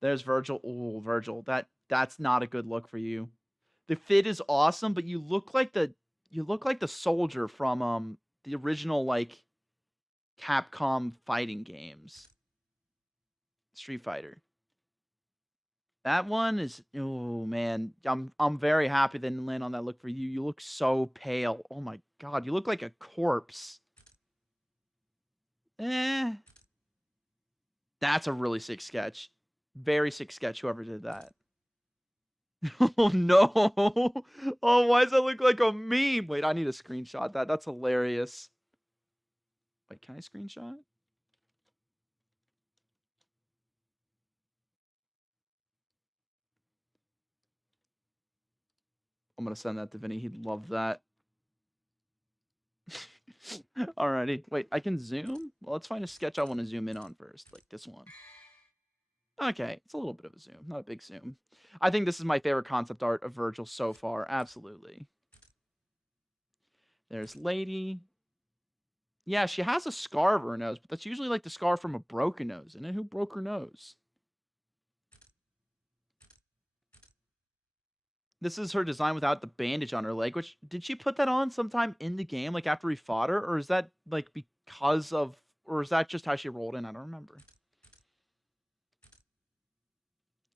There's Virgil. Oh, Virgil. That's not a good look for you. The fit is awesome, but you look like the soldier from the original like Capcom fighting games. Street Fighter. That one is, oh man, I'm very happy they didn't land on that look for you. You look so pale. Oh my god, you look like a corpse. That's a really sick sketch. Very sick sketch, whoever did that. Oh no. Oh, why does that look like a meme? Wait, I need to screenshot that. That's hilarious. Wait, can I screenshot? I'm gonna send that to Vinny. He'd love that. Alrighty. Wait, I can zoom? Well, let's find a sketch I want to zoom in on first. Like this one. Okay, it's a little bit of a zoom. Not a big zoom. I think this is my favorite concept art of Virgil so far. Absolutely. There's Lady. Yeah, she has a scar over her nose, but that's usually like the scar from a broken nose, isn't it? Who broke her nose? This is her design without the bandage on her leg, which, did she put that on sometime in the game, like after we fought her? Or is that like because of, or is that just how she rolled in? I don't remember.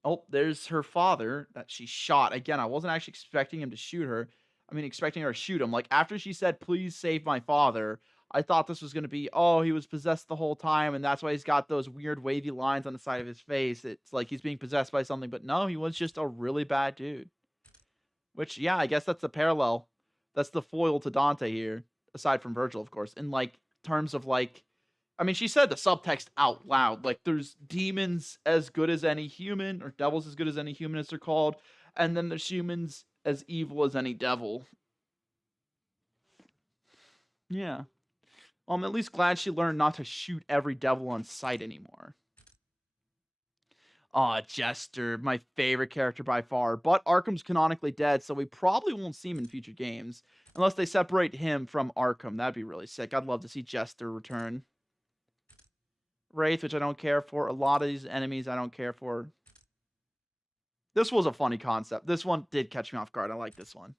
Oh, there's her father that she shot. Again, I wasn't actually expecting him to shoot her. I mean, expecting her to shoot him. Like, after she said, please save my father, I thought this was going to be, oh, he was possessed the whole time, and that's why he's got those weird wavy lines on the side of his face. It's like he's being possessed by something. But no, he was just a really bad dude. Which, yeah, I guess that's the parallel. That's the foil to Dante here, aside from Virgil, of course. In, like, terms of, like, I mean, she said the subtext out loud. Like, there's demons as good as any human, or devils as good as any human, as they're called. And then there's humans as evil as any devil. Yeah. Well, I'm at least glad she learned not to shoot every devil on sight anymore. Aw, Jester, my favorite character by far. But Arkham's canonically dead, so we probably won't see him in future games. Unless they separate him from Arkham. That'd be really sick. I'd love to see Jester return. Wraith, which I don't care for. A lot of these enemies I don't care for. This was a funny concept. This one did catch me off guard. I like this one.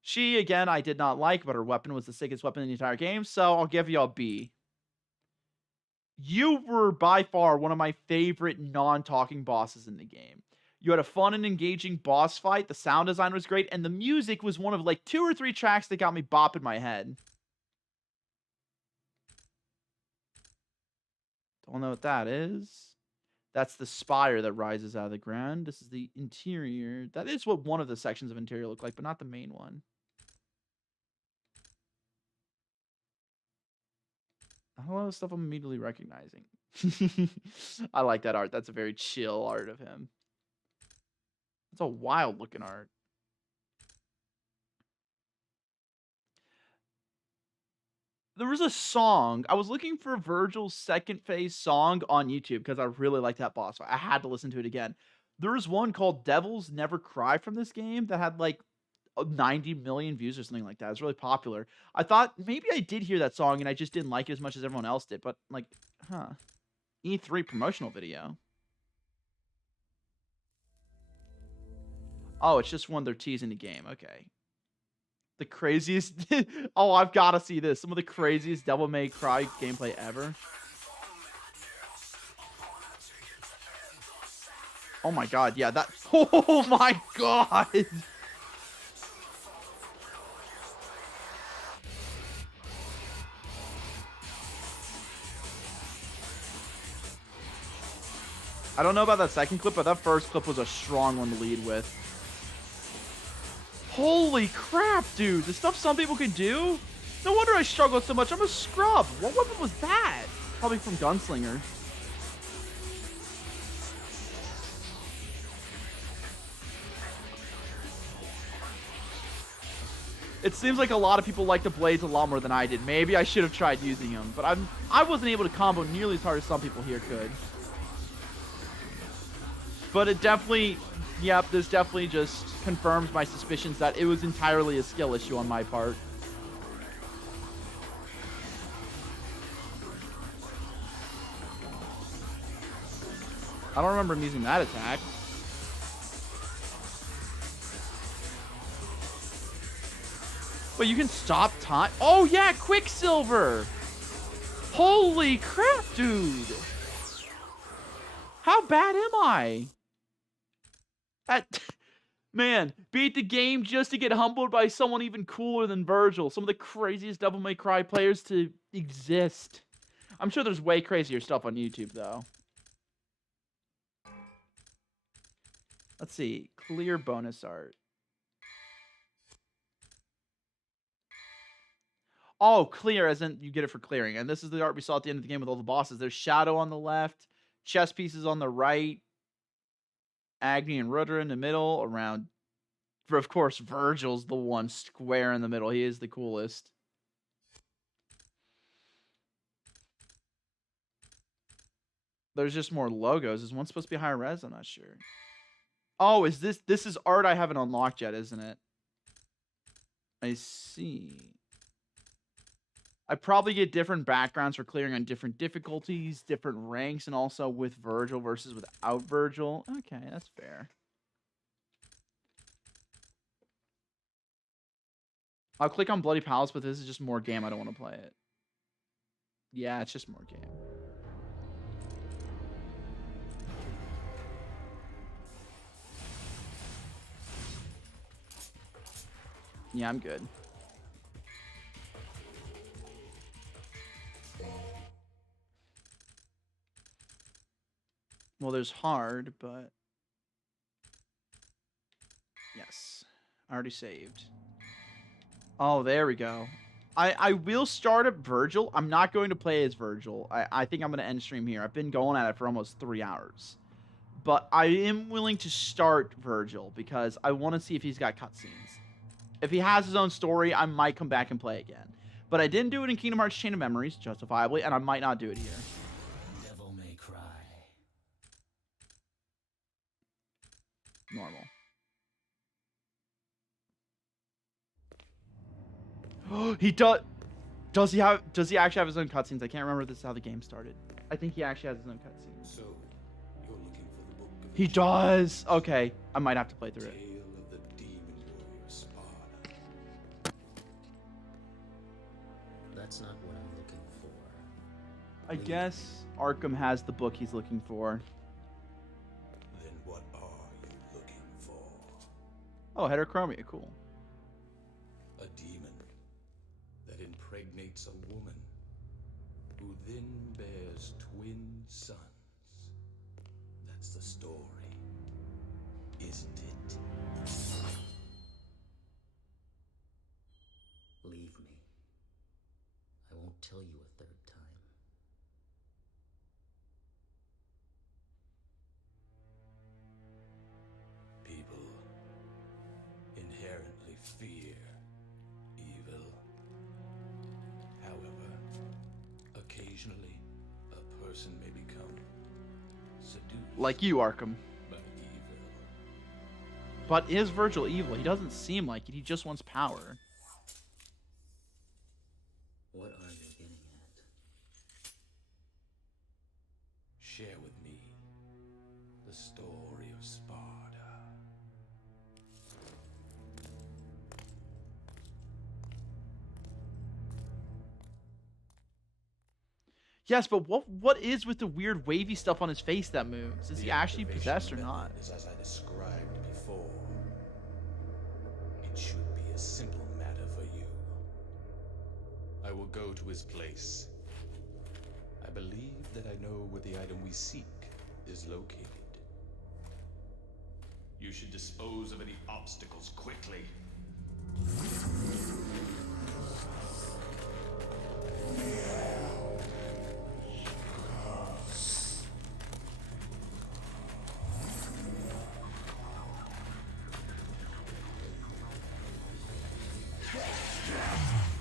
She, again, I did not like, but her weapon was the sickest weapon in the entire game, so I'll give you a B. You were by far one of my favorite non-talking bosses in the game. You had a fun and engaging boss fight. The sound design was great, and the music was one of like 2 or 3 tracks that got me bopping my head. Don't know what that is. That's the spire that rises out of the ground. This is the interior. That is what one of the sections of interior look like, but not the main one. A lot of stuff I'm immediately recognizing. I like that art. That's a very chill art of him. It's a wild looking art. There was a song. I was looking for Virgil's second phase song on YouTube because I really liked that boss fight. I had to listen to it again. There was one called Devils Never Cry from this game that had like 90 million views or something like that. It's really popular. I thought maybe I did hear that song and I just didn't like it as much as everyone else did, but like, huh. E3 promotional video. Oh, it's just one they're teasing the game. Okay. The craziest. Oh, I've got to see this. Some of the craziest Devil May Cry gameplay ever. Oh my god, yeah, that. Oh my god. I don't know about that second clip, but that first clip was a strong one to lead with. Holy crap, dude. The stuff some people can do? No wonder I struggled so much. I'm a scrub. What weapon was that? Probably from Gunslinger. It seems like a lot of people like the blades a lot more than I did. Maybe I should have tried using them, but I wasn't able to combo nearly as hard as some people here could. But it definitely, yep, this definitely just confirms my suspicions that it was entirely a skill issue on my part. I don't remember him using that attack. Wait, you can stop time? Oh yeah, Quicksilver! Holy crap, dude! How bad am I? Man, beat the game just to get humbled by someone even cooler than Virgil. Some of the craziest Devil May Cry players to exist. I'm sure there's way crazier stuff on YouTube, though. Let's see. Clear bonus art. Oh, clear as in you get it for clearing. And this is the art we saw at the end of the game with all the bosses. There's Shadow on the left, chess pieces on the right, Agni and Rudra in the middle, around... Of course, Virgil's the one square in the middle. He is the coolest. There's just more logos. Is one supposed to be higher res? I'm not sure. Oh, is this... This is art I haven't unlocked yet, isn't it? I see. I probably get different backgrounds for clearing on different difficulties, different ranks, and also with Virgil versus without Virgil. Okay, that's fair. I'll click on Bloody Palace, but this is just more game. I don't want to play it. Yeah, it's just more game. Yeah, I'm good. Well, there's hard, but... Yes. I already saved. Oh, there we go. I will start up Virgil. I'm not going to play as Virgil. I think I'm going to end stream here. I've been going at it for almost 3 hours. But I am willing to start Virgil because I want to see if he's got cutscenes. If he has his own story, I might come back and play again. But I didn't do it in Kingdom Hearts Chain of Memories, justifiably, and I might not do it here. Devil May Cry. Normal. He does. Does he actually have his own cutscenes? I can't remember if this is how the game started. I think he actually has his own cutscenes. So, you're looking for the book of He does. Okay, I might have to play through it. Tale of the Demon Warrior Sparda. That's not what I'm looking for. I guess Arkham has the book he's looking for. Then what are you looking for? Oh, Heterochromia, cool. A demon that impregnates a woman who then bears twin sons. That's the story, isn't it? Leave me. I won't tell you a third time. People inherently fear evil. However, Occasionally, a person may become seduced Like you, Arkham. by evil. But is Virgil evil? He doesn't seem like it. He just wants power. What are you getting at? Share with me the story of Sparta. Yes, but what is with the weird wavy stuff on his face that moves? Is he The actually activation possessed or method not? is as I described before. It should be a simple matter for you. I will go to his place. I believe that I know where the item we seek is located. You should dispose of any obstacles quickly.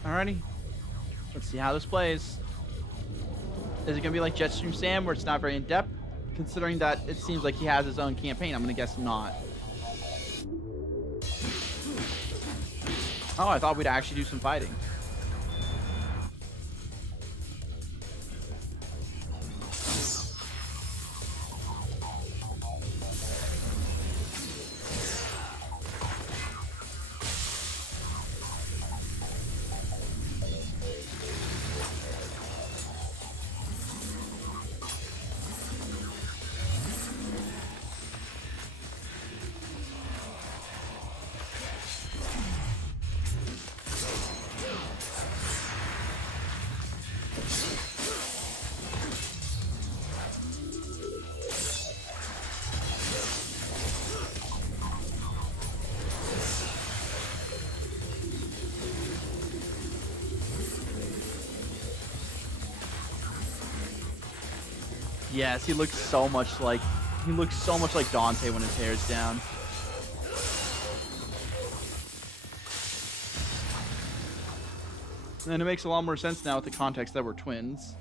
Alrighty. Let's see how this plays. Is it gonna be like Jetstream Sam, where it's not very in depth? Considering that it seems like he has his own campaign, I'm gonna guess not. Oh, I thought we'd actually do some fighting. Yes, he looks so much like Dante when his hair's down. And it makes a lot more sense now with the context that we're twins.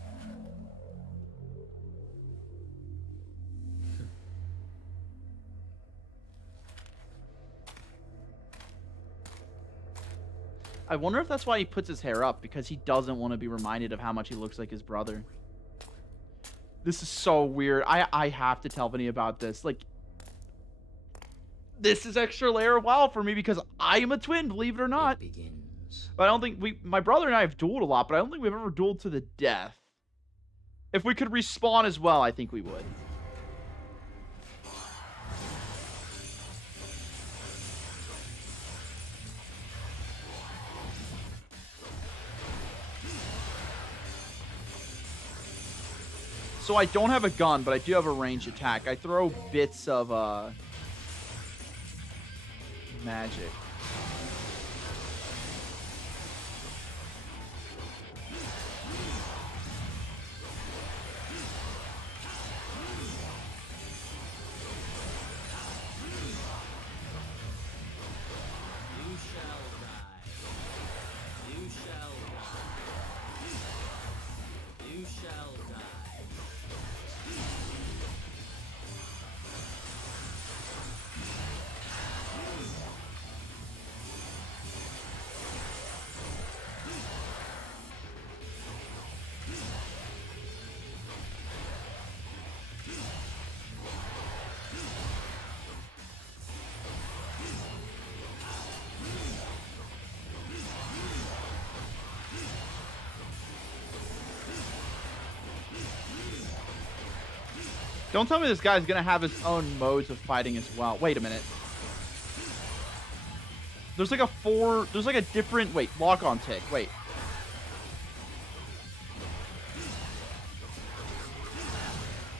I wonder if that's why he puts his hair up, because he doesn't want to be reminded of how much he looks like his brother. This is so weird. I have to tell Vinny about this. Like, this is extra layer of WoW for me because I am a twin, believe it or not. It begins. But I don't think my brother and I have dueled a lot, but I don't think we've ever dueled to the death. If we could respawn as well, I think we would. So I don't have a gun, but I do have a ranged attack. I throw bits of magic. You shall die. You shall die. You shall die. Don't tell me this guy's gonna have his own modes of fighting as well. Wait a minute. There's like a different, wait, lock on tick, wait.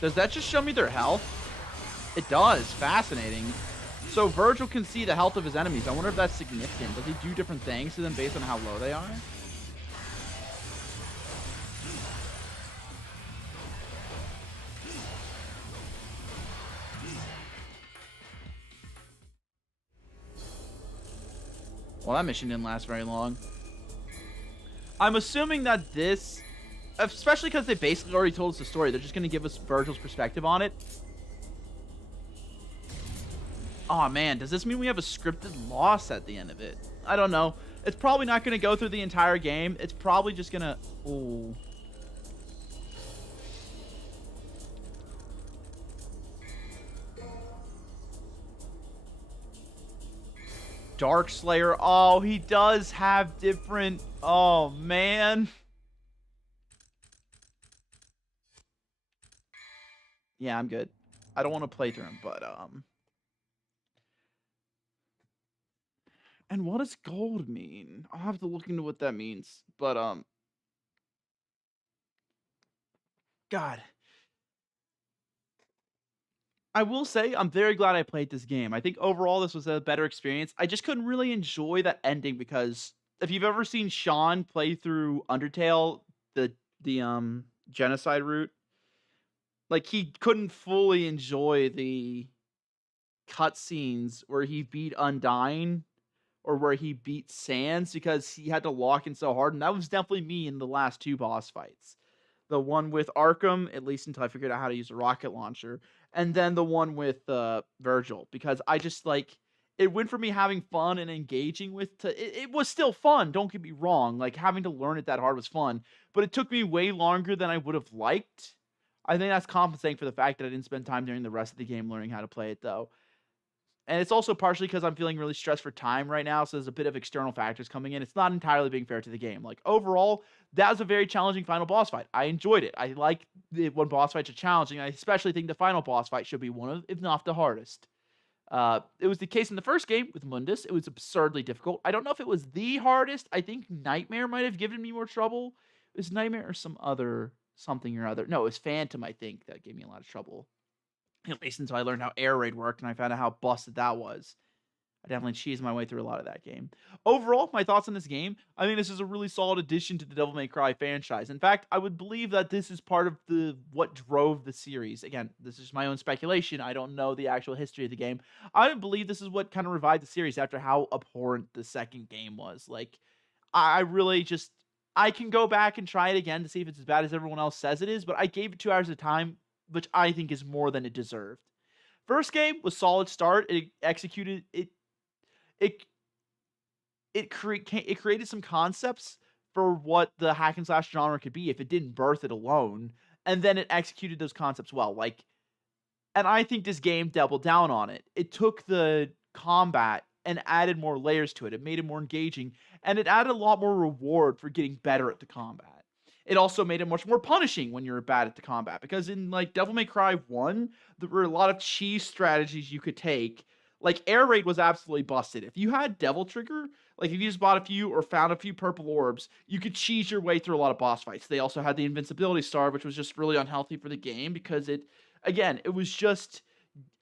Does that just show me their health? It does, fascinating. So Virgil can see the health of his enemies. I wonder if that's significant. Does he do different things to them based on how low they are? Well, that mission didn't last very long. I'm assuming that this especially because they basically already told us the story. They're just going to give us Virgil's perspective on it. Oh man, does this mean we have a scripted loss at the end of it? I don't know. It's probably not going to go through the entire game. It's probably just going to... Ooh. Darkslayer. Oh, he does have different... Oh, man. Yeah, I'm good. I don't want to play through him, but... And what does gold mean? I'll have to look into what that means. But, God. I will say I'm very glad I played this game. I think overall this was a better experience. I just couldn't really enjoy that ending because if you've ever seen Sean play through Undertale, the genocide route, like he couldn't fully enjoy the cutscenes where he beat Undyne or where he beat Sans because he had to lock in so hard, and that was definitely me in the last 2 boss fights. The one with Arkham, at least until I figured out how to use a rocket launcher, and then the one with Virgil, because I just like it went from me having fun and engaging with to it was still fun. Don't get me wrong, like having to learn it that hard was fun, but it took me way longer than I would have liked. I think that's compensating for the fact that I didn't spend time during the rest of the game learning how to play it, though. And it's also partially because I'm feeling really stressed for time right now, so there's a bit of external factors coming in. It's not entirely being fair to the game. Like, overall, that was a very challenging final boss fight. I enjoyed it. I like it when boss fights are challenging. I especially think the final boss fight should be one of, if not the hardest. It was the case in the first game with Mundus. It was absurdly difficult. I don't know if it was the hardest. I think Nightmare might have given me more trouble. It was Nightmare or some other something or other. No, it was Phantom, I think, that gave me a lot of trouble. At least until I learned how air raid worked and I found out how busted that was. I definitely cheesed my way through a lot of that game. Overall, my thoughts on this game, I think this is a really solid addition to the Devil May Cry franchise. In fact, I would believe that this is part of what drove the series. Again, this is my own speculation. I don't know the actual history of the game. I would believe this is what kind of revived the series after how abhorrent the second game was. Like, I really just... I can go back and try it again to see if it's as bad as everyone else says it is, but I gave it 2 hours of time, which I think is more than it deserved. First game was solid start. It executed it created some concepts for what the hack and slash genre could be if it didn't birth it alone, and then it executed those concepts well. Like, and I think this game doubled down on it. It took the combat and added more layers to it. It made it more engaging, and it added a lot more reward for getting better at the combat. It also made it much more punishing when you're bad at the combat, because in like Devil May Cry 1, there were a lot of cheese strategies you could take. Like air raid was absolutely busted. If you had Devil Trigger, like if you just bought a few or found a few purple orbs, you could cheese your way through a lot of boss fights. They also had the invincibility star, which was just really unhealthy for the game because it was just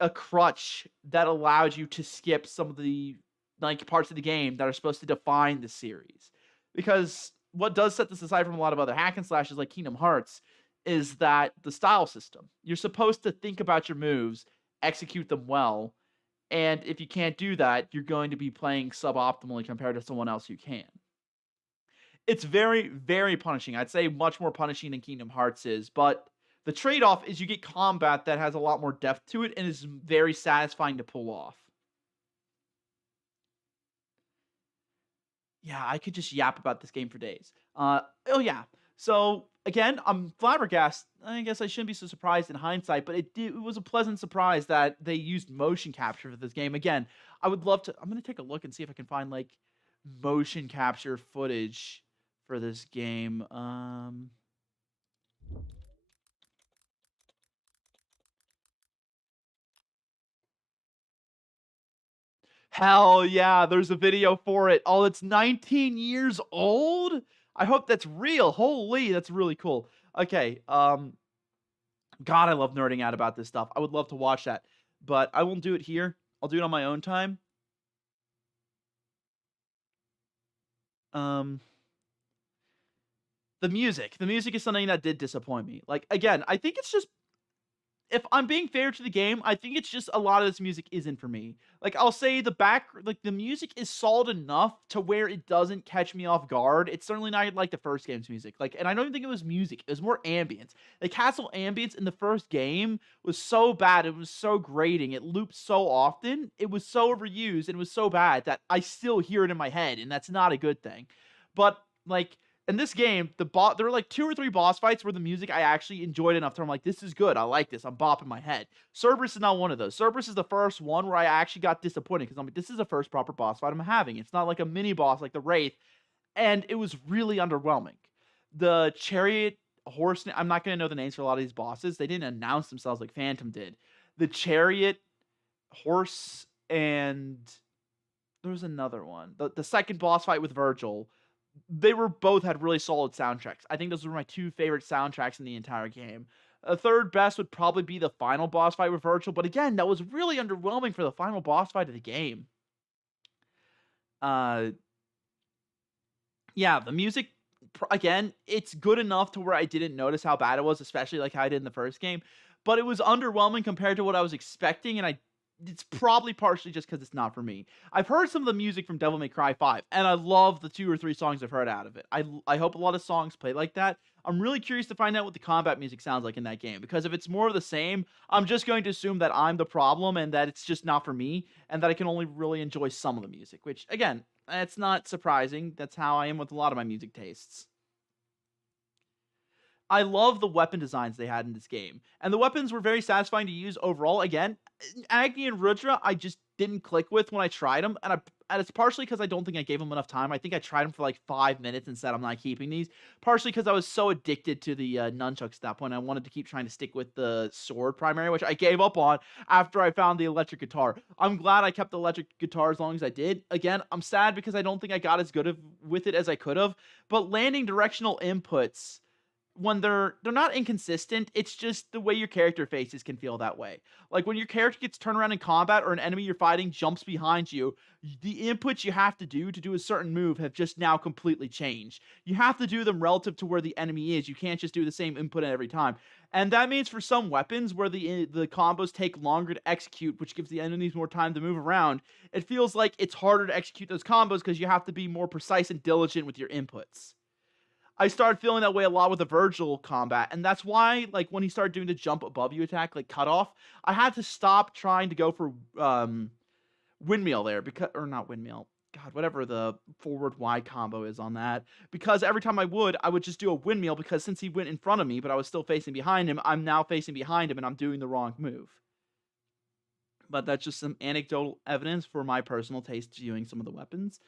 a crutch that allowed you to skip some of the like parts of the game that are supposed to define the series. Because what does set this aside from a lot of other hack and slashes like Kingdom Hearts is that the style system. You're supposed to think about your moves, execute them well, and if you can't do that, you're going to be playing suboptimally compared to someone else who can. It's very, very punishing. I'd say much more punishing than Kingdom Hearts is, but the trade-off is you get combat that has a lot more depth to it and is very satisfying to pull off. Yeah, I could just yap about this game for days. Oh yeah. So again, I'm flabbergasted. I guess I shouldn't be so surprised in hindsight, but it was a pleasant surprise that they used motion capture for this game. Again, I would love to. I'm gonna take a look and see if I can find like motion capture footage for this game. Hell yeah, there's a video for it. Oh, it's 19 years old? I hope that's real. Holy, that's really cool. Okay, God, I love nerding out about this stuff. I would love to watch that, but I won't do it here. I'll do it on my own time. The music is something that did disappoint me. Like, again, I think it's just if I'm being fair to the game, I think it's just a lot of this music isn't for me. Like, I'll say the music is solid enough to where it doesn't catch me off guard. It's certainly not like the first game's music. Like, and I don't even think it was music. It was more ambience. The castle ambience in the first game was so bad. It was so grating. It looped so often. It was so overused and it was so bad that I still hear it in my head, and that's not a good thing. But, like, in this game, there were like 2 or 3 boss fights where the music I actually enjoyed enough to I'm like, this is good. I like this. I'm bopping my head. Cerberus is not one of those. Cerberus is the first one where I actually got disappointed because I'm like, this is the first proper boss fight I'm having. It's not like a mini boss like the Wraith, and it was really underwhelming. The Chariot Horse, I'm not going to know the names for a lot of these bosses. They didn't announce themselves like Phantom did. The Chariot Horse, and there was another one. The second boss fight with Virgil. They were both had really solid soundtracks. I think those were my 2 favorite soundtracks in the entire game. A third best would probably be the final boss fight with Virgil, but again, that was really underwhelming for the final boss fight of the game. Yeah, the music, again, it's good enough to where I didn't notice how bad it was, especially like how I did in the first game, but it was underwhelming compared to what I was expecting, and it's probably partially just because it's not for me. I've heard some of the music from Devil May Cry 5, and I love the 2 or 3 songs I've heard out of it. I hope a lot of songs play like that. I'm really curious to find out what the combat music sounds like in that game, because if it's more of the same, I'm just going to assume that I'm the problem and that it's just not for me, and that I can only really enjoy some of the music, which, again, it's not surprising. That's how I am with a lot of my music tastes. I love the weapon designs they had in this game, and the weapons were very satisfying to use overall. Again, Agni and Rudra, I just didn't click with when I tried them, and it's partially because I don't think I gave them enough time. I think I tried them for like 5 minutes and said I'm not keeping these. Partially because I was so addicted to the nunchucks at that point, I wanted to keep trying to stick with the sword primary, which I gave up on after I found the electric guitar. I'm glad I kept the electric guitar as long as I did. Again, I'm sad because I don't think I got as good with it as I could have, but landing directional inputs, when they're not inconsistent, it's just the way your character faces can feel that way. Like when your character gets turned around in combat or an enemy you're fighting jumps behind you, the inputs you have to do a certain move have just now completely changed. You have to do them relative to where the enemy is. You can't just do the same input every time. And that means for some weapons where the combos take longer to execute, which gives the enemies more time to move around, it feels like it's harder to execute those combos because you have to be more precise and diligent with your inputs. I started feeling that way a lot with the Virgil combat, and that's why, like, when he started doing the jump above you attack, like, cut off, I had to stop trying to go for, windmill there, or not windmill, God, whatever the forward Y combo is on that, because every time I would just do a windmill, because since he went in front of me, but I was still facing behind him, I'm now facing behind him, and I'm doing the wrong move. But that's just some anecdotal evidence for my personal taste viewing some of the weapons.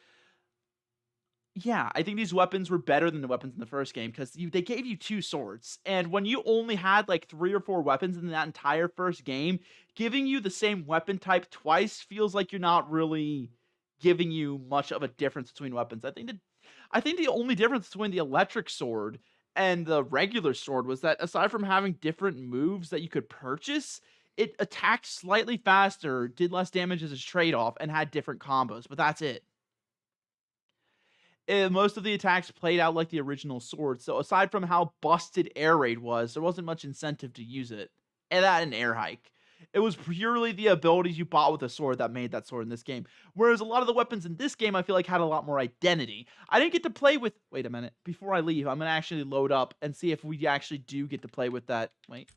Yeah, I think these weapons were better than the weapons in the first game because they gave you 2 swords. And when you only had like 3 or 4 weapons in that entire first game, giving you the same weapon type twice feels like you're not really giving you much of a difference between weapons. I think the only difference between the electric sword and the regular sword was that aside from having different moves that you could purchase, it attacked slightly faster, did less damage as a trade-off, and had different combos. But that's it. Most of the attacks played out like the original sword, so aside from how busted Air Raid was, there wasn't much incentive to use it. And that and Air Hike. It was purely the abilities you bought with a sword that made that sword in this game. Whereas a lot of the weapons in this game, I feel like had a lot more identity. I didn't get to play with... Wait a minute. Before I leave, I'm going to actually load up and see if we actually do get to play with that. Wait.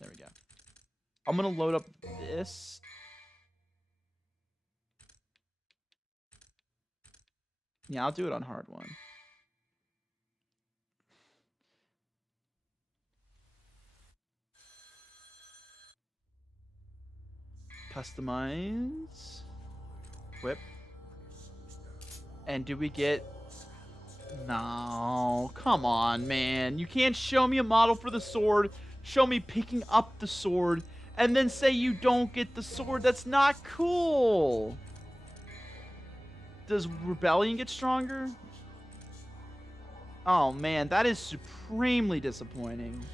There we go. I'm going to load up this. Yeah, I'll do it on hard one. Customize. Whip. And do we get... No, come on, man. You can't show me a model for the sword, show me picking up the sword, and then say you don't get the sword. That's not cool. Does Rebellion get stronger? Oh, man, that is supremely disappointing.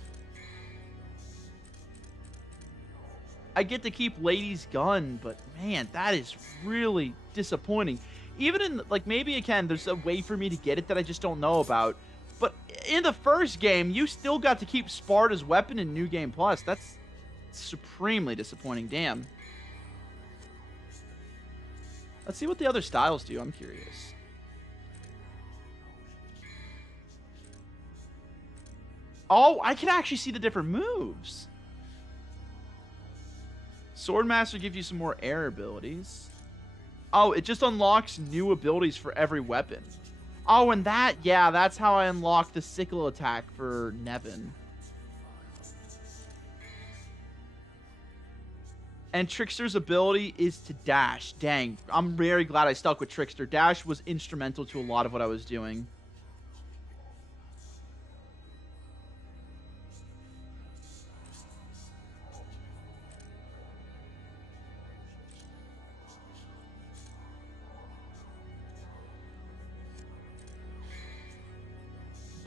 I get to keep Lady's gun, but, man, that is really disappointing. Even in, like, maybe, again, there's a way for me to get it that I just don't know about. But in the first game, you still got to keep Sparta's weapon in New Game Plus. That's supremely disappointing. Damn. Let's see what the other styles do. I'm curious. Oh, I can actually see the different moves. Swordmaster gives you some more air abilities. Oh, it just unlocks new abilities for every weapon. Oh, and that, yeah, that's how I unlock the sickle attack for Nevin. And Trickster's ability is to dash. Dang, I'm very glad I stuck with Trickster. Dash was instrumental to a lot of what I was doing.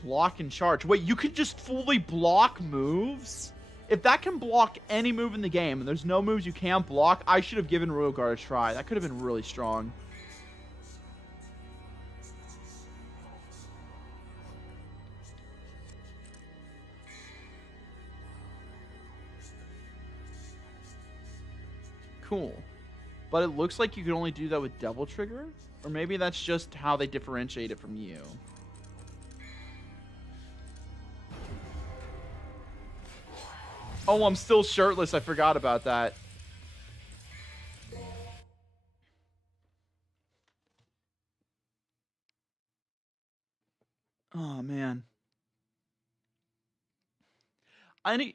Block and charge. Wait, you can just fully block moves? If that can block any move in the game, and there's no moves you can't block, I should have given Royal Guard a try. That could have been really strong. Cool. But it looks like you can only do that with Devil Trigger? Or maybe that's just how they differentiate it from you. Oh, I'm still shirtless. I forgot about that. Oh, man.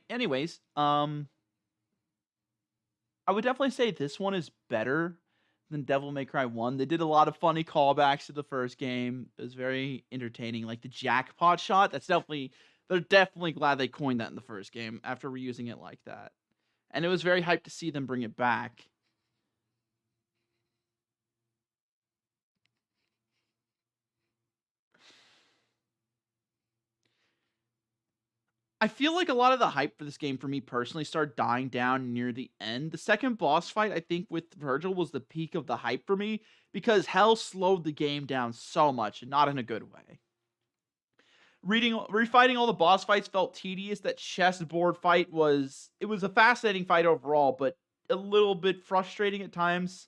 Anyways, I would definitely say this one is better than Devil May Cry 1. They did a lot of funny callbacks to the first game. It was very entertaining. Like the jackpot shot, they're definitely glad they coined that in the first game after reusing it like that. And it was very hyped to see them bring it back. I feel like a lot of the hype for this game for me personally started dying down near the end. The second boss fight, I think, with Virgil was the peak of the hype for me because Hell slowed the game down so much and not in a good way. Refighting all the boss fights felt tedious. That chessboard fight was a fascinating fight overall, but a little bit frustrating at times.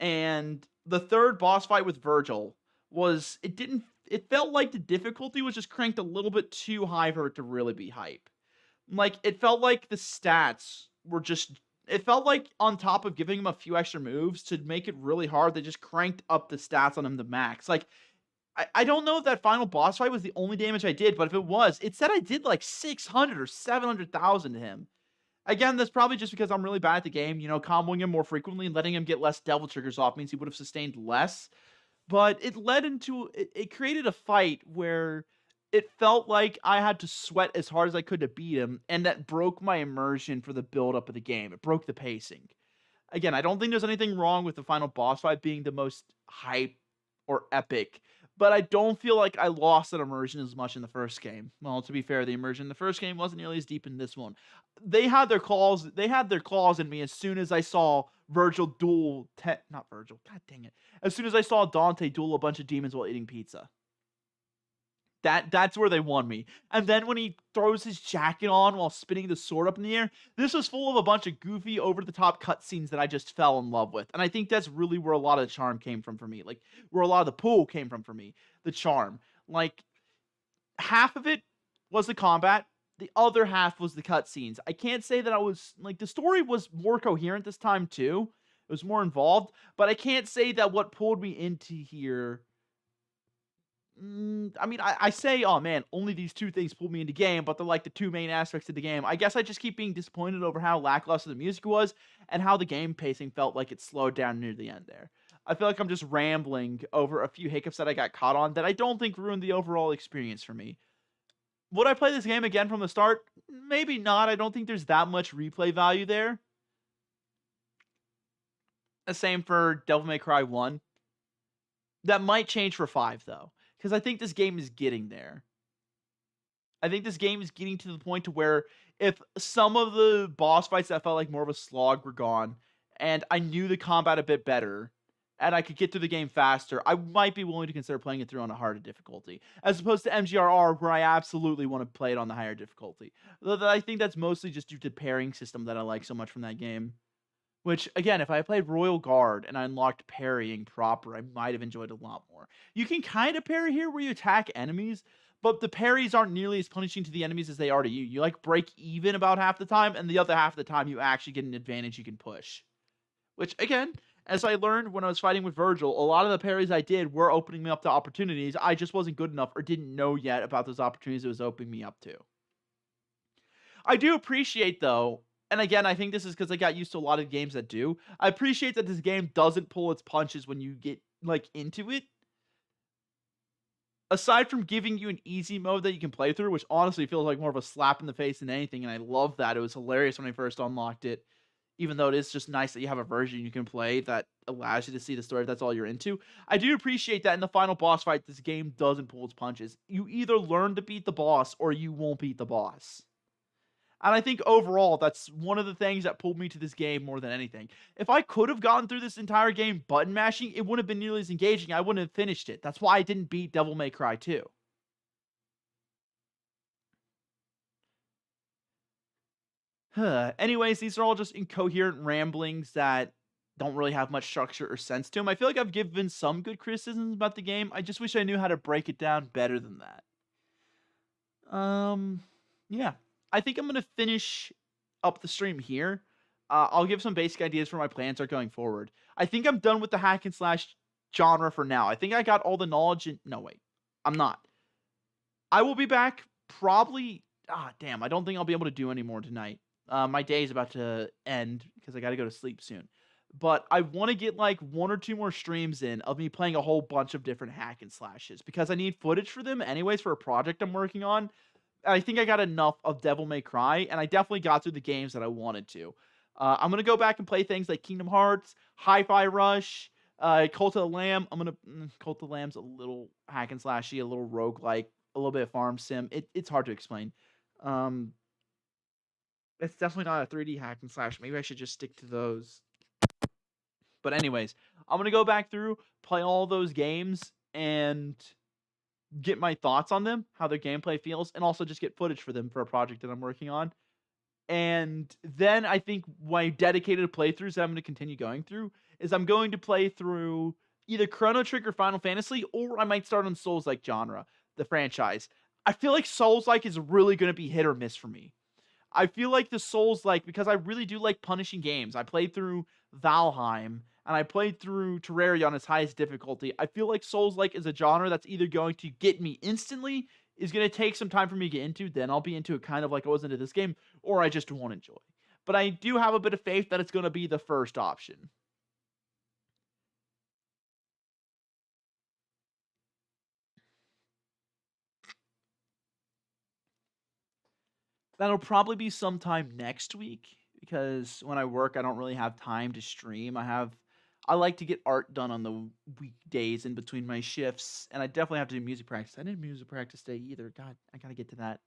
And the third boss fight with Virgil it felt like the difficulty was just cranked a little bit too high for it to really be hype. Like, it felt like the stats were it felt like on top of giving him a few extra moves to make it really hard, they just cranked up the stats on him to max. Like, I don't know if that final boss fight was the only damage I did, but if it was, it said I did like 600 or 700,000 to him. Again, that's probably just because I'm really bad at the game. You know, comboing him more frequently and letting him get less Devil Triggers off means he would have sustained less. But it created a fight where it felt like I had to sweat as hard as I could to beat him, and that broke my immersion for the build-up of the game. It broke the pacing. Again, I don't think there's anything wrong with the final boss fight being the most hype or epic, but I don't feel like I lost that immersion as much in the first game. Well, to be fair, the immersion in the first game wasn't nearly as deep in this one. They had their claws in me as soon as I saw Virgil not Virgil, god dang it. As soon as I saw Dante duel a bunch of demons while eating pizza. That's where they won me. And then when he throws his jacket on while spinning the sword up in the air, this was full of a bunch of goofy, over-the-top cutscenes that I just fell in love with. And I think that's really where a lot of the charm came from for me. Like, where a lot of the pull came from for me. The charm. Like, half of it was the combat. The other half was the cutscenes. I can't say that the story was more coherent this time, too. It was more involved. But I can't say that what pulled me into here... I mean, I say, oh man, only these two things pulled me into game, but they're like the two main aspects of the game. I guess I just keep being disappointed over how lackluster the music was and how the game pacing felt like it slowed down near the end there. I feel like I'm just rambling over a few hiccups that I got caught on that I don't think ruined the overall experience for me. Would I play this game again from the start? Maybe not. I don't think there's that much replay value there. The same for Devil May Cry 1. That might change for 5, though. Because I think this game is getting there. I think this game is getting to the point to where if some of the boss fights that felt like more of a slog were gone, and I knew the combat a bit better, and I could get through the game faster, I might be willing to consider playing it through on a harder difficulty, as opposed to MGRR, where I absolutely want to play it on the higher difficulty. Though I think that's mostly just due to the pairing system that I like so much from that game. Which, again, if I played Royal Guard and I unlocked parrying proper, I might have enjoyed it a lot more. You can kind of parry here where you attack enemies, but the parries aren't nearly as punishing to the enemies as they are to you. You, like, break even about half the time, and the other half of the time you actually get an advantage you can push. Which, again, as I learned when I was fighting with Virgil, a lot of the parries I did were opening me up to opportunities. I just wasn't good enough or didn't know yet about those opportunities it was opening me up to. I do appreciate, though, and again, I think this is because I got used to a lot of games that do. I appreciate that this game doesn't pull its punches when you get, like, into it. Aside from giving you an easy mode that you can play through, which honestly feels like more of a slap in the face than anything, and I love that. It was hilarious when I first unlocked it, even though it is just nice that you have a version you can play that allows you to see the story if that's all you're into. I do appreciate that in the final boss fight, this game doesn't pull its punches. You either learn to beat the boss or you won't beat the boss. And I think overall, that's one of the things that pulled me to this game more than anything. If I could have gotten through this entire game button mashing, it wouldn't have been nearly as engaging. I wouldn't have finished it. That's why I didn't beat Devil May Cry 2. Anyways, these are all just incoherent ramblings that don't really have much structure or sense to them. I feel like I've given some good criticisms about the game. I just wish I knew how to break it down better than that. Yeah. I think I'm going to finish up the stream here. I'll give some basic ideas for my plans are going forward. I think I'm done with the hack and slash genre for now. I think I got all the knowledge in... No, wait. I'm not. I will be back probably... damn. I don't think I'll be able to do any more tonight. My day is about to end because I got to go to sleep soon. But I want to get like 1 or 2 more streams in of me playing a whole bunch of different hack and slashes because I need footage for them anyways for a project I'm working on. I think I got enough of Devil May Cry, and I definitely got through the games that I wanted to. I'm going to go back and play things like Kingdom Hearts, Hi-Fi Rush, Cult of the Lamb. Cult of the Lamb's a little hack and slashy, a little roguelike, a little bit of farm sim. It's hard to explain. It's definitely not a 3D hack and slash. Maybe I should just stick to those. But anyways, I'm going to go back through, play all those games, and get my thoughts on them, how their gameplay feels, and also just get footage for them for a project that I'm working on. And then I think my dedicated playthroughs that I'm going to continue going through is I'm going to play through either Chrono Trigger, Final Fantasy, or I might start on Souls-like genre, the franchise. I feel like Souls-like is really going to be hit or miss for me. I feel like the Souls-like, because I really do like punishing games. I played through Valheim, and I played through Terraria on its highest difficulty. I feel like Souls-like is a genre that's either going to get me instantly, is going to take some time for me to get into, then I'll be into it kind of like I was into this game, or I just won't enjoy. But I do have a bit of faith that it's going to be the first option. That'll probably be sometime next week, because when I work, I don't really have time to stream. I like to get art done on the weekdays in between my shifts, and I definitely have to do music practice. I didn't music practice today either. God, I gotta get to that.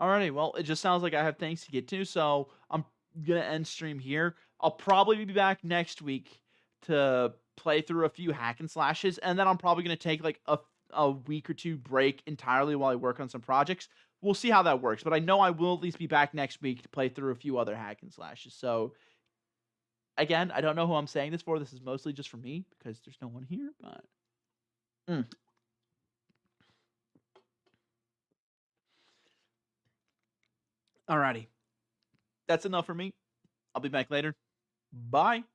Alrighty, well, it just sounds like I have things to get to, so I'm gonna end stream here. I'll probably be back next week to play through a few hack and slashes, and then I'm probably gonna take like a week or 2 break entirely while I work on some projects. We'll see how that works, but I know I will at least be back next week to play through a few other hack and slashes. So again, I don't know who I'm saying this for. This is mostly just for me because there's no one here, but alrighty. That's enough for me. I'll be back later. Bye.